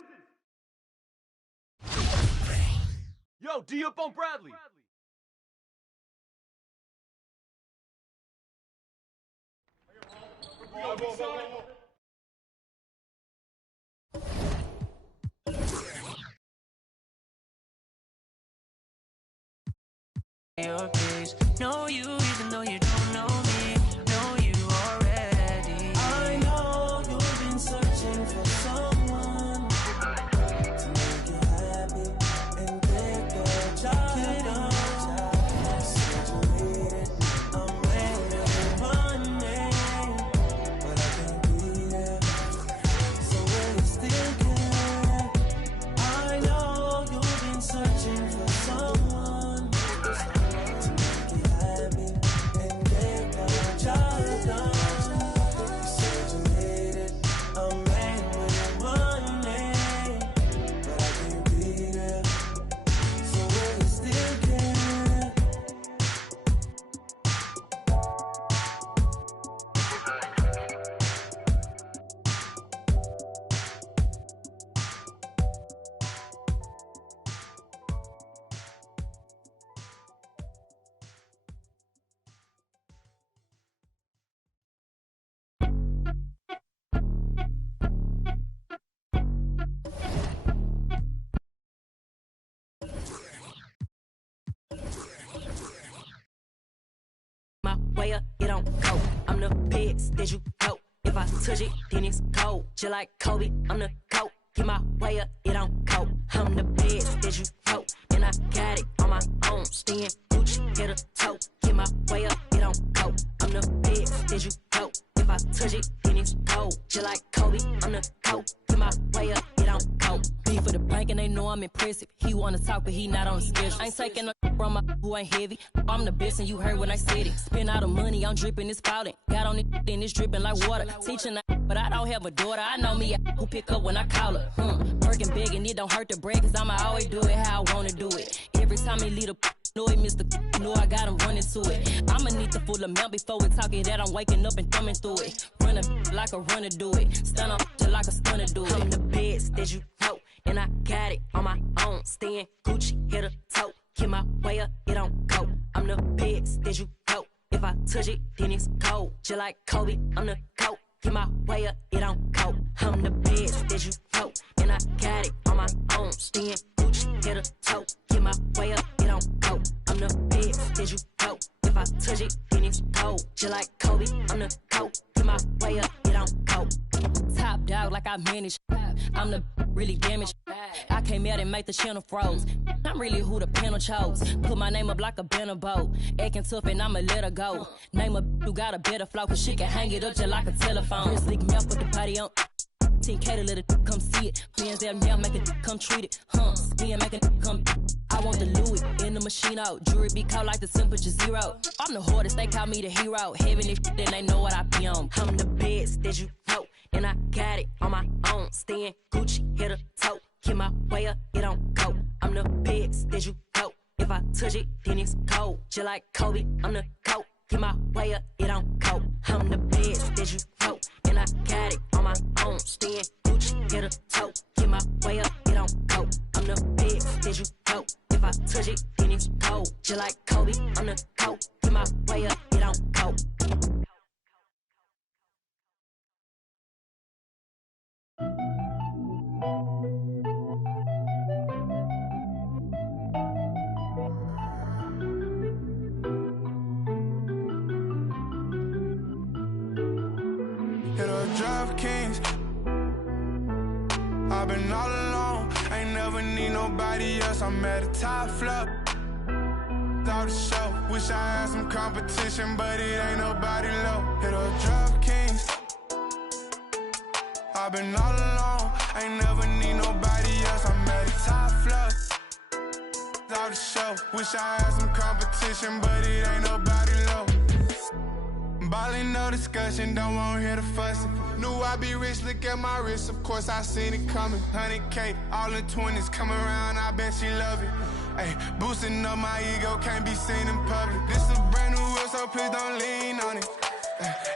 Yo, D up on Bradley. Your face. Know you even though you don't know me. Know you already. I know you've been searching for someone to make you happy and get the job done. Situated, I'm ready running, but I can't be there. So will you still care? I know you've been searching for someone. My way up, it don't go. I'm the pigs that you go. If I touch it, then it's cold. Just like Kobe, I'm the GOAT. Get my way up, it don't cope. I'm the best that you know, and I got it on my own. Staying Gucci, hit a toe. Get my way up, it don't cope. I'm the best that you know. If I touch it, then it's cold. Just like Kobe, I'm the GOAT. Get my way up, it don't cope. Beef for the bank and they know I'm impressive. He wanna talk, but he not on the schedule. I ain't taking no from my who ain't heavy. I'm the best and you heard when I said it. Spend all the money, I'm dripping, it's spouting. Got on it, then it's dripping like water. Teaching but I don't have a daughter. I know me who pick up when I call her. Working big and it don't hurt to break, cause I'ma always do it how I wanna do it. Every time he lead a know it, Mr. Know I got him running to it. I'ma need the full amount before we talking that I'm waking up and thumbing through it. Run a like a runner do it. Stun up just like a stunner do it. I'm the best that you know, and I got it on my own. Staying Gucci, hit a toe. Get my way up, it don't go. I'm the best that you know. If I touch it, then it's cold. Just like Kobe, I'm the GOAT. Get my way up, it don't go. I'm the best that you know, and I got it on my own. Staying Gucci, hit a toe. Get my way up, it don't go. I'm the best that you know. If I touch it, then it's cold. Just like Kobe, I'm the GOAT. Get my way up, it don't go. Top dog like I manage. I'm the really damaged. I came out and made the channel froze. I'm really who the panel chose. Put my name up like a banner boat. Acting tough and I'ma let her go. Name a who got a better flow, cause she can hang it up just like a telephone. Chris lick me up, put the party on. 10K to let it come see it. Bands there now, make it come treat it. Spin, make it come. I want the Louis in the machine out. Jewelry be cold like the temperature zero. I'm the hardest, they call me the hero. Heaven this shit, then they know what I be on. I'm the best that you know, and I got it on my own. Staying Gucci, hit a toe. Get my way up, it don't go. I'm the best that you know. If I touch it, then it's cold. Just like Kobe, I'm the GOAT. Get my way up, it don't go. I'm the best that you know, and I got it on my own. Staying Gucci, hit a toe. Get my way up, it don't go. I'm the best that you know. If I touch it, then it's cold. Just like Kobe, I'm the GOAT. Get my way up, it don't go. Hit a DraftKings. I've been all alone, ain't never need nobody else. I'm at a top flop. Out the show, wish I had some competition, but it ain't nobody low. Hit a DraftKings. I've been all alone, ain't never need nobody else. I'm at a top flop. Out the show, wish I had some competition, but it ain't nobody low. Ballin', no discussion, don't wanna hear the fussing. Knew I'd be rich, look at my wrist, of course I seen it coming. 100K, all in 20s, come around, I bet she love it. Ay, boosting up my ego, can't be seen in public. This a brand new wheel, so please don't lean on it.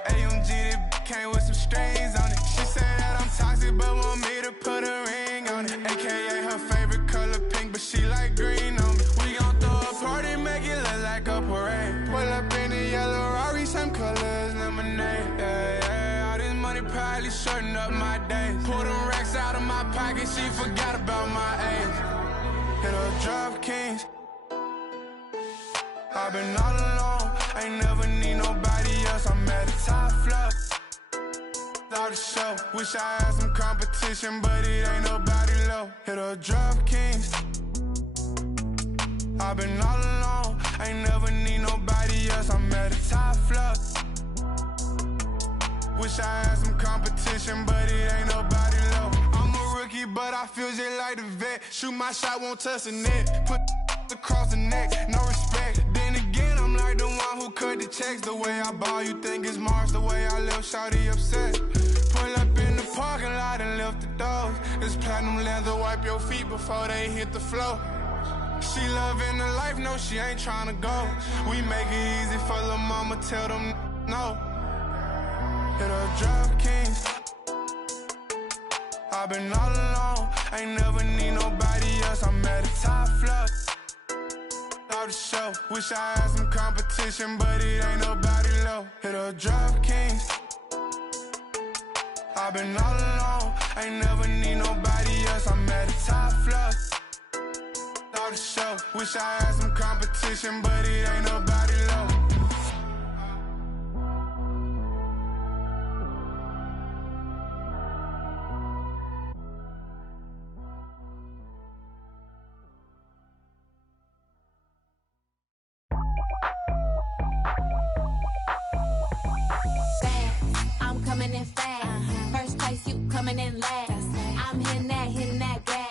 AMG, this came with some strings on it. She said that I'm toxic, but want me to put a ring on it. AKA her favorite color pink, but she like green on me. We gon' throw a party, make it look like a parade. Pull up in the yellow Rari, same color as lemonade. Yeah, yeah, all this money probably shorten up my days. Pull them racks out of my pocket, she forgot about my age. Hit a DraftKings. I've been all alone, ain't never need nobody else. I'm at the top flop. Out the show, wish I had some competition, but it ain't nobody low. Hit a DraftKings. I've been all alone, ain't never need nobody else. I'm at the top flop. Wish I had some competition, but it ain't nobody low. I'm a rookie, but I feel just like the vet. Shoot my shot, won't touch the net. Put across the neck, no respect. Then again, I'm like the one who cut the checks. The way I ball, you think it's Mars. The way I live, shawty upset. Pull up in the parking lot and lift the doors. This platinum leather, wipe your feet before they hit the floor. She loving the life, no, she ain't tryna go. We make it easy for the mama, tell them no. Hit a DraftKings. I've been all alone, ain't never need nobody else. I'm at the top flop. Out the show, wish I had some competition, but it ain't nobody low. Hit a DraftKings. I've been all alone, ain't never need nobody else. I'm at the top flop. Out the show, wish I had some competition, but it ain't nobody low. coming in last. I'm hitting that gas.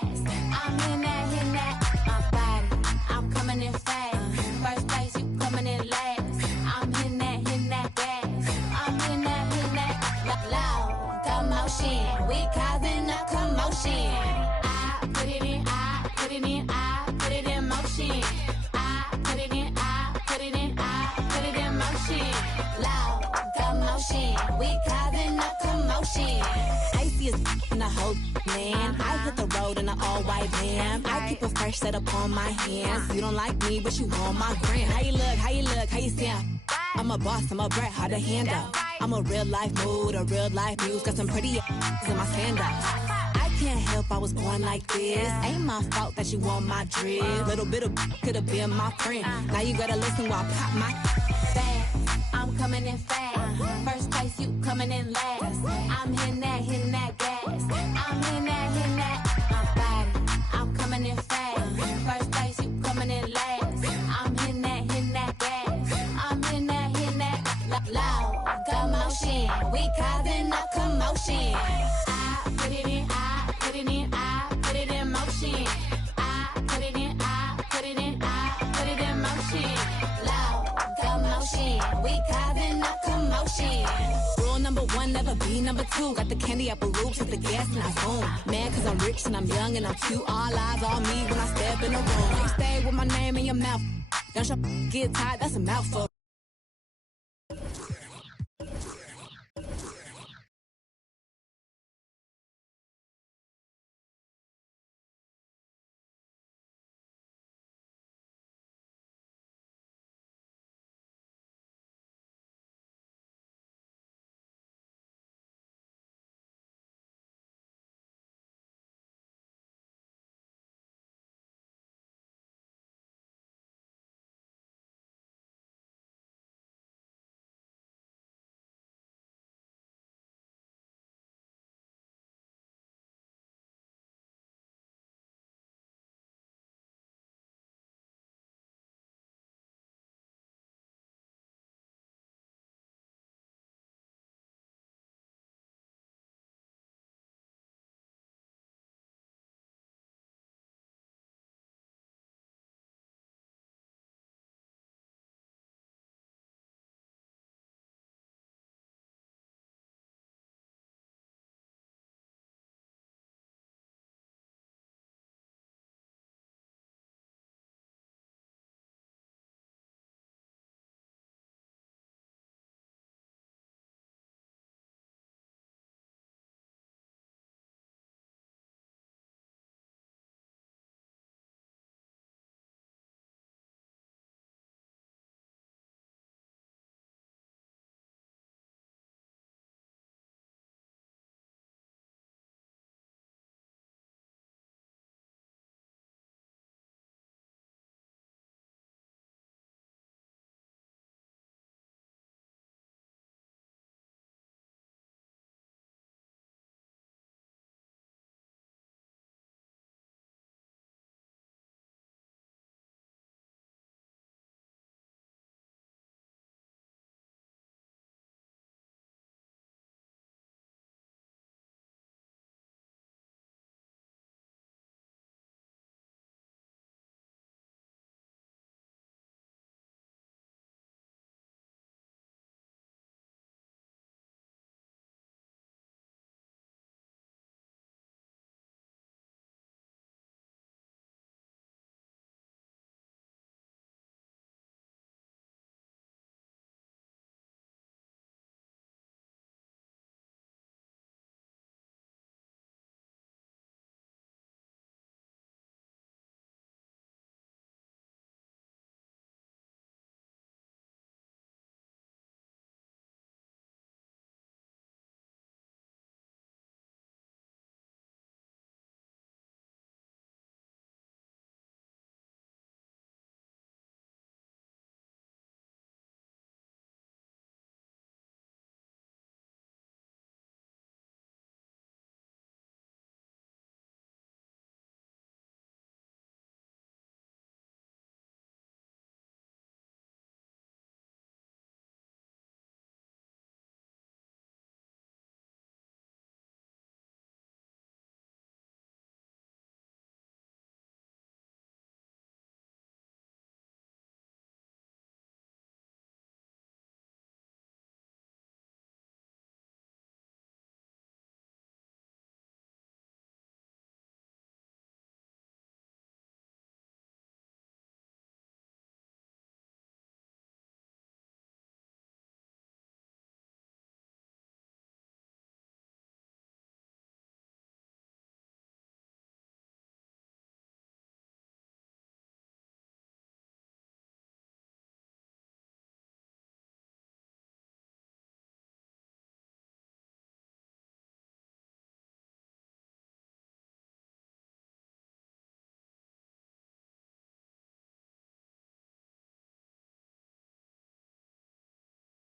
I'm hitting that, my body. I'm coming in fast. First place, you coming in last. I'm hitting that gas. I'm hitting that, loud commotion. We causing a commotion. I put it in, I put it in, I put it in motion. I put it in, I put it in, I put it in motion. Loud commotion. We causing a commotion. Icy as in the whole man. I hit the road in an all-white van. I keep a fresh set up on my hands. You don't like me, but you want my gram. How you look, how you look, how you sound? I'm a boss, I'm a brat, hard to handle. I'm a real life mood, a real life muse. Got some pretty in my sandals. I can't help I was born like this. Ain't my fault that you want my drip. Little bit of could have been my friend. Now you gotta listen while I pop my fast. I'm coming in fast. First place, you coming in last. I'm hitting that gas. I'm hitting that, my body. I'm coming in fast. First place, you coming in last. I'm hitting that gas. I'm hitting that, loud commotion. We causing a commotion. I put it in, I put it in, I put it in motion. I put it in, I put it in, I put it in motion. Loud commotion. We causing a commotion. Rule number one, never be number two. Got the candy apple loops, hit the gas and I zoom. Man, cause I'm rich and I'm young and I'm cute. All eyes on me when I step in the room. Stay with my name in your mouth. Don't you get tired, that's a mouthful.